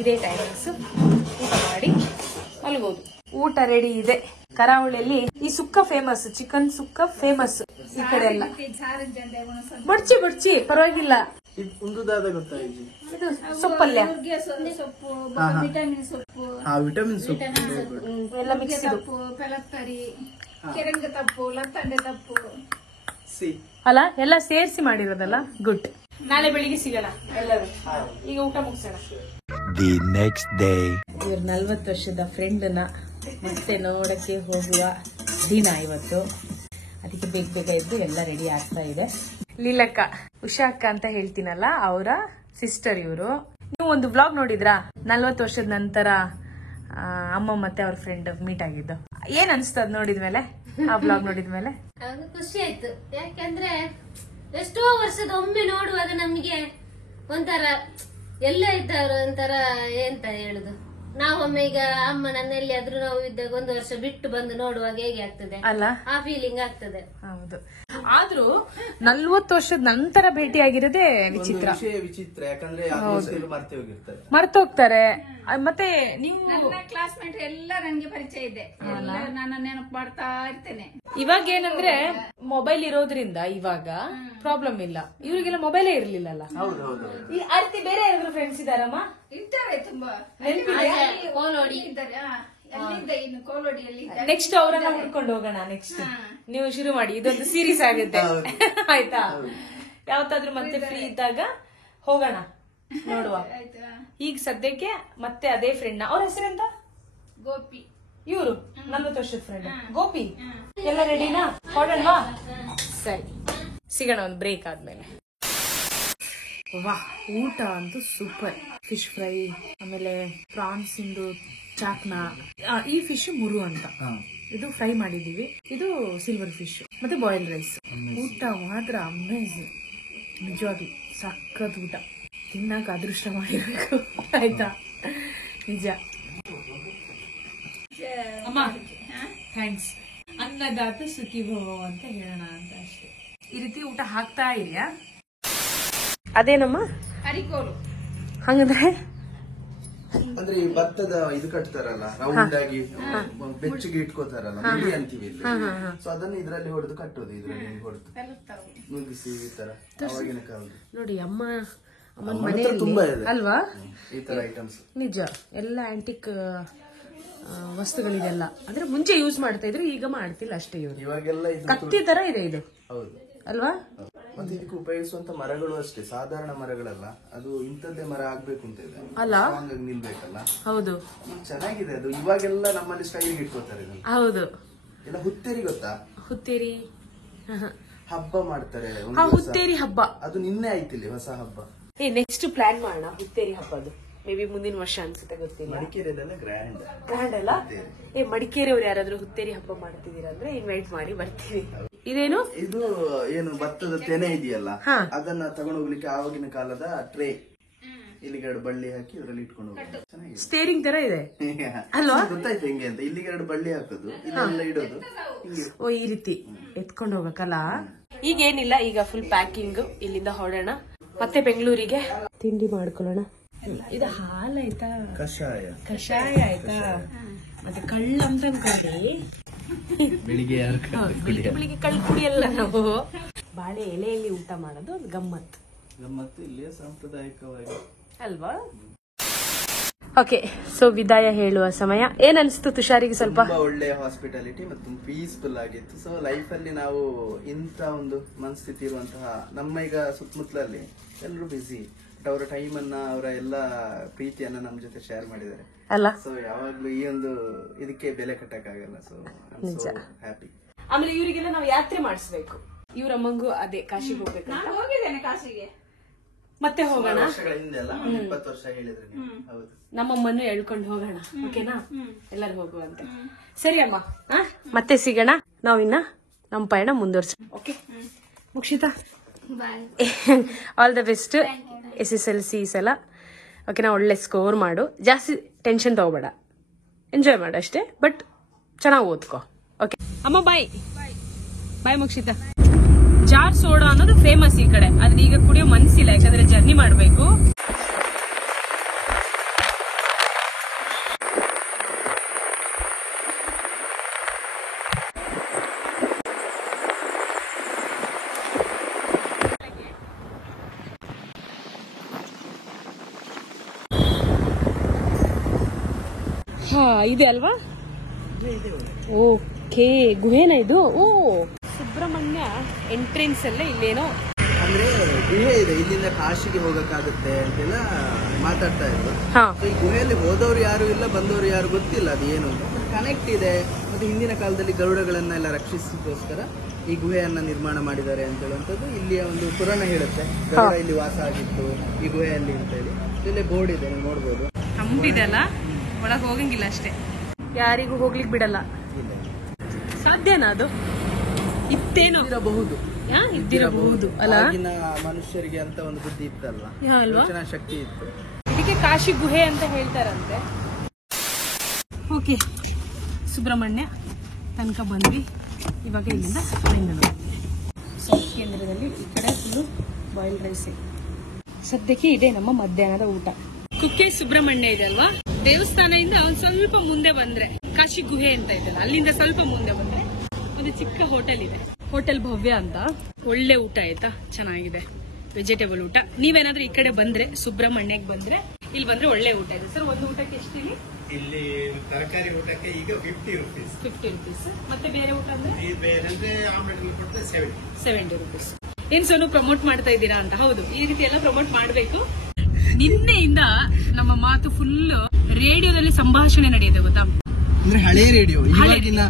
ಇದೇ ಟೈಮಿಂಗ್ಸ್, ಊಟ ಮಾಡಿ ಮಲಗೋದು. ಊಟ ರೆಡಿ ಇದೆ. ಕರಾವಳಿಯಲ್ಲಿ ಈ ಸುಕ್ಕ ಫೇಮಸ್, ಚಿಕನ್ ಸುಕ್ಕ ಫೇಮಸ್ ಈ ಕಡೆ ಎಲ್ಲ. ಬಡ್ಚಿ ಪರವಾಗಿಲ್ಲ. ಉಂದುದಾದ ಗೊತ್ತಾಯ್ತು. ಇದು ಸೊಪ್ಪಲ್ಯ ಸೊಪ್ಪು, ವಿಟಮಿನ್ ಸೊಪ್ಪು, ವಿಟಮಿನ್ ಸೊಪ್ಪು ಎಲ್ಲ ಮಿಕ್ಸ್ ಇದು ಸೊಪ್ಪು, ಪೆಲತ್ತರಿ, ಕೆರಂಗ ತಪ್ಪು, ಲತ್ತಂಡೆ ತಪ್ಪು ಅಲ್ಲ, ಎಲ್ಲ ಸೇರಿಸಿ ಮಾಡಿರೋದಲ್ಲ. ಗುಡ್. ನಾಳೆ ಬೆಳಿಗ್ಗೆ ಸಿಗೋಣ ಎಲ್ಲರೂ. ಈಗ ಊಟ ಮುಗಿಸೋಣ. The next day. ಇವ್ರ 40 ವರ್ಷದ ಫ್ರೆಂಡ್ನ ಮತ್ತೆ ನೋಡಕ್ಕೆ ಹೋಗುವ ದಿನ ಇವತ್ತು. ಅದಕ್ಕೆ ಬೇಗ ಇದ್ದು ಎಲ್ಲ ರೆಡಿ ಆಗ್ತಾ ಇದೆ. ಲೀಲಕ್ಕ, ಉಷಾ ಅಕ್ಕ ಅಂತ ಹೇಳ್ತೀನಲ್ಲ, ಅವರ ಸಿಸ್ಟರ್ ಇವರು. ನೀವು ಒಂದು ಬ್ಲಾಗ್ ನೋಡಿದ್ರಾ? 40 ವರ್ಷದ ನಂತರ ಅಮ್ಮ ಮತ್ತೆ ಅವ್ರ ಫ್ರೆಂಡ್ ಮೀಟ್ ಆಗಿದ್ದು. ಏನ್ ಅನ್ಸ್ತದ ನೋಡಿದ್ಮೇಲೆ, ಆ ಬ್ಲಾಗ್ ನೋಡಿದ್ಮೇಲೆ? ಖುಷಿ ಆಯ್ತು. ಯಾಕಂದ್ರೆ ಎಷ್ಟೋ ವರ್ಷದ ಒಮ್ಮೆ ನೋಡುವಾಗ ನಮ್ಗೆ ಒಂಥರ ಎಲ್ಲ ಇದ್ದವರು ಒಂಥರ ಎಂತ ಹೇಳುದು, ನಾವೊಮ್ಮೆ ಈಗ ಅಮ್ಮ ನನ್ನ ಎಲ್ಲಿಯಾದ್ರೂ ನಾವು ಇದ್ದಾಗ 1 ವರ್ಷ ಬಿಟ್ಟು ಬಂದು ನೋಡುವಾಗ ಹೇಗೆ ಆಗ್ತದೆ ಅಲ್ಲ, ಆ ಫೀಲಿಂಗ್ ಆಗ್ತದೆ. ಹೌದು. ಆದ್ರೂ 40 ವರ್ಷದ ನಂತರ ಭೇಟಿಯಾಗಿರೋದೇ ವಿಚಿತ್ರ. ವಿಚಿತ್ರ, ಯಾಕಂದ್ರೆ ಮರ್ತೆ ಹೋಗಿರ್ತಾರೆ, ಮರ್ತೋಗ್ತಾರೆ. ಮತ್ತೆ ನೀವು ನನ್ನ ಕ್ಲಾಸ್ಮೇಟ್ ಎಲ್ಲ ನನಗೆ ಪರಿಚಯ ಇದೆ, ಎಲ್ಲ ನಾನು ನೆನಪು ಮಾಡ್ತಾ ಇರ್ತೇನೆ. ಇವಾಗ ಏನಂದ್ರೆ ಮೊಬೈಲ್ ಇರೋದ್ರಿಂದ ಇವಾಗ ಪ್ರಾಬ್ಲಮ್ ಇಲ್ಲ. ಇವರಿಗೆಲ್ಲ ಮೊಬೈಲೇ ಇರ್ಲಿಲ್ಲಲ್ಲ. ಈ ಅರ್ತಿ ಬೇರೆ ಯಾರಾದ್ರೂ ಫ್ರೆಂಡ್ಸ್ ಇದಾರಮ್ಮ? ಇರ್ತಾರೆ ತುಂಬಾ. ಕೋಲೋಡಿ ಇದ್ದಾರೆ, ಎಲ್ಲಿದ್ದ ಇನ್ನು ಕೋಲೋಡಿಯಲ್ಲಿ ನೆಕ್ಸ್ಟ್ ಅವರನ್ನ ಹುಡ್ಕೊಂಡು ಹೋಗೋಣ. ನೆಕ್ಸ್ಟ್ ನೀವು ಶುರು ಮಾಡಿ, ಇದೊಂದು ಸೀರೀಸ್ ಆಗುತ್ತೆ. ಆಯ್ತಾ? ಯಾವತ್ತಾದ್ರೂ ಮತ್ತೆ ಫ್ರೀ ಇದ್ದಾಗ ಹೋಗೋಣ, ನೋಡುವ. ಈಗ ಸದ್ಯಕ್ಕೆ ಮತ್ತೆ ಅದೇ ಫ್ರೆಂಡ್. ಅವ್ರ ಹೆಸರೆಂತ? ಗೋಪಿ. ಇವರು 40 ವರ್ಷದ ಫ್ರೆಂಡ್ ಗೋಪಿ. ಎಲ್ಲ ರೆಡಿನಾ? ಹೊರಡಲ್ವಾ? ಸರಿ, ಸಿಗೋಣ ಒಂದು ಬ್ರೇಕ್ ಆದ್ಮೇಲೆ. ವಾ, ಊಟ ಅಂತೂ ಸೂಪರ್. ಫಿಶ್ ಫ್ರೈ, ಆಮೇಲೆ ಪ್ರಾನ್ಸ್ ಇಂದು ಚಾಕ್ನ. ಈ ಫಿಶ್ ಮುರು ಅಂತ, ಇದು ಫ್ರೈ ಮಾಡಿದೀವಿ. ಇದು ಸಿಲ್ವರ್ ಫಿಶ್, ಮತ್ತೆ ಬಾಯ್ಲ್ಡ್ ರೈಸ್. ಊಟ ಮಾತ್ರ ಅಮೇಝಿಂಗ್, ನಿಜವಾಗ್ಲು ಸಖತ್ ಊಟ. ತಿನ್ನಾಕ ಅದೃಷ್ಟ ಮಾಡಿರ್ಬೇಕು. ಆಯ್ತಾ? ನಿಜ. ಅಮ್ಮ ಥ್ಯಾಂಕ್ಸ್. ಅನ್ನದಾತ ಸುಖಿ ಭವ ಅಂತ ಹೇಳೋಣ ಅಂತ ಅಷ್ಟೇ. ಈ ರೀತಿ ಊಟ ಹಾಕ್ತಾ ಇದೆಯಾ? ಅದೇನಮ್ಮ ಅರಿಕೋಲು? ಹಂಗಂದ್ರೆ ಅಂದ್ರೆ ಈ ಭತ್ತದ ಇದು ಕಟ್ತಾರಲ್ಲ, ರೌಂಡ್ ಆಗಿ ಬೆಚ್ಚಗೆ ಇಟ್ಕೋತಾರಲ್ಲ, ಮುಡಿ ಅಂತೀವಿ ಇಲ್ಲಿ. ಸೊ ಅದನ್ನ ಇದ್ರಲ್ಲಿ ಹೊಡೆದು ಕಟ್ಟೋದು, ಇದ್ರಲ್ಲಿ ಹೊಡೆದು ಮುಗಿಸಿ ಈ ತರ. ಅವಾಗಿನ ಕಾಲದ ನೋಡಿ, ಅಮ್ಮನ ಹತ್ರ ಮನೆಯಲ್ಲಿ ತುಂಬಾ ಇದೆ ಅಲ್ವಾ ಈ ತರ ಐಟಮ್ಸ್. ನಿಜ, ಎಲ್ಲ ಆಂಟಿಕ್ ವಸ್ತುಗಳಿದೆಲ್ಲ. ಅಂದ್ರೆ ಮುಂಚೆ ಯೂಸ್ ಮಾಡ್ತಾ ಇದ್ರು, ಈಗ ಮಾಡ್ತಿಲ್ಲ ಅಷ್ಟೇ. ಇವರು ಇವಾಗೆಲ್ಲ ಇದು ಕತ್ತಿ ತರ ಇದೆ ಇದು, ಹೌದು ಅಲ್ವಾ? ಮತ್ತೆ ಇದಕ್ಕೆ ಉಪಯೋಗಿಸುವಂತ ಮರಗಳು ಅಷ್ಟೇ, ಸಾಧಾರಣ ಮರಗಳಲ್ಲ. ಅದು ಇಂಥದ್ದೇ ಮರ ಆಗ್ಬೇಕು ಅಂತ ಇದೆ, ಅಲ್ಲ? ಸ್ಟ್ರಾಂಗ್ ಆಗಿ ನಿಲ್ಬೇಕಲ್ಲ. ಹೌದು, ಚೆನ್ನಾಗಿದೆ ಅದು. ಇವಾಗೆಲ್ಲ ನಮ್ಮಲ್ಲಿ ಸ್ಟೈಲ್ ಇಟ್ಕೋತಾರೆ ಇದನ್ನ. ಹೌದು. ಎಲ್ಲ ಹುತ್ತೇರಿ ಗೊತ್ತಾ? ಹುತ್ತೇರಿ ಹಬ್ಬ ಮಾಡ್ತಾರೆ ಒಂದು ಹಾ, ದಿವಸ. ಹುತ್ತೇರಿ ಹಬ್ಬ ಅದು ನಿನ್ನೆ ಆಯ್ತಿಲ್ಲಿ ಹೊಸ ಹಬ್ಬ. ನೆಕ್ಸ್ಟ್ ಪ್ಲಾನ್ ಮಾಡೋಣ ಹುತ್ತೇರಿ ಹಬ್ಬದು. ಮೇ ಬಿ ಮುಂದಿನ ವರ್ಷ ಅನ್ಸುತ್ತೆ, ಗೊತ್ತಿಲ್ಲ. ಮಡಿಕೇರಿಯಲ್ಲೆಲ್ಲ ಗ್ರ್ಯಾಂಡ್ ಗ್ರ್ಯಾಂಡ್ ಅಲ್ಲ? ಮಡಿಕೇರಿ ಅವ್ರು ಯಾರಾದ್ರೂ ಹುತ್ತೇರಿ ಹಬ್ಬ ಮಾಡ್ತಿದೀರ ಅಂದ್ರೆ ಇನ್ವೈಟ್ ಮಾಡಿ, ಬರ್ತೀವಿ. ಇದೇನು? ಇದು ಏನು ಭತ್ತದ ತೆನೆ ಇದೆಯಲ್ಲ, ಅದನ್ನ ತಗೊಂಡು ಹೋಗ್ಲಿಕ್ಕೆ ಆವಾಗಿನ ಕಾಲದ ಟ್ರೇ. ಇಲ್ಲಿಗೆರಡು ಬಳ್ಳಿ ಹಾಕಿ ಇದ್ರಲ್ಲಿ ಇಟ್ಕೊಂಡು ಹೋಗೋದು. ಚೆನ್ನಾಗಿದೆ, ಸ್ಟೇರಿಂಗ್ ತರ ಇದೆ ಅಲ್ವಾ? ಗೊತ್ತಾಯ್ತು ಹೆಂಗೆ ಅಂತ. ಇಲ್ಲಿಗೆರಡು ಬಳ್ಳಿ ಹಾಕೋದು, ಇಲ್ಲೆಲ್ಲ ಇಡೋದು ಹಿಂಗೆ. ಓ, ಈ ರೀತಿ ಎತ್ಕೊಂಡು ಹೋಗ್ಬೇಕಲ್ಲ. ಈಗ ಏನಿಲ್ಲ, ಈಗ ಫುಲ್ ಪ್ಯಾಕಿಂಗ್. ಇಲ್ಲಿಂದ ಹೊರಡೋಣ, ಮತ್ತೆ ಬೆಂಗಳೂರಿಗೆ ತಿಂಡಿ ಮಾಡ್ಕೊಳ್ಳೋಣ. ಇದು ಹಾಲಾಯ್ತಾ? ಕಷಾಯ ಆಯ್ತಾ? ಮತ್ತೆ ಕಳ್ಳ ಅಂತ ಅನ್ಕೊಂಡಿ. ಬೆಳಿಗ್ಗೆ ಬೆಳಿಗ್ಗೆ ಕಳ್ಳು ಕುಡಿಯಲ್ಲ ನಾವು. ಬಾಳೆ ಎಲೆಯಲ್ಲಿ ಊಟ ಮಾಡೋದು ಒಂದು ಗಮ್ಮತ್. ಗಮ್ಮತ್ತು ಇಲ್ಲಿಯ ಸಾಂಪ್ರದಾಯಿಕವಾಗಿ ಅಲ್ವಾ? ಓಕೆ, ಸೊ ವಿದಾಯ ಹೇಳುವ ಸಮಯ. ಏನ್ ಅನ್ಸ್ತು ತುಷಾರಿಗೆ? ಸ್ವಲ್ಪ ಒಳ್ಳೆ ಹಾಸ್ಪಿಟಾಲಿಟಿ ಮತ್ತು ಪೀಸ್ಫುಲ್ ಆಗಿತ್ತು. ಸೊ ಲೈಫ್ ಅಲ್ಲಿ ನಾವು ಇಂಥ ಒಂದು ಮನಸ್ಥಿತಿ ಇರುವಂತಹ ನಮ್ಮ ಈಗ ಸುತ್ತಮುತ್ತಲಲ್ಲಿ ಎಲ್ಲರೂ ಬಿಸಿ, ಅವರ ಟೈಮ್ ಅನ್ನ, ಅವರ ಎಲ್ಲ ಪ್ರೀತಿಯನ್ನ ನಮ್ಮ ಜೊತೆ ಶೇರ್ ಮಾಡಿದ್ದಾರೆ ಅಲ್ಲ? ಸೊ ಯಾವಾಗ್ಲೂ ಈ ಒಂದು ಇದಕ್ಕೆ ಬೆಲೆ ಕಟ್ಟಕ್ಕಾಗಲ್ಲ. So happy. ಆಮೇಲೆ ಇವರಿಗೆಲ್ಲ ನಾವು ಯಾತ್ರೆ ಮಾಡಿಸ್ಬೇಕು. ಇವ್ರ ಅಮ್ಮಂಗೂ ಅದೇ ಕಾಶಿಗೆ ಹೋಗ್ಬೇಕಂತ. ಹೋಗಿದ್ದೇನೆ ಕಾಶಿಗೆ, ಮತ್ತೆ ಹೋಗೋಣ. ವರ್ಷಗಳ ಹಿಂದೆ ಅಲ್ಲ, 20 ವರ್ಷ ಹೇಳಿದ್ರೆ ನೀವು. ಹೌದು, ನಮ್ಮಮ್ಮನ್ನು ಎಳ್ಕೊಂಡು ಹೋಗೋಣ. ಓಕೆನಾ? ಎಲ್ಲರೂ ಹೋಗುವಂತೆ. ಸರಿ ಅಮ್ಮ, ಮತ್ತೆ ಸಿಗೋಣ. ನಾವಿನ್ನ ನಮ್ಮ ಪಯಣ ಮುಂದುವರ್ಸ. Okay Mukshita, all the best. SSLC ಈ ಸಲ. ಓಕೆನಾ. ಒಳ್ಳೆ ಸ್ಕೋರ್ ಮಾಡು, ಜಾಸ್ತಿ ಟೆನ್ಷನ್ ತಗೋಬೇಡ, ಎಂಜಾಯ್ ಮಾಡು ಅಷ್ಟೇ, ಬಟ್ ಚೆನ್ನಾಗಿ ಓದ್ಕೋ. ಓಕೆ ಅಮ್ಮ, ಬಾಯ್ ಬಾಯ್ ಮೋಕ್ಷಿತಾ. ಜಾರ್ ಸೋಡಾ ಅನ್ನೋದು ಫೇಮಸ್ ಈ ಕಡೆ, ಅದನ್ನ ಈಗ ಕುಡಿಯೋ ಮನ್ಸಿಲ್ಲ, ಯಾಕಂದ್ರೆ ಜರ್ನಿ ಮಾಡಬೇಕು. ಹಾ, ಇದೆ ಅಲ್ವಾ? ಓಕೆ, ಗುಹೆನ ಇದು? ಓ, ಸುಬ್ರಹ್ಮಣ್ಯ ಎಂಟ್ರೆನ್ಸ್ ಅಲ್ಲೇ ಇಲ್ಲೇನೋ ಅಂದ್ರೆ ಗುಹೆ ಇದೆ, ಇಲ್ಲಿಂದ ಕಾಶಿಗೆ ಹೋಗಕ್ಕಾಗುತ್ತೆ ಅಂತೆಲ್ಲ ಮಾತಾಡ್ತಾ ಇದ್ರು. ಈ ಗುಹೆಯಲ್ಲಿ ಹೋದವ್ರು ಯಾರು ಇಲ್ಲ, ಬಂದವರು ಯಾರು ಗೊತ್ತಿಲ್ಲ ಅದು ಏನು ಅಂತ. ಕನೆಕ್ಟ್ ಇದೆ. ಮತ್ತೆ ಹಿಂದಿನ ಕಾಲದಲ್ಲಿ ಗರುಡಗಳನ್ನೆಲ್ಲ ರಕ್ಷಿಸೋಸ್ಕರ ಈ ಗುಹೆಯನ್ನ ನಿರ್ಮಾಣ ಮಾಡಿದ್ದಾರೆ ಅಂತ ಹೇಳುವಂಥದ್ದು ಇಲ್ಲಿಯ ಒಂದು ಪುರಾಣ ಹೇಳುತ್ತೆ. ಗರುಡ ಇಲ್ಲಿ ವಾಸ ಆಗಿತ್ತು ಈ ಗುಹೆಯಲ್ಲಿ ಅಂತ ಹೇಳಿ. ಇಲ್ಲೇ ಬೋರ್ಡ್ ಇದೆ, ನೀವು ನೋಡ್ಬೋದು. ಕಂಬಿದಲ್ಲ, ಒಳಗೆ ಹೋಗಂಗಿಲ್ಲ ಅಷ್ಟೇ, ಯಾರಿಗೂ ಹೋಗ್ಲಿಕ್ಕೆ ಬಿಡಲ್ಲ. ಸಾಧ್ಯನಾ ಅದು? ಇತ್ತೇನು ಇರಬಹುದು, ಇದ್ದಿರಬಹುದು ಅಲ್ಲ. ಆಗಿನ ಮನುಷ್ಯರಿಗೆ ಅಂತ ಒಂದು ಬುದ್ಧಿ ಇತ್ತಲ್ವಾ, ಯೋಚನಾ ಶಕ್ತಿ ಇತ್ತು. ಇದಕ್ಕೆ ಕಾಶಿ ಗುಹೆ ಅಂತ ಹೇಳ್ತಾರಂತೆ. ಓಕೆ, ಸುಬ್ರಹ್ಮಣ್ಯ ತನಕ ಬಂದ್ವಿ. ಇವಾಗ ಇಲ್ಲಿಂದ ಬೆಂಗಳೂರು ಸೌತ್ ಕೇಂದ್ರದಲ್ಲಿ ಈ ಕಡೆ ಫುಲ್ಲು ಬಾಯ್ಲ್ಡ್ ರೈಸ್. ಸದ್ಯಕ್ಕೆ ಇದೆ ನಮ್ಮ ಮಧ್ಯಾಹ್ನದ ಊಟ. ಕುಕ್ಕೆ ಸುಬ್ರಹ್ಮಣ್ಯ ಇದೆ ಅಲ್ವಾ, ದೇವಸ್ಥಾನದಿಂದ ಒಂದ್ ಸ್ವಲ್ಪ ಮುಂದೆ ಬಂದ್ರೆ ಕಾಶಿ ಗುಹೆ ಅಂತ ಇದೆಯಲ್ಲ, ಅಲ್ಲಿಂದ ಸ್ವಲ್ಪ ಮುಂದೆ ಬಂದ್ರೆ ಒಂದು ಚಿಕ್ಕ ಹೋಟೆಲ್ ಇದೆ, ಹೋಟೆಲ್ ಭವ್ಯ ಅಂತ. ಒಳ್ಳೆ ಊಟ ಆಯ್ತಾ, ಚೆನ್ನಾಗಿದೆ, ವೆಜಿಟೇಬಲ್ ಊಟ. ನೀವೇನಾದ್ರೂ ಈ ಕಡೆ ಬಂದ್ರೆ, ಸುಬ್ರಹ್ಮಣ್ಯಕ್ಕೆ ಬಂದ್ರೆ, ಇಲ್ಲಿ ಬಂದ್ರೆ ಒಳ್ಳೆ ಊಟ ಇದೆ. ಸರ್, ಒಂದು ಊಟಕ್ಕೆ ಎಷ್ಟು ಇಲ್ಲಿ ತರಕಾರಿ ಊಟಕ್ಕೆ ಈಗ 50 rupees. 50 rupees. ಮತ್ತೆ ಬೇರೆ ಊಟ ಅಂದ್ರೆ ಬೇರೆ ಆಮ್ಲೆಟ್ ಕೊಟ್ಟರೆ 70 rupees. ಏನ್ ಸೋನು ಪ್ರಮೋಟ್ ಮಾಡ್ತಾ ಇದ್ದೀರಾ ಅಂತ? ಹೌದು, ಈ ರೀತಿ ಎಲ್ಲ ಪ್ರಮೋಟ್ ಮಾಡಬೇಕು. ನಿನ್ನೆಯಿಂದ ನಮ್ಮ ಮಾತು ಫುಲ್ ರೇಡಿಯೋದಲ್ಲಿ ಸಂಭಾಷಣೆ ನಡೆಯುತ್ತೆ, ಗೊತ್ತಾ? ಅಂದ್ರೆ ಹಳೆ ರೇಡಿಯೋ, ಇವಾಗಿನ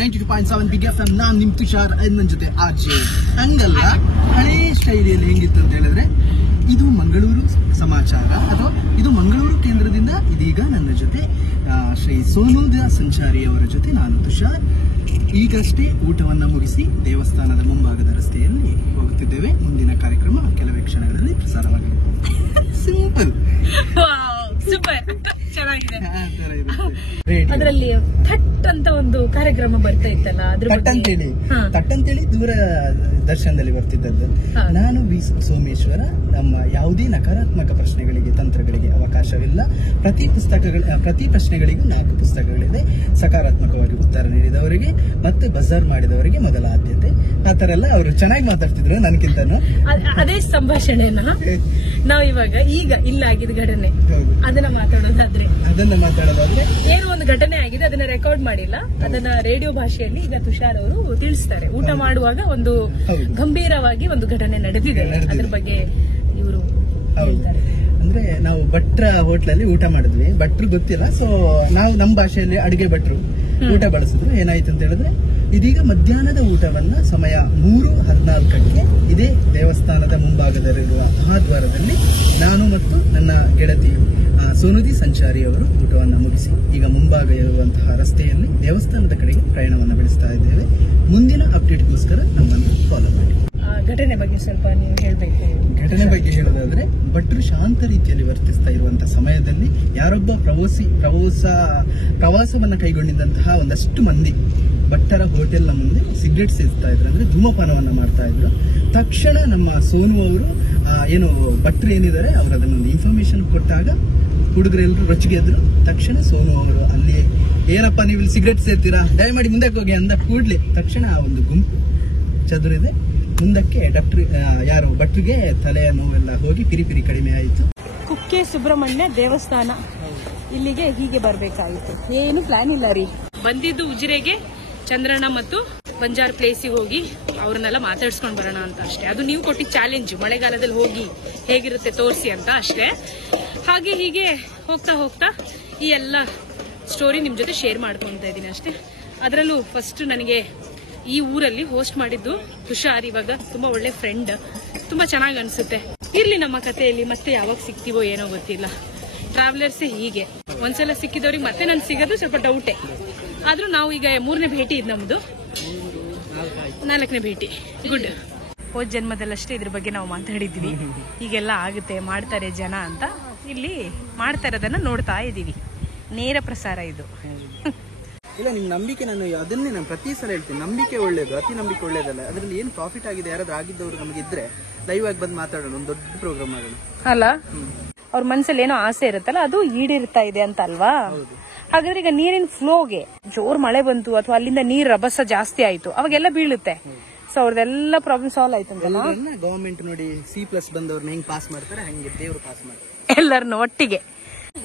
92.7 ಬಿಗ್ ಎಫ್ ಎಂ. ನಾನ್ ನಿಮ್ ತುಷಾರ್, ನನ್ನ ಜೊತೆ ಆರ್ಜೆ. ಹಂಗಲ್ಲ, ಹಳೆ ಶೈಲಿಯಲ್ಲಿ ಹೆಂಗಿತ್ತು ಅಂತ ಹೇಳಿದ್ರೆ, ಇದು ಮಂಗಳೂರು ಸಮಾಚಾರ ಅಥವಾ ಇದು ಮಂಗಳೂರು ಕೇಂದ್ರದಿಂದ ಇದೀಗ ನನ್ನ ಜೊತೆ ಶ್ರೀ ಸೋನುದ ಸಂಚಾರಿ ಅವರ ಜೊತೆ ನಾನು ತುಷಾರ್ ಈಗಷ್ಟೇ ಊಟವನ್ನ ಮುಗಿಸಿ ದೇವಸ್ಥಾನದ ಮುಂಭಾಗದ ರಸ್ತೆಯಲ್ಲಿ ಹೋಗುತ್ತಿದ್ದೇವೆ. ಮುಂದಿನ ಕಾರ್ಯಕ್ರಮ ಕೆಲವೇ ಕ್ಷಣಗಳಲ್ಲಿ ಪ್ರಸಾರವಾಗಲಿದೆ. ಸಿಂಪಲ್, ಸೂಪರ್, ಚೆನ್ನಾಗಿದೆ. ಅದರಲ್ಲಿ ಥಟ್ ಅಂತ ಒಂದು ಕಾರ್ಯಕ್ರಮ ಬರ್ತಾ ಇತ್ತಲ್ಲ, ಥಟ್ ಅಂತೇಳಿ ದೂರ ದರ್ಶನದಲ್ಲಿ ಬರ್ತಿದ್ದದ್ದು. ನಾನು ವಿ ಸೋಮೇಶ್ವರ. ನಮ್ಮ ಯಾವುದೇ ನಕಾರಾತ್ಮಕ ಪ್ರಶ್ನೆಗಳಿಗೆ, ತಂತ್ರಗಳಿಗೆ ಅವಕಾಶವಿಲ್ಲ. ಪ್ರತಿ ಪ್ರಶ್ನೆಗಳಿಗೂ 4 ಪುಸ್ತಕಗಳಿದೆ. ಸಕಾರಾತ್ಮಕವಾಗಿ ಉತ್ತರ ನೀಡಿದವರಿಗೆ ಮತ್ತೆ ಬಜಾರ್ ಮಾಡಿದವರಿಗೆ ಮೊದಲ ಆದ್ಯತೆ. ಆ ತರ ಎಲ್ಲ ಅವರು ಚೆನ್ನಾಗಿ ಮಾತಾಡ್ತಿದ್ರು ನನಗಿಂತನೂ. ಅದೇ ಸಂಭಾಷಣೆಯನ್ನ ನಾವು ಇವಾಗ ಈಗ ಇಲ್ಲ ಆಗಿದ ಘಟನೆ ಅದನ್ನ ಮಾತಾಡೋದಾದ್ರೆ ಏನೋ ಒಂದು ಘಟನೆ ಆಗಿದೆ, ಅದನ್ನ ರೆಕಾರ್ಡ್ ಮಾಡಿಲ್ಲ, ಅದನ್ನ ರೇಡಿಯೋ ಭಾಷೆಯಲ್ಲಿ ಈಗ ತುಷಾರ್ ಅವರು ತಿಳಿಸ್ತಾರೆ. ಊಟ ಮಾಡುವಾಗ ಒಂದು ಗಂಭೀರವಾಗಿ ಒಂದು ಘಟನೆ ನಡೆದಿದೆ, ಅದ್ರ ಬಗ್ಗೆ ಇವರು ಹೇಳ್ತಾರೆ. ಅಂದ್ರೆ ನಾವು ಭಟ್ರ ಹೋಟ್ಲಲ್ಲಿ ಊಟ ಮಾಡಿದ್ವಿ. ಭಟ್ರು ಗೊತ್ತಿಲ್ಲ, ಸೊ ನಾವು ನಮ್ಮ ಭಾಷೆಯಲ್ಲಿ ಅಡಿಗೆ ಭಟ್ರು ಊಟ ಬಡಿಸಿದ್ರು. ಏನಾಯ್ತು ಅಂತ ಹೇಳಿದ್ರೆ, ಇದೀಗ ಮಧ್ಯಾಹ್ನದ ಊಟವನ್ನ ಸಮಯ 3:14ಕ್ಕೆ ಇದೇ ದೇವಸ್ಥಾನದ ಮುಂಭಾಗದಲ್ಲಿರುವ ಮಹಾದ್ವಾರದಲ್ಲಿ ನಾನು ಮತ್ತು ನನ್ನ ಗೆಳತಿ ಸೋನುದಿ ಸಂಚಾರಿ ಅವರು ಊಟವನ್ನು ಮುಗಿಸಿ ಈಗ ಮುಂಭಾಗ ಇರುವಂತಹ ರಸ್ತೆಯಲ್ಲಿ ದೇವಸ್ಥಾನದ ಕಡೆಗೆ ಪ್ರಯಾಣವನ್ನು ಬೆಳೆಸ್ತಾ ಇದ್ದೇವೆ. ಮುಂದಿನ ಅಪ್ಡೇಟ್ಗೋಸ್ಕರ ನಮ್ಮನ್ನು ಫಾಲೋ ಮಾಡಿ. ಘಟನೆ ಬಗ್ಗೆ ಸ್ವಲ್ಪ ನೀವು ಹೇಳಬೇಕು. ಘಟನೆ ಬಗ್ಗೆ ಹೇಳೋದಾದ್ರೆ, ಭಟ್ರು ಶಾಂತ ರೀತಿಯಲ್ಲಿ ವರ್ತಿಸ್ತಾ ಇರುವಂತಹ ಸಮಯದಲ್ಲಿ ಯಾರೊಬ್ಬ ಪ್ರವಾಸವನ್ನ ಕೈಗೊಂಡಿದ್ದಂತಹ ಒಂದಷ್ಟು ಮಂದಿ ಭಟ್ಟರ ಹೋಟೆಲ್ನ ಮುಂದೆ ಸಿಗರೇಟ್ ಸೇರ್ತಾ ಇದ್ರು, ಅಂದ್ರೆ ಧೂಮಪಾನವನ್ನ ಮಾಡ್ತಾ ಇದ್ರು. ತಕ್ಷಣ ನಮ್ಮ ಸೋನು ಅವರು ಏನು ಭಟ್ರು ಏನಿದ್ದಾರೆ ಅವರು ಅದನ್ನೊಂದು ಇನ್ಫಾರ್ಮೇಶನ್ ಕೊಟ್ಟಾಗ ಹುಡುಗರೆಲ್ಲರೂ ರೊಚ್ಚಿಗೆ ಎದ್ರು. ತಕ್ಷಣ ಸೋನು ಅವರು ಅಲ್ಲಿ, ಏನಪ್ಪ ನೀವು ಇಲ್ಲಿ ಸಿಗರೇಟ್ ಸೇರ್ತೀರಾ, ದಯಮಾಡಿ ಮುಂದಕ್ಕೆ ಹೋಗಿ ಅಂದ ಕೂಡ್ಲೆ ತಕ್ಷಣ ಆ ಒಂದು ಗುಂಪು ಚದುರಿದೆ. ಮುಂದಕ್ಕೆ ಭಟ್ರಿಗೆ ತಲೆಯ ನೋವೆಲ್ಲ ಹೋಗಿ ಪಿರಿಪಿರಿ ಕಡಿಮೆ ಆಯಿತು. ಕುಕ್ಕೆ ಸುಬ್ರಹ್ಮಣ್ಯ ದೇವಸ್ಥಾನ ಇಲ್ಲಿಗೆ ಹೀಗೆ ಬರ್ಬೇಕಾಗಿತ್ತು, ಏನು ಪ್ಲಾನ್ ಇಲ್ಲ ರೀ. ಬಂದಿದ್ದು ಉಜಿರೆಗೆ ಚಂದ್ರಣ್ಣ ಮತ್ತು ಬಂಜಾರ್ ಪ್ಲೇಸಿಗೆ ಹೋಗಿ ಅವ್ರನ್ನೆಲ್ಲ ಮಾತಾಡ್ಸ್ಕೊಂಡ್ ಬರೋಣ ಅಂತ ಅಷ್ಟೇ. ಅದು ನೀವು ಕೊಟ್ಟಿದ್ದ ಚಾಲೆಂಜ್, ಮಳೆಗಾಲದಲ್ಲಿ ಹೋಗಿ ಹೇಗಿರುತ್ತೆ ತೋರಿಸಿ ಅಂತ ಅಷ್ಟೇ. ಹಾಗೆ ಹೀಗೆ ಹೋಗ್ತಾ ಹೋಗ್ತಾ ಈ ಎಲ್ಲ ಸ್ಟೋರಿ ನಿಮ್ ಜೊತೆ ಶೇರ್ ಮಾಡ್ಕೊತಾ ಇದ್ದೀನಿ ಅಷ್ಟೇ. ಅದರಲ್ಲೂ ಫಸ್ಟ್ ನನಗೆ ಈ ಊರಲ್ಲಿ ಹೋಸ್ಟ್ ಮಾಡಿದ್ದು ತುಷಾರ್, ಇವಾಗ ತುಂಬಾ ಒಳ್ಳೆ ಫ್ರೆಂಡ್, ತುಂಬಾ ಚೆನ್ನಾಗಿ ಅನ್ಸುತ್ತೆ. ಇರ್ಲಿ ನಮ್ಮ ಕಥೆಯಲ್ಲಿ ಮತ್ತೆ ಯಾವಾಗ ಸಿಗ್ತೀವೋ ಏನೋ ಗೊತ್ತಿಲ್ಲ. ಟ್ರಾವೆಲರ್ಸ್ ಹೀಗೆ ಒಂದ್ಸಲ ಸಿಕ್ಕಿದವ್ರಿಗೆ ಮತ್ತೆ ನಾನು ಸಿಗೋದು ಸ್ವಲ್ಪ ಡೌಟೇ. ಆದ್ರೂ ನಾವು ಈಗ 3ನೇ ಭೇಟಿ ಇದು ನಮ್ದು, 4ನೇ ಭೇಟಿ. ಗುಡ್. ಹೋದ ಜನ್ಮದಲ್ಲಷ್ಟೇ ಇದ್ರ ಬಗ್ಗೆ ನಾವು ಮಾತಾಡಿದ್ವಿ, ಹೀಗೆಲ್ಲ ಆಗುತ್ತೆ ಮಾಡ್ತಾರೆ ಜನ ಅಂತ. ಇಲ್ಲಿ ಮಾಡ್ತಾ ಇರೋದನ್ನ ನೋಡ್ತಾ ಇದೀವಿ. ನೇರ ಪ್ರಸಾರ ಇದು. ಇಲ್ಲ, ನಿಮ್ ನಂಬಿಕೆ, ಅದನ್ನೇ ನಾನು ಪ್ರತಿ ಸಲ ಹೇಳ್ತೀನಿ, ನಂಬಿಕೆ ಒಳ್ಳೇದು, ಅತಿ ನಂಬಿಕೆ ಒಳ್ಳೇದಲ್ಲ. ಅದ್ರಲ್ಲಿ ಏನು ಪ್ರಾಫಿಟ್ ಆಗಿದೆ, ಯಾರಾದ್ರೂ ಆಗಿದ್ದವ್ರು ನಮಗೆ ಇದ್ರೆ ಲೈವ್ ಆಗಿ ಬಂದು ಮಾತಾಡೋಣ, ಒಂದು ದೊಡ್ಡ ಪ್ರೋಗ್ರಾಮ್ ಮಾಡೋಣ ಅಲ್ಲ. ಅವ್ರ ಮನ್ಸಲ್ಲಿ ಏನೋ ಆಸೆ ಇರುತ್ತಲ್ಲ, ಅದು ಈಡೇರ್ತಾ ಇದೆ ಅಂತ ಅಲ್ವಾ? ಹಾಗಾದ್ರೆ ಈಗ ನೀರಿನ ಫ್ಲೋಗೆ ಜೋರ್ ಮಳೆ ಬಂತು ಅಥವಾ ಅಲ್ಲಿಂದ ನೀರ್ ರಭಸ ಜಾಸ್ತಿ ಆಯ್ತು, ಅವಾಗೆಲ್ಲ ಬೀಳುತ್ತೆ. ಸೊ ಅವ್ರದೆಲ್ಲ ಪ್ರಾಬ್ಲಮ್ ಸಾಲ್ವ್ ಆಯ್ತು ಅಂತ ಗವರ್ಮೆಂಟ್ ನೋಡಿ C+ ಬಂದವ್ರನ್ನ ಹೆಂಗ್ ಪಾಸ್ ಮಾಡ್ತಾರೆ ಹಂಗೆ ದೇವ್ರು ಪಾಸ್ ಮಾಡ್ತಾರೆ ಎಲ್ಲರನ್ನ ಒಟ್ಟಿಗೆ.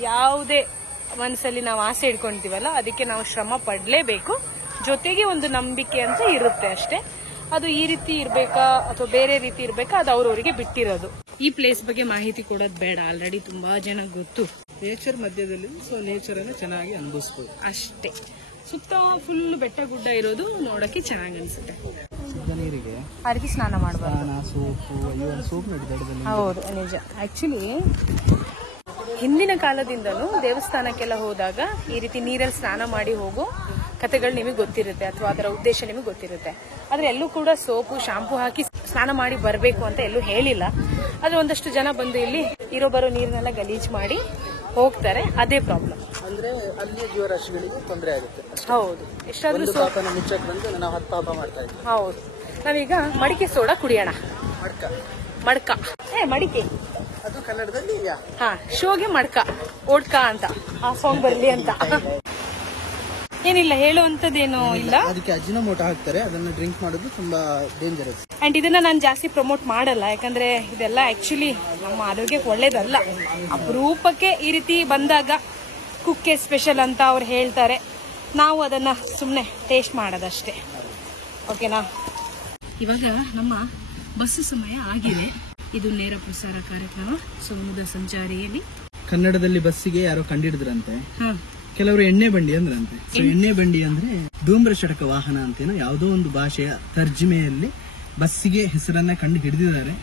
ಯಾವುದೇ ಮನಸ್ಸಲ್ಲಿ ನಾವು ಆಸೆ ಇಟ್ಕೊಂತೀವಲ್ಲ, ಅದಕ್ಕೆ ನಾವು ಶ್ರಮ ಪಡ್ಲೇಬೇಕು. ಜೊತೆಗೆ ಒಂದು ನಂಬಿಕೆ ಅಂತ ಇರುತ್ತೆ ಅಷ್ಟೇ. ಅದು ಈ ರೀತಿ ಇರ್ಬೇಕಾ ಅಥವಾ ಬೇರೆ ರೀತಿ ಇರ್ಬೇಕಾ, ಅದು ಅವ್ರವರಿಗೆ ಬಿಟ್ಟಿರೋದು. ಈ ಪ್ಲೇಸ್ ಬಗ್ಗೆ ಮಾಹಿತಿ ಕೊಡೋದು ಬೇಡ, ಆಲ್ರೆಡಿ ತುಂಬಾ ಜನ ಗೊತ್ತು. ನೇಚರ್ ಮಧ್ಯದಲ್ಲಿ, ಸೊ ನೇಚರ್ ಅನ್ನು ಚೆನ್ನಾಗಿ ಅನುಭವಿಸಬಹುದು ಅಷ್ಟೇ. ಸುತ್ತ ಫುಲ್ ಬೆಟ್ಟ ಗುಡ್ಡ ಇರೋದು ನೋಡಕ್ಕೆ ಚೆನ್ನಾಗಿ ಅನ್ಸುತ್ತೆ. ನೀರಿಗೆ ಆ ರೀತಿ ಸ್ನಾನ ಮಾಡಬಾರ್ದು. ಸೋಪ್ ಹೌದು, ನಿಜ. ಆಕ್ಚುಲಿ ಹಿಂದಿನ ಕಾಲದಿಂದಲೂ ದೇವಸ್ಥಾನಕ್ಕೆಲ್ಲ ಹೋದಾಗ ಈ ರೀತಿ ನೀರಲ್ಲಿ ಸ್ನಾನ ಮಾಡಿ ಹೋಗೋ ಕಥೆಗಳು ನಿಮಗೆ ಗೊತ್ತಿರುತ್ತೆ, ಅಥವಾ ಅದರ ಉದ್ದೇಶ ನಿಮಗೆ ಗೊತ್ತಿರುತ್ತೆ. ಆದ್ರೆ ಎಲ್ಲೂ ಕೂಡ ಸೋಪು ಶಾಂಪು ಹಾಕಿ ಸ್ನಾನ ಮಾಡಿ ಬರಬೇಕು ಅಂತ ಎಲ್ಲೂ ಹೇಳಿಲ್ಲ. ಆದ್ರೆ ಒಂದಷ್ಟು ಜನ ಬಂದು ಇಲ್ಲಿ ಇರೋ ಬರೋ ನೀರನ್ನೆಲ್ಲ ಗಲೀಜ್ ಮಾಡಿ ಹೋಗ್ತಾರೆ. ಅದೇ ಪ್ರಾಬ್ಲಮ್. ಅಂದ್ರೆ ಅಲ್ಲಿ ಜೀವರಾಶಿಗಳಿಗೆ ತೊಂದರೆ ಆಗುತ್ತೆ. ಹೌದು, ಎಷ್ಟಾದ್ರೂ ಮುಚ್ಚಕ್ ಬಂದು ನಾವು ಹತ್ತು ಪಾಪ ಮಾಡ್ತಾ ಇದ್ವಿ. ಹೌದು. ನಾವೀಗ ಮಡಿಕೆ ಸೋಡಾ ಕುಡಿಯೋಣ. ಮಡ್ಕ ಮಡಿಕೆ, ಅದು ಕನ್ನಡದಲ್ಲಿ ಶೋಗೆ ಮಡ್ಕ, ಓಡ್ಕ ಅಂತ ಆ ಸಾಂಗ್ ಬರ್ಲಿ ಅಂತ. ಏನಿಲ್ಲ, ಹೇಳುವಂತದ್ದೇನೋ ಇಲ್ಲ. ಅದಕ್ಕೆ ಅಜಿನೋಮೋಟೊ ಹಾಕ್ತಾರೆ, ಅದನ್ನ ಡ್ರಿಂಕ್ ಮಾಡೋದು ತುಂಬಾ ಡೇಂಜರಸ್. ಅಂಡ್ ಇದನ್ನ ನಾನು ಜಾಸ್ತಿ ಪ್ರಮೋಟ್ ಮಾಡಲ್ಲ, ಯಾಕಂದ್ರೆ ಇದೆಲ್ಲ ಆಕ್ಚುಲಿ ನಮ್ಮ ಆರೋಗ್ಯಕ್ಕೆ ಒಳ್ಳೇದಲ್ಲ. ಅಪರೂಪಕ್ಕೆ ಈ ರೀತಿ ಬಂದಾಗ ಕುಕ್ಕೆ ಸ್ಪೆಷಲ್ ಅಂತ ಅವ್ರು ಹೇಳ್ತಾರೆ, ನಾವು ಅದನ್ನ ಸುಮ್ಮನೆ ಟೇಸ್ಟ್ ಮಾಡೋದಷ್ಟೇ. ಓಕೆನಾ? ಇವಾಗ ನಮ್ಮ ಬಸ್ ಸಮಯ ಆಗಿದೆ. ಇದು ನೇರ ಪ್ರಸಾರ ಕಾರ್ಯಕ್ರಮ ಸಮುದ್ರ ಸಂಚಾರಿಯಲ್ಲಿ. ಕನ್ನಡದಲ್ಲಿ ಬಸ್ಸಿಗೆ ಯಾರೋ ಕಂಡಿಡಿದ್ರಂತೆ, ಕೆಲವರು ಎಣ್ಣೆ ಬಂಡಿ ಅಂದ್ರಂತೆ. ಎಣ್ಣೆ ಬಂಡಿ ಅಂದ್ರೆ ಧೂಮ್ರ ಷಟಕ ವಾಹನ ಅಂತೇನೋ ಯಾವುದೋ ಒಂದು ಭಾಷೆಯ ತರ್ಜುಮೆಯಲ್ಲಿ ಬಸ್ಸಿಗೆ ಹೆಸರನ್ನ ಕಂಡು ಹಿಡಿದಿದ್ದಾರೆ.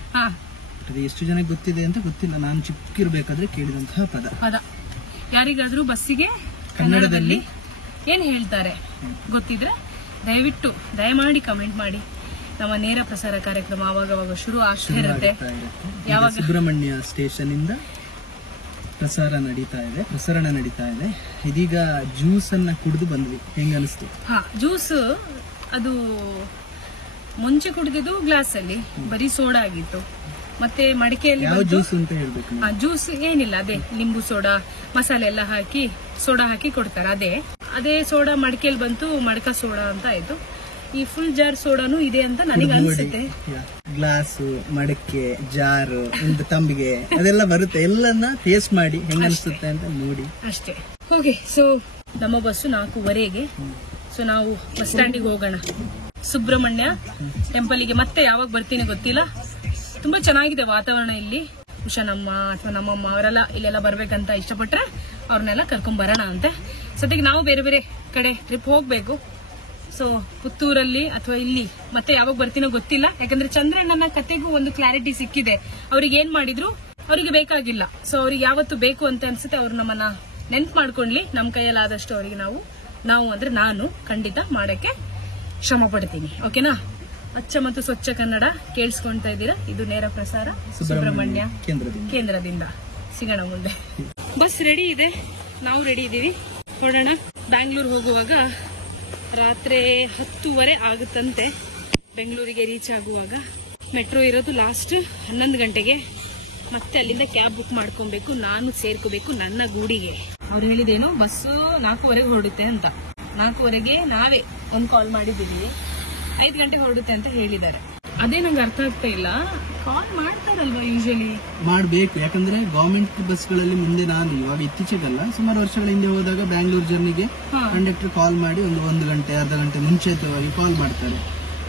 ಅದು ಎಷ್ಟು ಜನಕ್ಕೆ ಗೊತ್ತಿದೆ ಅಂತ ಗೊತ್ತಿಲ್ಲ, ನಾನು ಚಿಕ್ಕಿರ್ಬೇಕಾದ್ರೆ ಕೇಳಿದಂತಹ ಪದ. ಯಾರಿಗಾದ್ರೂ ಬಸ್ಸಿಗೆ ಕನ್ನಡದಲ್ಲಿ ಏನ್ ಹೇಳ್ತಾರೆ ಗೊತ್ತಿದ್ರೆ ದಯವಿಟ್ಟು ದಯಮಾಡಿ ಕಮೆಂಟ್ ಮಾಡಿ. ನಮ್ಮ ನೇರ ಪ್ರಸಾರ ಕಾರ್ಯಕ್ರಮ ಅವಾಗವಾಗ ಶುರು ಆಗ್ತಾ ಇರುತ್ತೆ. ಯಾವಾಗ ಸುಬ್ರಹ್ಮಣ್ಯ ಸ್ಟೇಷನ್ ಇಂದ ಪ್ರಸರಣ ನಡೀತಾ ಇದೆ. ಇದೀಗ ಜ್ಯೂಸ್ ಅನ್ನ ಕುಡಿದು ಬಂದ್ವಿ, ಹೆಂಗ ಅನಿಸ್ತು? ಜ್ಯೂಸ್ ಅದು ಮುಂಚೆ ಕುಡಿದಿದ್ದು ಗ್ಲಾಸ್ ಅಲ್ಲಿ ಬರೀ ಸೋಡಾ ಆಗಿತ್ತು. ಮತ್ತೆ ಮಡಿಕೆಯಲ್ಲಿ ಜ್ಯೂಸ್ ಅಂತ ಹೇಳ್ಬೇಕು. ಜ್ಯೂಸ್ ಏನಿಲ್ಲ, ಅದೇ ಲಿಂಬು ಸೋಡಾ ಮಸಾಲೆ ಎಲ್ಲ ಹಾಕಿ ಸೋಡಾ ಹಾಕಿ ಕೊಡ್ತಾರೆ. ಅದೇ ಸೋಡಾ ಮಡಿಕೆಯಲ್ಲಿ ಬಂತು, ಮಡ್ಕ ಸೋಡಾ ಅಂತ ಆಯ್ತು. ಈ ಫುಲ್ ಜಾರ್ ಸೋಡಾನು ಇದೆ ಅಂತ ನನಗೆ ಅನ್ಸುತ್ತೆ. ಗ್ಲಾಸ್, ಮಡಕೆ, ಜಾರ್, ಒಂದು ತಂಬಿಗೆ ಅದೆಲ್ಲ ಬರುತ್ತೆ. ಎಲ್ಲನ್ನ ಟೇಸ್ಟ್ ಮಾಡಿ ಹೆಂಗ ಅನಿಸುತ್ತೆ ಅಂತ ನೋಡಿ ಅಷ್ಟೇ. ಓಕೆ, ಸೊ ನಮ್ಮ ಬಸ್ಸು 4:15ಗೆ. ಸೊ ನಾವು ಬಸ್ ಸ್ಟ್ಯಾಂಡಿಗೆ ಹೋಗೋಣ. ಸುಬ್ರಹ್ಮಣ್ಯ ಟೆಂಪಲ್ಗೆ ಮತ್ತೆ ಯಾವಾಗ ಬರ್ತೀನಿ ಗೊತ್ತಿಲ್ಲ. ತುಂಬಾ ಚೆನ್ನಾಗಿದೆ ವಾತಾವರಣ ಇಲ್ಲಿ. ಉಷಾನಮ್ಮ ಅಥವಾ ನಮ್ಮಮ್ಮ ಅವರೆಲ್ಲ ಇಲ್ಲೆಲ್ಲ ಬರ್ಬೇಕಂತ ಇಷ್ಟಪಟ್ರೆ ಅವ್ರನ್ನೆಲ್ಲ ಕರ್ಕೊಂಡ್ ಬರೋಣ ಅಂತೆ. ಸದ್ಯಕ್ಕೆ ನಾವು ಬೇರೆ ಬೇರೆ ಕಡೆ ಟ್ರಿಪ್ ಹೋಗ್ಬೇಕು. ಸೊ ಪುತ್ತೂರಲ್ಲಿ ಅಥವಾ ಇಲ್ಲಿ ಮತ್ತೆ ಯಾವಾಗ ಬರ್ತೀನೋ ಗೊತ್ತಿಲ್ಲ. ಯಾಕಂದ್ರೆ ಚಂದ್ರಣ್ಣನ ಕತೆಗೂ ಒಂದು ಕ್ಲಾರಿಟಿ ಸಿಕ್ಕಿದೆ. ಅವ್ರಿಗೆ ಏನ್ ಮಾಡಿದ್ರು ಅವ್ರಿಗೆ ಬೇಕಾಗಿಲ್ಲ. ಸೊ ಅವ್ರಿಗೆ ಯಾವತ್ತು ಬೇಕು ಅಂತ ಅನ್ಸುತ್ತೆ, ಅವ್ರು ನಮ್ಮನ್ನ ನೆನ್ಪು ಮಾಡ್ಕೊಂಡ್ಲಿ. ನಮ್ಮ ಕೈಯಲ್ಲಾದಷ್ಟು ಅವರಿಗೆ ನಾವು ಅಂದ್ರೆ ನಾನು ಖಂಡಿತ ಮಾಡಕ್ಕೆ ಶ್ರಮ ಪಡ್ತೀನಿ. ಓಕೆನಾ? ಅಚ್ಚ ಮತ್ತು ಸ್ವಚ್ಛ ಕನ್ನಡ ಕೇಳಿಸ್ಕೊಳ್ತಾ ಇದ್ದೀರಾ. ಇದು ನೇರ ಪ್ರಸಾರ ಸುಬ್ರಹ್ಮಣ್ಯ ಕೇಂದ್ರದಿಂದ. ಸಿಗೋಣ ಮುಂದೆ. ಬಸ್ ರೆಡಿ ಇದೆ, ನಾವು ರೆಡಿ ಇದೀವಿ, ಹೊರಡೋಣ. ಬ್ಯಾಂಗ್ಳೂರ್ ಹೋಗುವಾಗ ರಾತ್ರಿ 10:15 ಆಗುತ್ತಂತೆ. ಬೆಂಗಳೂರಿಗೆ ರೀಚ್ ಆಗುವಾಗ ಮೆಟ್ರೋ ಇರೋದು ಲಾಸ್ಟ್ 11 ಗಂಟೆಗೆ. ಮತ್ತೆ ಅಲ್ಲಿಂದ ಕ್ಯಾಬ್ ಬುಕ್ ಮಾಡ್ಕೊಬೇಕು, ನಾನು ಸೇರ್ಕೋಬೇಕು ನನ್ನ ಗೂಡಿಗೆ. ಅವ್ರು ಹೇಳಿದೇನು, ಬಸ್ಸು 4:15 ಹೊರಡುತ್ತೆ ಅಂತ. 4:15ಗೆ ನಾವೇ ಒಂದು ಕಾಲ್ ಮಾಡಿದ್ದೀವಿ, 5 ಗಂಟೆ ಹೊರಡುತ್ತೆ ಅಂತ ಹೇಳಿದ್ದಾರೆ. ಅದೇ ನಂಗೆ ಅರ್ಥ ಆಗ್ತಾ ಇಲ್ಲ. ಕಾಲ್ ಮಾಡ್ತಾರಲ್ವಾ ಯೂಶಲಿ? ಮಾಡ್ಬೇಕು, ಯಾಕಂದ್ರೆ ಗವರ್ಮೆಂಟ್ ಬಸ್ಗಳಲ್ಲಿ ಮುಂದೆ ನಾನು ಇವಾಗ ಇತ್ತೀಚೆಗಲ್ಲ, ಸುಮಾರು ವರ್ಷಗಳ ಹಿಂದೆ ಹೋದಾಗ ಬ್ಯಾಂಗ್ಳೂರ್ ಜರ್ನಿಗೆ ಕಂಡಕ್ಟರ್ ಕಾಲ್ ಮಾಡಿ ಒಂದು ಗಂಟೆ ಅರ್ಧ ಗಂಟೆ ಮುಂಚಿತವಾಗಿ ಕಾಲ್ ಮಾಡ್ತಾರೆ.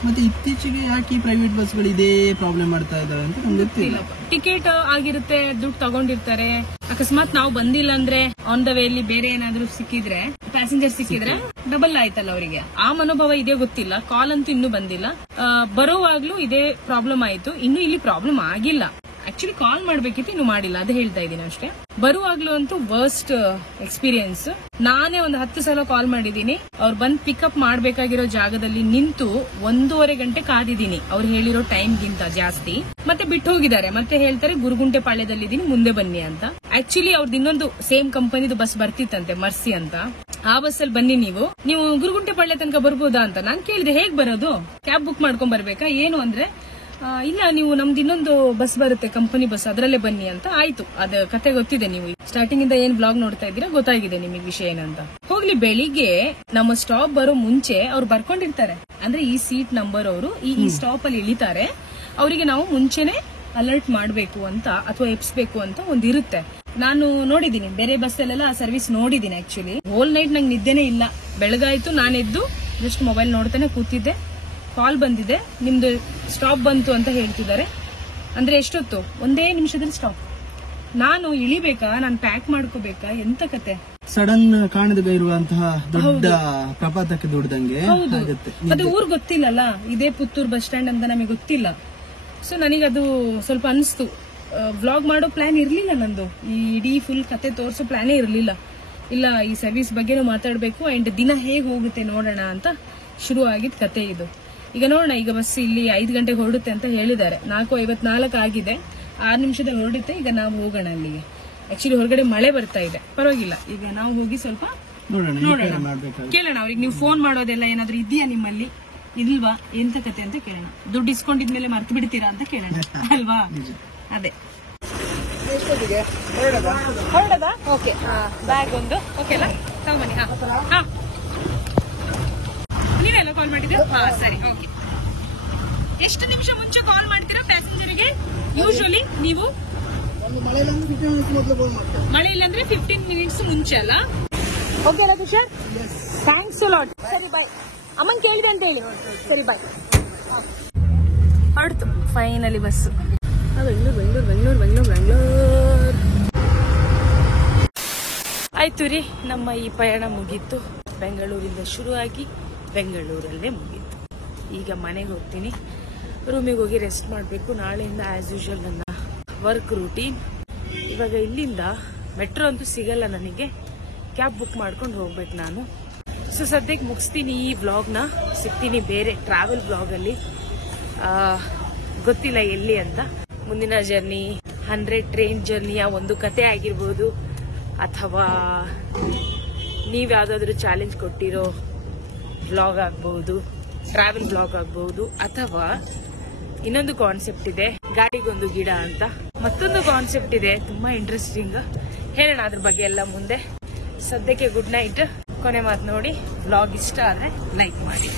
ಮತ್ತೆ ಇತ್ತೀಚೆಗೆ ಯಾಕೆ ಪ್ರೈವೇಟ್ ಬಸ್ಗಳು ಇದೇ ಪ್ರಾಬ್ಲಮ್ ಮಾಡ್ತಾ ಇದಾವೆ ಅಂತ ನಮ್ಗೆ ಗೊತ್ತಿಲ್ಲ. ಟಿಕೆಟ್ ಆಗಿರುತ್ತೆ, ದುಡ್ಡು ತಗೊಂಡಿರ್ತಾರೆ. ಅಕಸ್ಮಾತ್ ನಾವು ಬಂದಿಲ್ಲ ಅಂದ್ರೆ ಆನ್ ದ ವೇ ಅಲ್ಲಿ ಬೇರೆ ಏನಾದ್ರು ಸಿಕ್ಕಿದ್ರೆ, ಪ್ಯಾಸೆಂಜರ್ ಸಿಕ್ಕಿದ್ರೆ ಡಬಲ್ ಆಯ್ತಲ್ಲ ಅವರಿಗೆ. ಆ ಮನೋಭಾವ ಇದೇ ಗೊತ್ತಿಲ್ಲ. ಕಾಲ್ ಅಂತೂ ಇನ್ನೂ ಬಂದಿಲ್ಲ. ಬರೋವಾಗ್ಲೂ ಇದೇ ಪ್ರಾಬ್ಲಮ್ ಆಯ್ತು. ಇನ್ನು ಇಲ್ಲಿ ಪ್ರಾಬ್ಲಮ್ ಆಗಿಲ್ಲ. ಆಕ್ಚುಲಿ ಕಾಲ್ ಮಾಡ್ಬೇಕಿತ್ತು, ಇನ್ನು ಮಾಡಿಲ್ಲ, ಅದೇ ಹೇಳ್ತಾ ಇದ್ದೀನಿ ಅಷ್ಟೇ. ಬರುವಾಗ್ಲೂ ಅಂತೂ ವರ್ಸ್ಟ್ ಎಕ್ಸ್ಪೀರಿಯನ್ಸ್. ನಾನೇ ಒಂದು 10 ಸಲ ಕಾಲ್ ಮಾಡಿದೀನಿ. ಅವ್ರು ಬಂದ್ ಪಿಕಪ್ ಮಾಡ್ಬೇಕಾಗಿರೋ ಜಾಗದಲ್ಲಿ ನಿಂತು 1.5 ಗಂಟೆ ಕಾದಿದ್ದೀನಿ, ಅವ್ರು ಹೇಳಿರೋ ಟೈಮ್ಗಿಂತ ಜಾಸ್ತಿ. ಮತ್ತೆ ಬಿಟ್ಟು ಹೋಗಿದ್ದಾರೆ, ಮತ್ತೆ ಹೇಳ್ತಾರೆ ಗುರುಗುಂಟೆ ಪಾಳ್ಯದಲ್ಲಿದ್ದೀನಿ, ಮುಂದೆ ಬನ್ನಿ ಅಂತ. ಆಕ್ಚುಲಿ ಅವ್ರದ್ದು ಇನ್ನೊಂದು ಸೇಮ್ ಕಂಪನಿದು ಬಸ್ ಬರ್ತಿತ್ತಂತೆ, ಮರ್ಸಿ ಅಂತ. ಆ ಬಸ್ಸಲ್ಲಿ ಬನ್ನಿ ನೀವು ಗುರುಗುಂಟೆ ಪಾಳ್ಯ ತನಕ ಬರ್ಬೋದಾ ಅಂತ ನಾನು ಕೇಳಿದೆ. ಹೇಗ್ ಬರೋದು, ಕ್ಯಾಬ್ ಬುಕ್ ಮಾಡ್ಕೊಂಡ್ ಬರ್ಬೇಕಾ ಏನು ಅಂದ್ರೆ, ಇಲ್ಲ ನೀವು ನಮ್ದು ಇನ್ನೊಂದು ಬಸ್ ಬರುತ್ತೆ, ಕಂಪನಿ ಬಸ್, ಅದರಲ್ಲೇ ಬನ್ನಿ ಅಂತ. ಆಯ್ತು, ಅದ ಕತೆ ಗೊತ್ತಿದೆ, ನೀವು ಸ್ಟಾರ್ಟಿಂಗ್ ಇಂದ ಏನ್ ಬ್ಲಾಗ್ ನೋಡ್ತಾ ಇದ್ದೀರಾ ಗೊತ್ತಾಗಿದೆ ನಿಮಗೆ ವಿಷಯ ಏನಂತ. ಹೋಗ್ಲಿ, ಬೆಳಿಗ್ಗೆ ನಮ್ಮ ಸ್ಟಾಪ್ ಬರೋ ಮುಂಚೆ ಅವ್ರು ಬರ್ಕೊಂಡಿರ್ತಾರೆ, ಅಂದ್ರೆ ಈ ಸೀಟ್ ನಂಬರ್ ಅವರು ಈ ಸ್ಟಾಪ್ ಅಲ್ಲಿ ಇಳಿತಾರೆ, ಅವರಿಗೆ ನಾವು ಮುಂಚೆನೆ ಅಲರ್ಟ್ ಮಾಡಬೇಕು ಅಂತ ಅಥವಾ ಎಪ್ಸ್ಬೇಕು ಅಂತ ಒಂದಿರುತ್ತೆ. ನಾನು ನೋಡಿದೀನಿ ಬೇರೆ ಬಸ್ಸಲ್ಲೆಲ್ಲ ಆ ಸರ್ವಿಸ್ ನೋಡಿದೀನಿ. ಆಕ್ಚುಲಿ ಹೋಲ್ ನೈಟ್ ನಂಗೆ ನಿದ್ದೆನೇ ಇಲ್ಲ. ಬೆಳಗಾಯ್ತು, ನಾನೆದ್ದು ಜಸ್ಟ್ ಮೊಬೈಲ್ ನೋಡ್ತಾನೆ ಕೂತಿದ್ದೆ, ಕಾಲ್ ಬಂದಿದೆ, ನಿಮ್ದು ಸ್ಟಾಪ್ ಬಂತು ಅಂತ ಹೇಳ್ತಿದ್ದಾರೆ. ಅಂದ್ರೆ ಎಷ್ಟೊತ್ತು, 1 ನಿಮಿಷದಲ್ಲಿ ಸ್ಟಾಪ್. ನಾನು ಇಳಿಬೇಕಾ, ನಾನು ಪ್ಯಾಕ್ ಮಾಡ್ಕೋಬೇಕಾ, ಎಂತ ಕತೆ. ಸಡನ್ ಕಾಣದೇ ಇರುವಂತಹ ದೊಡ್ಡ ಪ್ರಪಾತಕ್ಕೆ ದೊಡ್ಡದಂಗೆ ಆಗುತ್ತೆ. ಅದು ಊರ್ ಗೊತ್ತಿಲ್ಲಲ್ಲ, ಇದೇ ಪುತ್ತೂರು ಬಸ್ ಸ್ಟ್ಯಾಂಡ್ ಅಂತ ನಮಗೆ ಗೊತ್ತಿಲ್ಲ. ಸೊ ನನಗದು ಸ್ವಲ್ಪ ಅನಿಸ್ತು. ವ್ಲಾಗ್ ಮಾಡೋ ಪ್ಲಾನ್ ಇರ್ಲಿಲ್ಲ ನಂದು, ಈ ಇಡೀ ಫುಲ್ ಕತೆ ತೋರಿಸೋ ಪ್ಲಾನೇ ಇರ್ಲಿಲ್ಲ. ಇಲ್ಲ, ಈ ಸರ್ವಿಸ್ ಬಗ್ಗೆನೂ ಮಾತಾಡ್ಬೇಕು ಅಂಡ್ ದಿನ ಹೇಗ್ ಹೋಗುತ್ತೆ ನೋಡೋಣ ಅಂತ ಶುರು ಆಗಿದ್ ಕತೆ ಇದು. ಈಗ ನೋಡೋಣ, ಈಗ ಬಸ್ ಇಲ್ಲಿ 5 ಗಂಟೆಗೆ ಹೊರಡುತ್ತೆ ಅಂತ ಹೇಳಿದ್ದಾರೆ. 4:54 ಆಗಿದೆ, 6 ನಿಮಿಷದಲ್ಲಿ ಹೊರಡುತ್ತೆ. ಈಗ ನಾವು ಹೋಗೋಣ ಅಲ್ಲಿಗೆ. ಆಕ್ಚುಲಿ ಹೊರಗಡೆ ಮಳೆ ಬರ್ತಾ ಇದೆ, ಪರವಾಗಿಲ್ಲ. ಈಗ ನಾವು ಹೋಗಿ ಸ್ವಲ್ಪ ನೋಡೋಣ, ಕೇಳೋಣ ಅವ್ರಿಗೆ. ನೀವು ಫೋನ್ ಮಾಡೋದೆಲ್ಲ ಏನಾದ್ರು ಇದೆಯಾ ನಿಮ್ಮಲ್ಲಿ, ಇಲ್ವಾ, ಎಂತ ಕತೆ ಅಂತ ಕೇಳೋಣ. ದುಡ್ಡು ಇಸ್ಕೊಂಡಿದ್ಮೇಲೆ ಮರ್ತು ಬಿಡ್ತೀರಾ ಅಂತ ಕೇಳೋಣ ಅಲ್ವಾ. ಅದೇ ಹೊರಡದ. ಓಕೆ, ಬ್ಯಾಗ್ ಒಂದು ಓಕೆ ಅಲ್ಲ, ತಗೊಂಬನ್ನಿ. ಹಾ, ನೀವೆಲ್ಲ ಕಾಲ್ ಮಾಡಿದ್ದೀರಾ? ಹಾ, ಸರಿ, ಓಕೆ. ಎಷ್ಟು ನಿಮಿಷ ಮುಂಚೆ ಕಾಲ್ ಮಾಡ್ತೀರಾ ಪ್ಯಾಸೆಂಜರ್ಗೆ ಯೂಶುವಲಿ ನೀವು? ಮಳೆ ಇಲ್ಲಾಂದ್ರೆ 15 ಮಿನಿಟ್ಸ್ ಮುಂಚೆ ಅಲ್ಲ? ಓಕೆ ಅಲ್ಲ ತುಷಾರ್? Thanks a lot. ಸರಿ, ಬಾಯ್. ಅಮ್ಮನ್ ಕೇಳಿದೆ ಅಂತ ಹೇಳಿ. ಸರಿ, ಬಾಯ್. ಹೊರಡ್ತು ಫೈನಲಿ ಬಸ್ಸು. ಬೆಂಗಳೂರು ಆಯ್ತು ರೀ, ನಮ್ಮ ಈ ಪಯಣ ಮುಗೀತು. ಬೆಂಗಳೂರಿಂದ ಶುರುವಾಗಿ ಬೆಂಗಳೂರಲ್ಲೇ ಮುಗೀತು. ಈಗ ಮನೆಗೆ ಹೋಗ್ತೀನಿ, ರೂಮಿಗೆ ಹೋಗಿ ರೆಸ್ಟ್ ಮಾಡಬೇಕು. ನಾಳೆಯಿಂದ ಆಸ್ ಯೂಶುವಲ್ ನನ್ನ ವರ್ಕ್ ರೂಟೀನ್. ಇವಾಗ ಇಲ್ಲಿಂದ ಮೆಟ್ರೋ ಅಂತೂ ಸಿಗಲ್ಲ ನನಗೆ, ಕ್ಯಾಬ್ ಬುಕ್ ಮಾಡ್ಕೊಂಡು ಹೋಗ್ಬೇಕು ನಾನು. ಸೊ ಸದ್ಯಕ್ಕೆ ಮುಗಿಸ್ತೀನಿ ಈ ವ್ಲಾಗ್ನ. ಸಿಗ್ತೀನಿ ಬೇರೆ ಟ್ರಾವೆಲ್ ವ್ಲಾಗಲ್ಲಿ, ಗೊತ್ತಿಲ್ಲ ಎಲ್ಲಿ ಅಂತ. ಮುಂದಿನ ಜರ್ನಿ 100 ಟ್ರೈನ್ ಜರ್ನಿಯ ಒಂದು ಕತೆ ಆಗಿರ್ಬೋದು, ಅಥವಾ ನೀವು ಯಾವುದಾದ್ರೂ ಚಾಲೆಂಜ್ ಕೊಟ್ಟಿರೋ ವ್ಲಾಗ್ ಆಗ್ಬಹುದು, ಟ್ರಾವೆಲ್ ವ್ಲಾಗ್ ಆಗ್ಬಹುದು, ಅಥವಾ ಇನ್ನೊಂದು ಕಾನ್ಸೆಪ್ಟ್ ಇದೆ ಗಾಡಿಗೊಂದು ಗಿಡ ಅಂತ, ಮತ್ತೊಂದು ಕಾನ್ಸೆಪ್ಟ್ ಇದೆ ತುಂಬಾ ಇಂಟ್ರೆಸ್ಟಿಂಗ್. ಹೇಳೋಣ ಅದ್ರ ಬಗ್ಗೆ ಎಲ್ಲ ಮುಂದೆ. ಸದ್ಯಕ್ಕೆ ಗುಡ್ ನೈಟ್. ಕೊನೆ ಮಾತು ನೋಡಿ, ವ್ಲಾಗ್ ಇಷ್ಟ ಆದ್ರೆ ಲೈಕ್ ಮಾಡಿ.